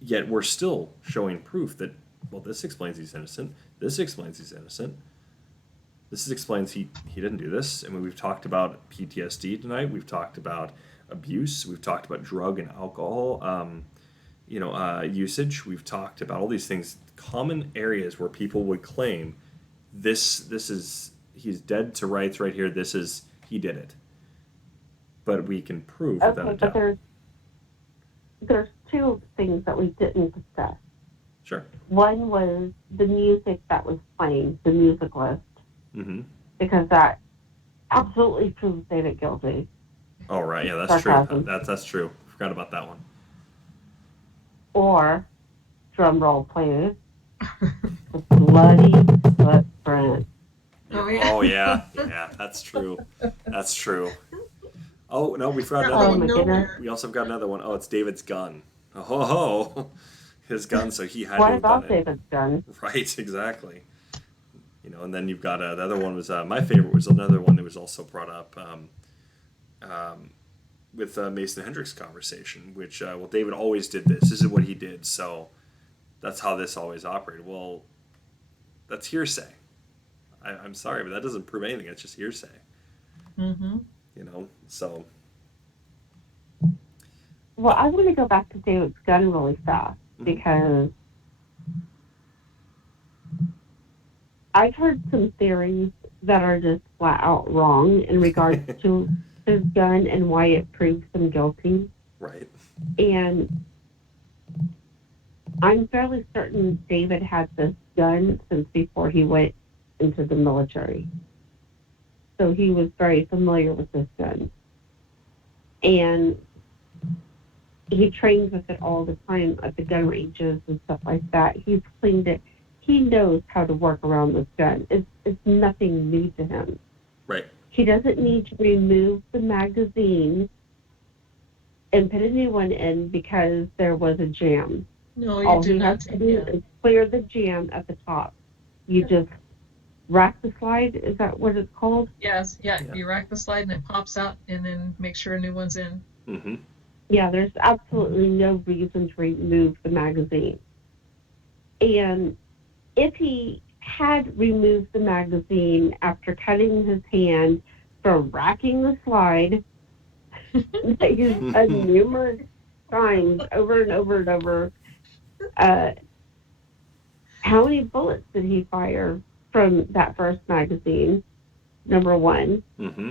yet we're still showing proof that, well, this explains he's innocent. This explains he's innocent. This explains he didn't do this. I mean, we've talked about PTSD tonight. We've talked about abuse. We've talked about drug and alcohol, usage. We've talked about all these things, common areas where people would claim this is he's dead to rights right here. He did it. But we can prove without a doubt. But there's two things that we didn't discuss. Sure. One was the music that was playing, the music list. Mm-hmm. Because that absolutely proves David guilty. Oh, right. Yeah, that's true. That's true. Forgot about that one. Or, drum roll please, the bloody footprint. Oh, yeah. Oh, yeah. Yeah, that's true. That's true. Oh, no, we forgot Oh, another one. no. We also got another one. Oh, it's David's gun. Oh, his gun, so he had What to have about done it. David's gun? Right, exactly. And then you've got the other one was my favorite was another one that was also brought up with Mason Hendricks' conversation, which David always did this. This is what he did, so that's how this always operated. Well, that's hearsay. I'm sorry, but that doesn't prove anything. It's just hearsay. Mm-hmm. So. Well, I want to go back to David's gun really fast because I've heard some theories that are just flat out wrong in regards to his gun and why it proves him guilty. Right. And I'm fairly certain David had this gun since before he went into the military. So he was very familiar with this gun. And he trains with it all the time at the gun ranges and stuff like that. He's cleaned it. He knows how to work around this gun. It's nothing new to him. Right. He doesn't need to remove the magazine and put a new one in because there was a No, you all do he not. has to do is clear the jam at the top. You just rack the slide. Is that what it's called? Yes, yeah, Yeah. you rack the slide and it pops out, and then make sure a new one's in. Mm-hmm. Yeah, there's absolutely no reason to remove the magazine. And if he had removed the magazine after cutting his hand from racking the slide, that he's done numerous times over and over and over, how many bullets did he fire from that first magazine? Number one. Mm-hmm.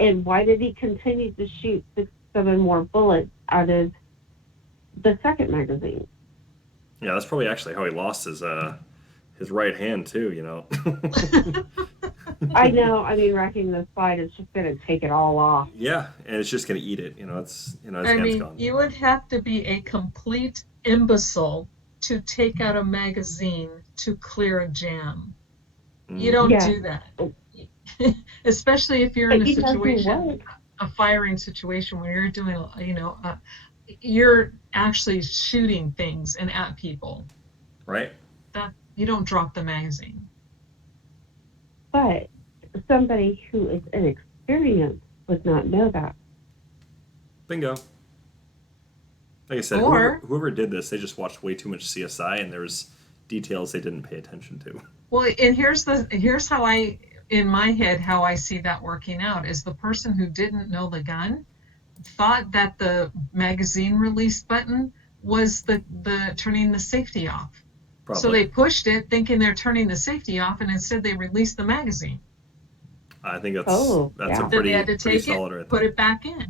And why did he continue to shoot 6-7 more bullets out of the second magazine? Yeah, that's probably actually how he lost his right hand too. You know. I know. I mean, racking the slide is just going to take it all off. Yeah, and it's just gonna eat it. You know, his I hand's mean, gone. you would have to be a complete imbecile to take out a magazine to clear a jam. You don't Yeah. do that. Especially if you're in But a he doesn't situation, work. a firing situation where you're doing, you're actually shooting things and at people. Right. That you don't drop the magazine. But somebody who is inexperienced would not know that. Bingo. Like I said, Or- whoever did this, they just watched way too much CSI, and there's details they didn't pay attention to. Well, and here's how in my head how I see that working out is the person who didn't know the gun thought that the magazine release button was the turning the safety off. Probably. So they pushed it thinking they're turning the safety off, and instead they released the magazine. I think that's yeah. a Then pretty they had to pretty take solid it, right put there. it back in.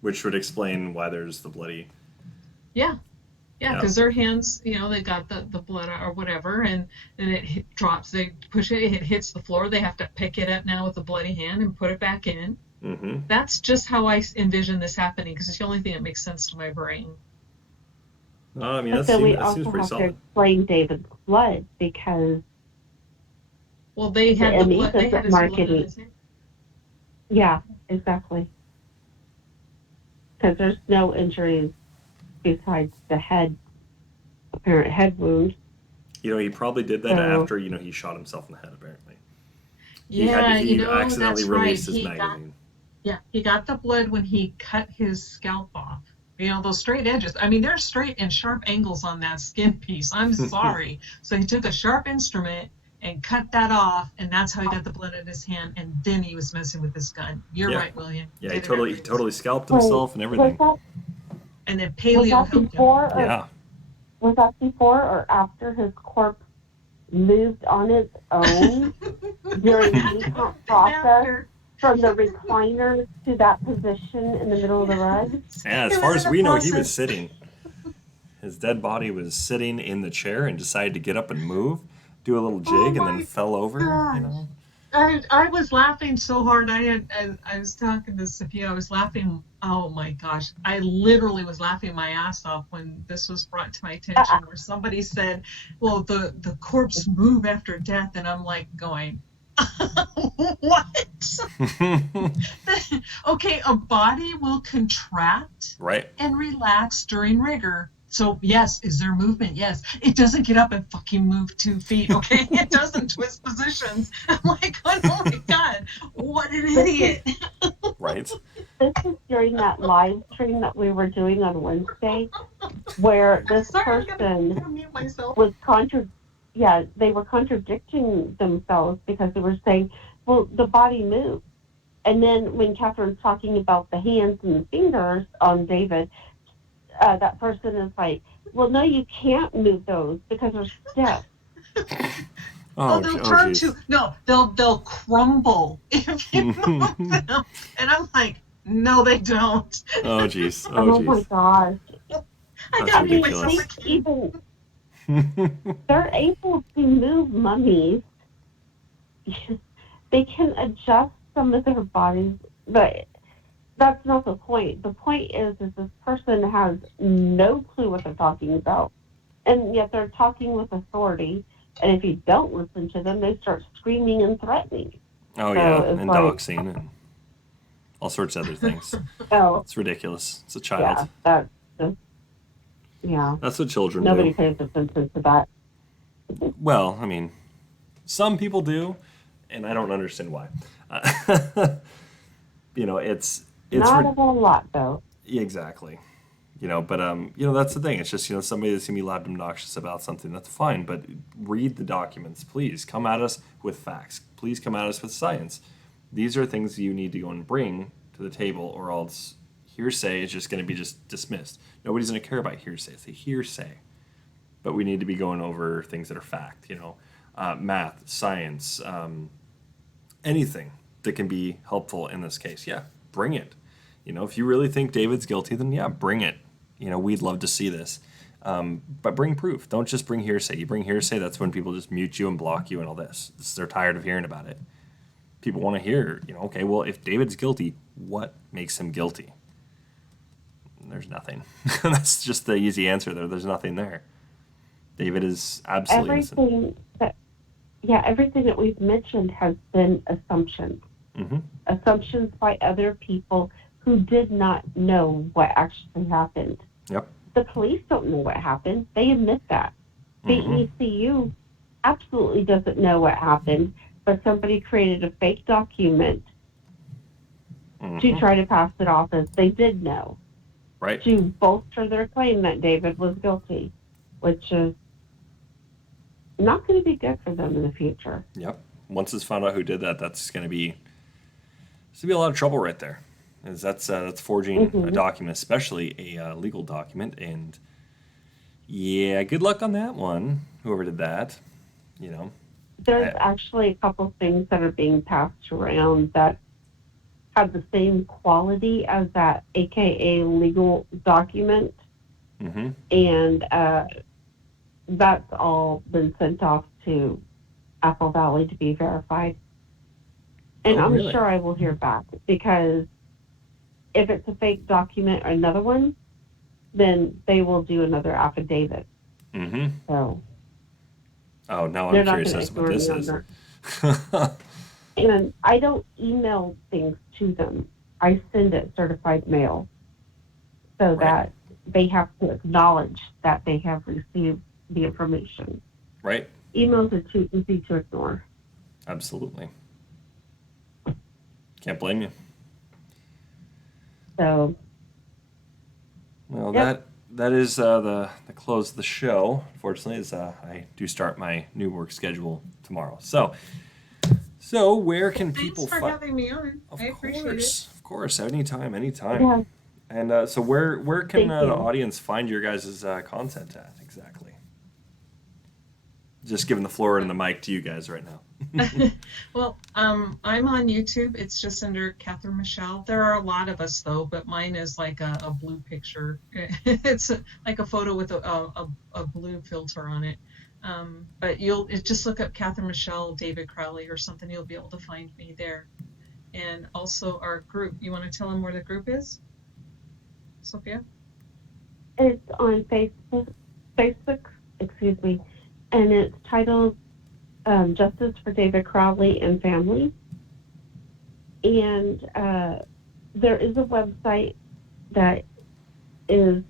Which would explain why there's the bloody. Yeah, Yeah. because their hands, they got the blood or whatever, and then drops. They push it, it hits the floor. They have to pick it up now with a bloody hand and put it back in. Mm-hmm. That's just how I envision this happening because it's the only thing that makes sense to my brain. I mean, But that then we seems also pretty have to solid. explain David's blood because Well, they had the blood. They isn't had his blood in marketing. his hand. Yeah, exactly. Because there's no injuries besides the apparent head wound. He probably did that So- after, he shot himself in the head, apparently. Yeah, He accidentally that's released right. his magazine. He got the blood when he cut his scalp off. Those straight edges. I mean, there's straight and sharp angles on that skin piece. I'm sorry. So he took a sharp instrument and cut that off, and that's how he got the blood in his hand. And then he was messing with his gun. You're Yeah. right, William. Yeah, Did he it totally afterwards. scalped himself and everything. And then Was paleo that helped him. before? Or, Yeah. Was that before or after his corpse moved on its own during the decomp process After. from the recliner to that position in the middle of the rug? Yeah, as It far was as in we a know, he was process. sitting. His dead body was sitting in the chair and decided to get up and move, do a little jig, and my then fell over. gosh. I was laughing so hard. I was talking to Sophia. I was laughing. Oh my gosh! I literally was laughing my ass off when this was brought to my attention, where somebody said, "Well, the corpse move after death," and I'm like going, "What?" Okay, a body will contract Right. and relax during rigor. So yes, is there movement? Yes. It doesn't get up and fucking move 2 feet, okay? It doesn't twist positions. I'm like, oh my god, what an idiot. Right. This is during that live stream that we were doing on Wednesday, where this Sorry, I'm person gonna mute myself. was they were contradicting themselves because they were saying, well, the body moves. And then when Catherine's talking about the hands and the fingers on David, that person is like, well, no, you can't move those because they're stiff. They'll turn to they'll crumble if you move them. And I'm like, no, they don't. Oh, jeez. Oh my gosh. I That's gotta mute ridiculous. myself again. Even they're able to move mummies. They can adjust some of their bodies, but that's not the point. The point is this person has no clue what they're talking about, and yet they're talking with authority. And if you don't listen to them, they start screaming and threatening. Oh, So yeah, it's and like- doxing and all sorts of other things. Oh, It's ridiculous. It's a child. yeah, that's just, yeah. That's what children Nobody do. pays attention to that. Well, I mean, Some people do, and I don't understand why. It's Not a whole lot, though. exactly. But that's the thing. It's just somebody that's gonna be loud and obnoxious about something. That's fine, but read the documents, please. Come at us with facts. Please come at us with science. These are things you need to go and bring to the table, or else hearsay is just going to be just dismissed. Nobody's going to care about hearsay. It's a hearsay, but we need to be going over things that are fact. Math, science, anything that can be helpful in this case. Yeah, bring it. If you really think David's guilty, then yeah, bring it. We'd love to see this. But bring proof. Don't just bring hearsay. You bring hearsay, that's when people just mute you and block you and all this. They're tired of hearing about it. People want to hear, okay, well, if David's guilty, what makes him guilty? There's nothing. That's just the easy answer there. There's nothing there. David is absolutely innocent. Everything that we've mentioned has been assumptions. Mm-hmm. Assumptions by other people who did not know what actually happened. Yep. The police don't know what happened. They admit that. Mm-hmm. The ECU absolutely doesn't know what happened, but somebody created a fake document to try to pass it off as they did know. Right. To bolster their claim that David was guilty, which is not going to be good for them in the future. Yep. Once it's found out who did that, that's going to be a lot of trouble right there. Is that's forging a document, especially a legal document, and yeah, good luck on that one. Whoever did that, There's actually a couple things that are being passed around that have the same quality as that AKA legal document, and that's all been sent off to Apple Valley to be verified. And I'm really? sure I will hear back, because if it's a fake document or another one, then they will do another affidavit. Mm-hmm. So. Oh, now I'm curious as to what this is. And I don't email things to them. I send it certified mail, so that they have to acknowledge that they have received the information. Right. Emails are too easy to ignore. Absolutely. Can't blame you. So. Well, that is the close of the show. Fortunately, as I do start my new work schedule tomorrow. So where can people find? Thanks for having me on. I appreciate it. Of course, anytime. Yeah. And so where can the audience find your guys' content at exactly? Just giving the floor and the mic to you guys right now. Well, I'm on YouTube. It's just under Catherine Michele. There are a lot of us though, but mine is like a blue picture. It's like a photo with a blue filter on it. But just look up Catherine Michele, David Crowley or something. You'll be able to find me there. And also our group. You want to tell them where the group is, Sophia? It's on Facebook, and it's titled Justice for David Crowley and Family. And there is a website that is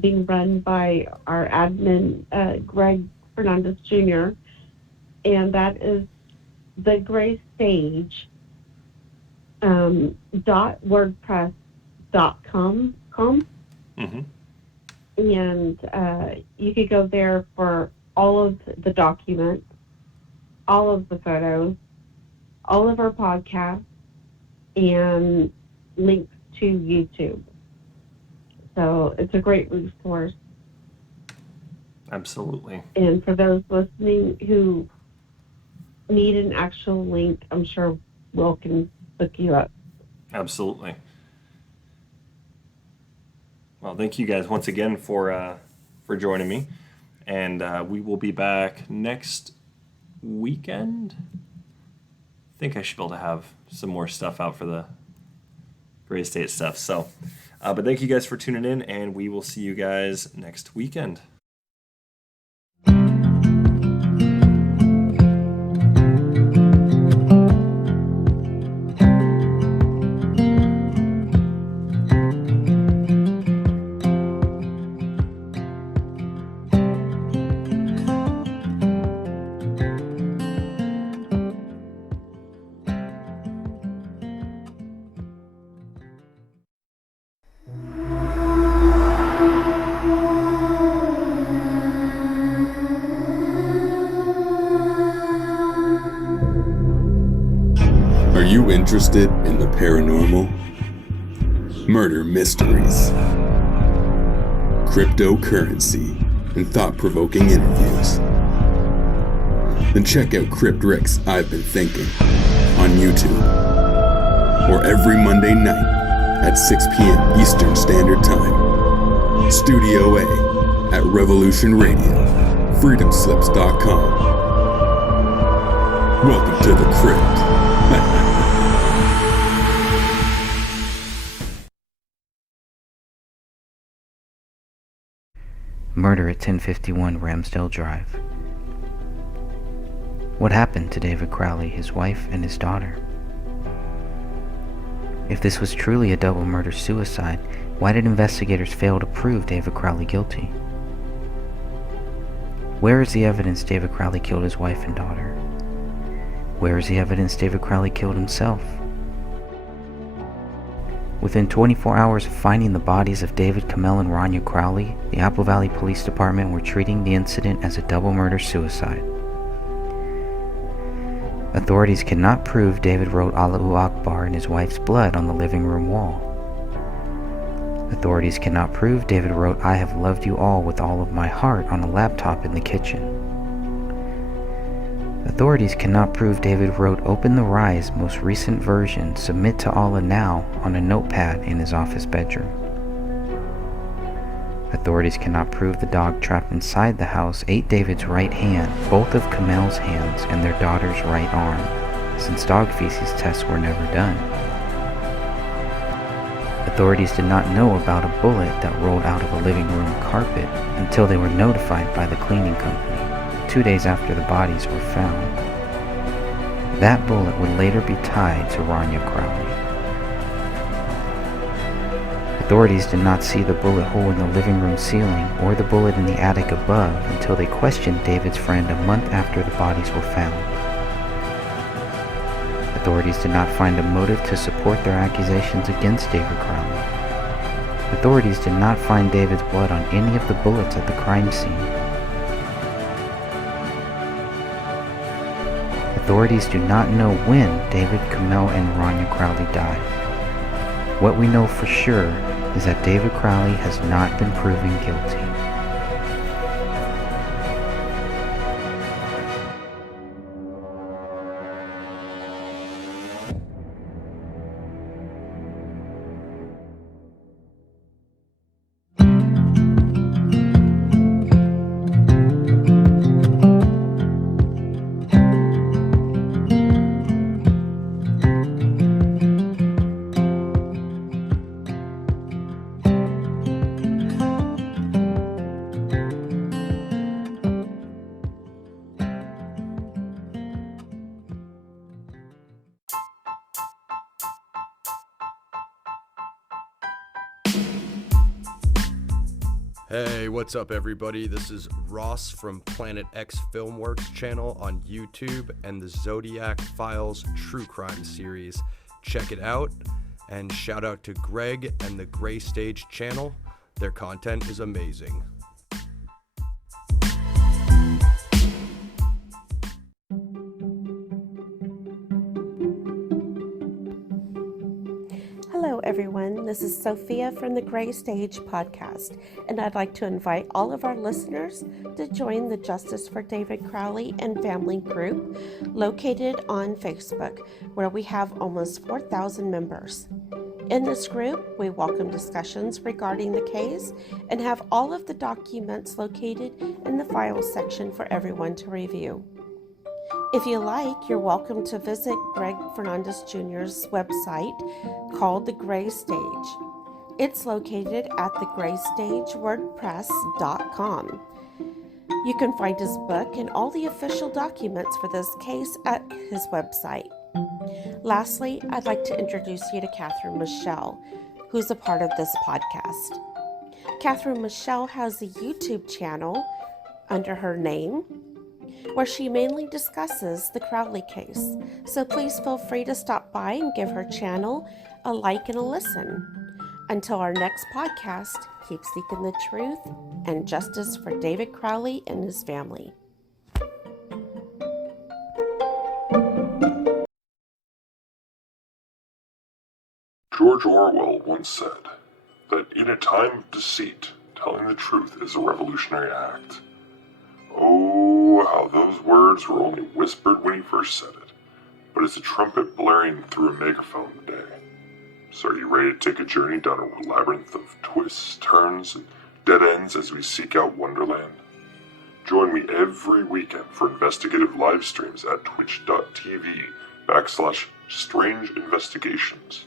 being run by our admin, Greg Fernandez Jr., and that is thegraystage.wordpress.com. Mm-hmm. And you could go there for all of the documents, all of the photos, all of our podcasts, and links to YouTube. So it's a great resource. Absolutely. And for those listening who need an actual link, I'm sure Will can look you up. Absolutely. Well, thank you guys once again for joining me, and we will be back next weekend. I think I should be able to have some more stuff out for the Gray State stuff. So, but thank you guys for tuning in, and we will see you guys next weekend. Interested in the paranormal? Murder mysteries, cryptocurrency, and thought-provoking interviews? Then check out Crypt Rick's I've Been Thinking on YouTube, or every Monday night at 6 p.m. Eastern Standard Time. Studio A at Revolution Radio, freedomslips.com. Welcome to the Crypt. Murder at 1051 Ramsdale Drive. What happened to David Crowley, his wife, and his daughter? If this was truly a double murder-suicide, why did investigators fail to prove David Crowley guilty? Where is the evidence David Crowley killed his wife and daughter? Where is the evidence David Crowley killed himself? Within 24 hours of finding the bodies of David Kamel and Rania Crowley, the Apple Valley Police Department were treating the incident as a double murder-suicide. Authorities cannot prove David wrote Allahu Akbar in his wife's blood on the living room wall. Authorities cannot prove David wrote I have loved you all with all of my heart on a laptop in the kitchen. Authorities cannot prove David wrote Open the Rise most recent version Submit to Allah Now on a notepad in his office bedroom. Authorities cannot prove the dog trapped inside the house ate David's right hand, both of Kamel's hands, and their daughter's right arm, since dog feces tests were never done. Authorities did not know about a bullet that rolled out of a living room carpet until they were notified by the cleaning company, 2 days after the bodies were found. That bullet would later be tied to Rania Crowley. Authorities did not see the bullet hole in the living room ceiling or the bullet in the attic above until they questioned David's friend a month after the bodies were found. Authorities did not find a motive to support their accusations against David Crowley. Authorities did not find David's blood on any of the bullets at the crime scene. Authorities do not know when David Kamel and Rania Crowley died. What we know for sure is that David Crowley has not been proven guilty. Hey, what's up everybody? This is Ross from Planet X Filmworks channel on YouTube and the Zodiac Files True Crime series. Check it out, and shout out to Greg and the Gray Stage channel. Their content is amazing. Hello, everyone. This is Sophia from the Gray Stage podcast, and I'd like to invite all of our listeners to join the Justice for David Crowley and Family group located on Facebook, where we have almost 4,000 members. In this group, we welcome discussions regarding the case and have all of the documents located in the files section for everyone to review. If you like, you're welcome to visit Greg Fernandez Jr.'s website called The Gray Stage. It's located at thegraystagewordpress.com. You can find his book and all the official documents for this case at his website. Lastly, I'd like to introduce you to Catherine Michele, who's a part of this podcast. Catherine Michele has a YouTube channel under her name, where she mainly discusses the Crowley case. So please feel free to stop by and give her channel a like and a listen. Until our next podcast, keep seeking the truth and justice for David Crowley and his family. George Orwell once said that in a time of deceit, telling the truth is a revolutionary act. Oh, how those words were only whispered when he first said it, but it's a trumpet blaring through a megaphone today. So are you ready to take a journey down a labyrinth of twists, turns, and dead ends as we seek out Wonderland? Join me every weekend for investigative live streams at twitch.tv/Strange Investigations.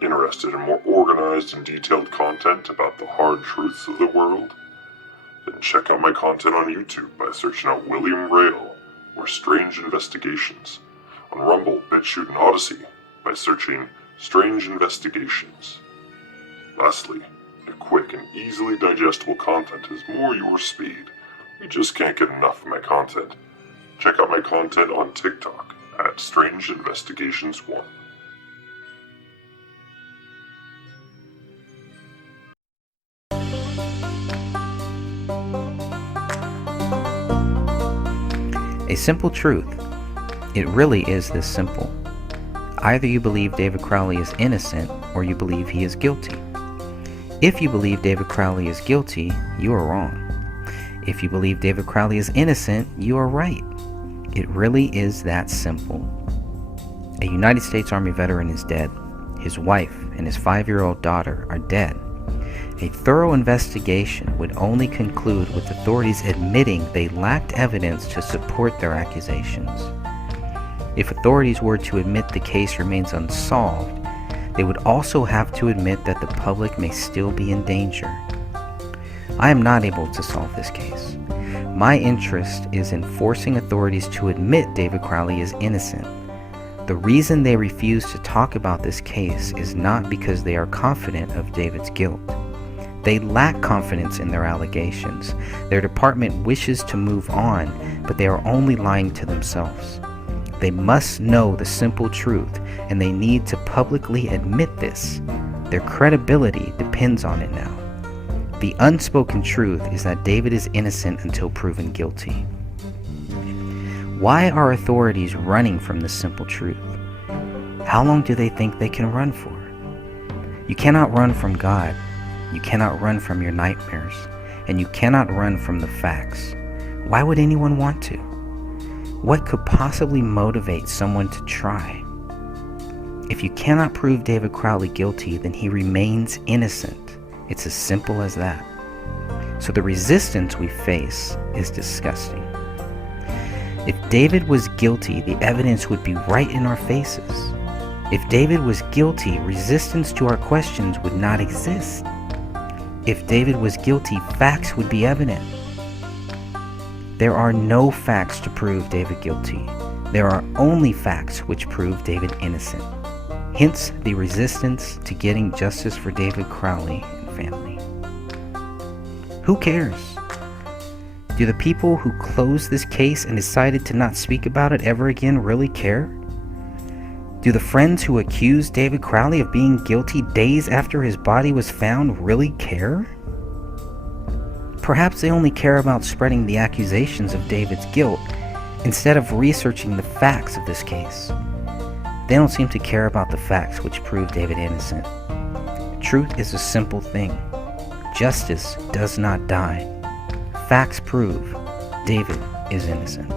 Interested in more organized and detailed content about the hard truths of the world? Then check out my content on YouTube by searching out William Rail or Strange Investigations, on Rumble, BitChute, and Odyssey by searching Strange Investigations. Lastly, if quick and easily digestible content is more your speed, you just can't get enough of my content, check out my content on TikTok at Strange Investigations 1. A simple truth. It really is this simple. Either you believe David Crowley is innocent or you believe he is guilty. If you believe David Crowley is guilty, you are wrong. If you believe David Crowley is innocent, you are right. It really is that simple. A United States Army veteran is dead. His wife and his 5-year-old daughter are dead. A thorough investigation would only conclude with authorities admitting they lacked evidence to support their accusations. If authorities were to admit the case remains unsolved, they would also have to admit that the public may still be in danger. I am not able to solve this case. My interest is in forcing authorities to admit David Crowley is innocent. The reason they refuse to talk about this case is not because they are confident of David's guilt. They lack confidence in their allegations. Their department wishes to move on, but they are only lying to themselves. They must know the simple truth, and they need to publicly admit this. Their credibility depends on it now. The unspoken truth is that David is innocent until proven guilty. Why are authorities running from this simple truth? How long do they think they can run for? You cannot run from God. You cannot run from your nightmares, and you cannot run from the facts. Why would anyone want to? What could possibly motivate someone to try? If you cannot prove David Crowley guilty, then he remains innocent. It's as simple as that. So the resistance we face is disgusting. If David was guilty, the evidence would be right in our faces. If David was guilty, resistance to our questions would not exist. If David was guilty, facts would be evident. There are no facts to prove David guilty. There are only facts which prove David innocent. Hence the resistance to getting justice for David Crowley and family. Who cares? Do the people who closed this case and decided to not speak about it ever again really care? Do the friends who accused David Crowley of being guilty days after his body was found really care? Perhaps they only care about spreading the accusations of David's guilt instead of researching the facts of this case. They don't seem to care about the facts which prove David innocent. Truth is a simple thing. Justice does not die. Facts prove David is innocent.